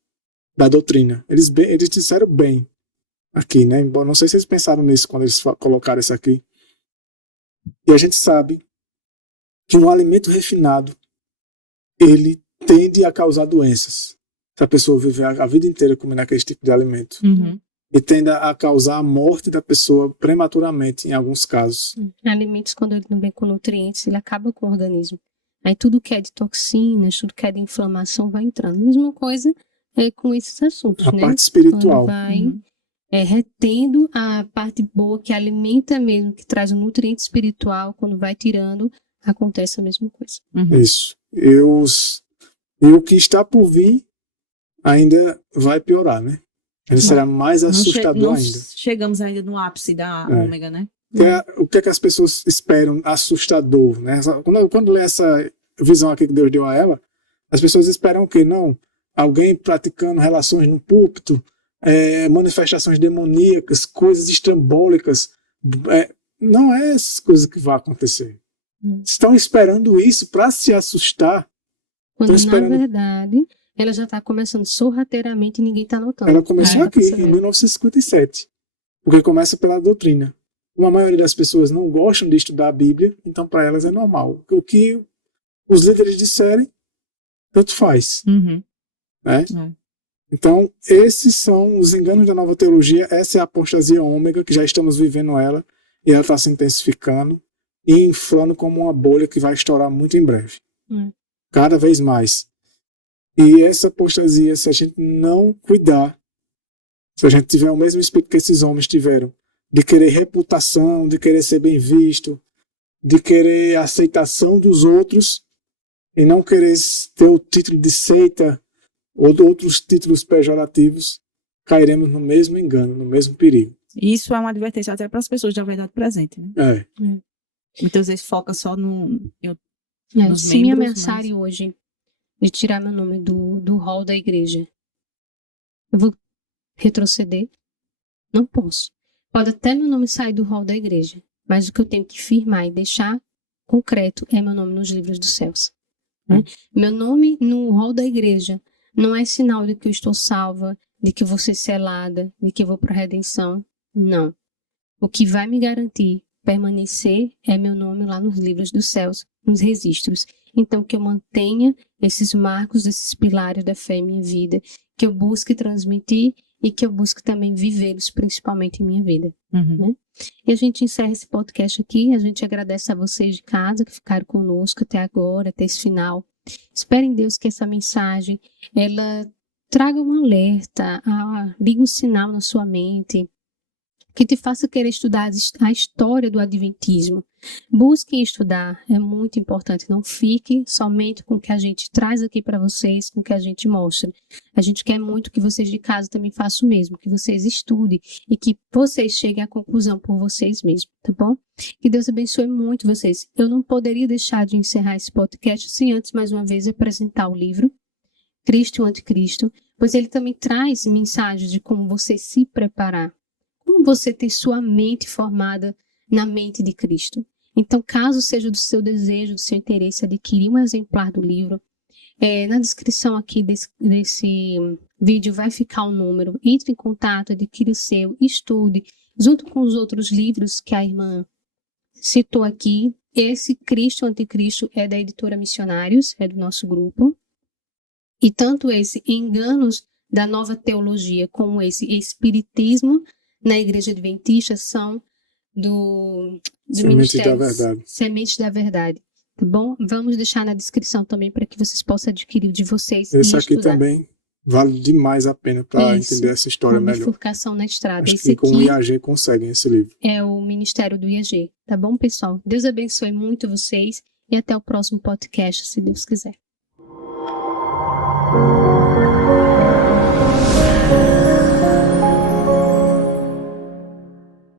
da doutrina. Eles disseram bem aqui, né? Embora não sei se eles pensaram nisso quando eles colocaram isso aqui. E a gente sabe que um alimento refinado, ele tende a causar doenças. Se a pessoa viver a vida inteira comendo aquele tipo de alimento. E tende a causar a morte da pessoa prematuramente, em alguns casos. Alimentos, quando ele não vem com nutrientes, ele acaba com o organismo. Aí tudo que é de toxinas, tudo que é de inflamação vai entrando. Mesma coisa com esses assuntos, a né? parte espiritual. Quando vai retendo a parte boa que alimenta mesmo, que traz o nutriente espiritual, quando vai tirando, acontece a mesma coisa. Isso. E o que está por vir ainda vai piorar, né? Ele será mais assustador ainda. Chegamos ainda no ápice da ômega, né? O que é que as pessoas esperam assustador, né? Quando lê essa visão aqui que Deus deu a ela, as pessoas esperam o quê? Não, alguém praticando relações no púlpito, manifestações demoníacas, coisas estrambólicas. Não é essas coisas que vão acontecer. Estão esperando isso para se assustar. Quando, na verdade, ela já está começando sorrateiramente e ninguém está notando. Ela começou aqui, em 1957. Porque começa pela doutrina. Como a maioria das pessoas não gostam de estudar a Bíblia, então para elas é normal. O que os líderes disserem, tanto faz. Né? Então, esses são os enganos da nova teologia. Essa é a apostasia ômega, que já estamos vivendo ela, e ela está se intensificando e inflando como uma bolha que vai estourar muito em breve. Cada vez mais. E essa apostasia, se a gente não cuidar, se a gente tiver o mesmo espírito que esses homens tiveram, de querer reputação, de querer ser bem visto, de querer aceitação dos outros, e não querer ter o título de seita ou de outros títulos pejorativos, cairemos no mesmo engano, no mesmo perigo. Isso é uma advertência até para as pessoas da verdade presente, né? Muitas vezes foca só nos se me ameaçarem hoje de tirar meu nome do hall da igreja, eu vou retroceder? Não posso. Pode até meu nome sair do hall da igreja, mas o que eu tenho que firmar e deixar concreto é meu nome nos livros dos céus. Né? Meu nome no hall da igreja não é sinal de que eu estou salva, de que eu vou ser selada, de que eu vou para a redenção. Não. O que vai me garantir permanecer é meu nome lá nos livros dos céus, nos registros. Então, que eu mantenha esses marcos, esses pilares da fé em minha vida, que eu busque transmitir e que eu busque também vivê-los, principalmente em minha vida. Né? E a gente encerra esse podcast aqui. A gente agradece a vocês de casa que ficaram conosco até agora, até esse final. Espero em Deus que essa mensagem ela traga um alerta, ligue um sinal na sua mente, que te faça querer estudar a história do Adventismo. Busquem estudar, é muito importante. Não fique somente com o que a gente traz aqui para vocês, com o que a gente mostra. A gente quer muito que vocês de casa também façam o mesmo, que vocês estudem e que vocês cheguem à conclusão por vocês mesmos, tá bom? Que Deus abençoe muito vocês. Eu não poderia deixar de encerrar esse podcast sem antes, mais uma vez, apresentar o livro Cristo e o Anticristo, pois ele também traz mensagens de como você se preparar. Como você ter sua mente formada na mente de Cristo. Então, caso seja do seu desejo, do seu interesse adquirir um exemplar do livro, na descrição aqui desse vídeo vai ficar o número. Entre em contato, adquira o seu, estude, junto com os outros livros que a irmã citou aqui. Esse Cristo Anticristo é da editora Missionários, é do nosso grupo. E tanto esse Enganos da Nova Teologia como esse Espiritismo na Igreja Adventista são do Ministério Sementes da Verdade, tá bom? Vamos deixar na descrição também para que vocês possam adquirir o de vocês. Esse aqui também vale demais a pena para entender essa história melhor. Bifurcação na Estrada. Acho que com o IAG conseguem esse livro. É o Ministério do IAG, tá bom, pessoal? Deus abençoe muito vocês e até o próximo podcast, se Deus quiser.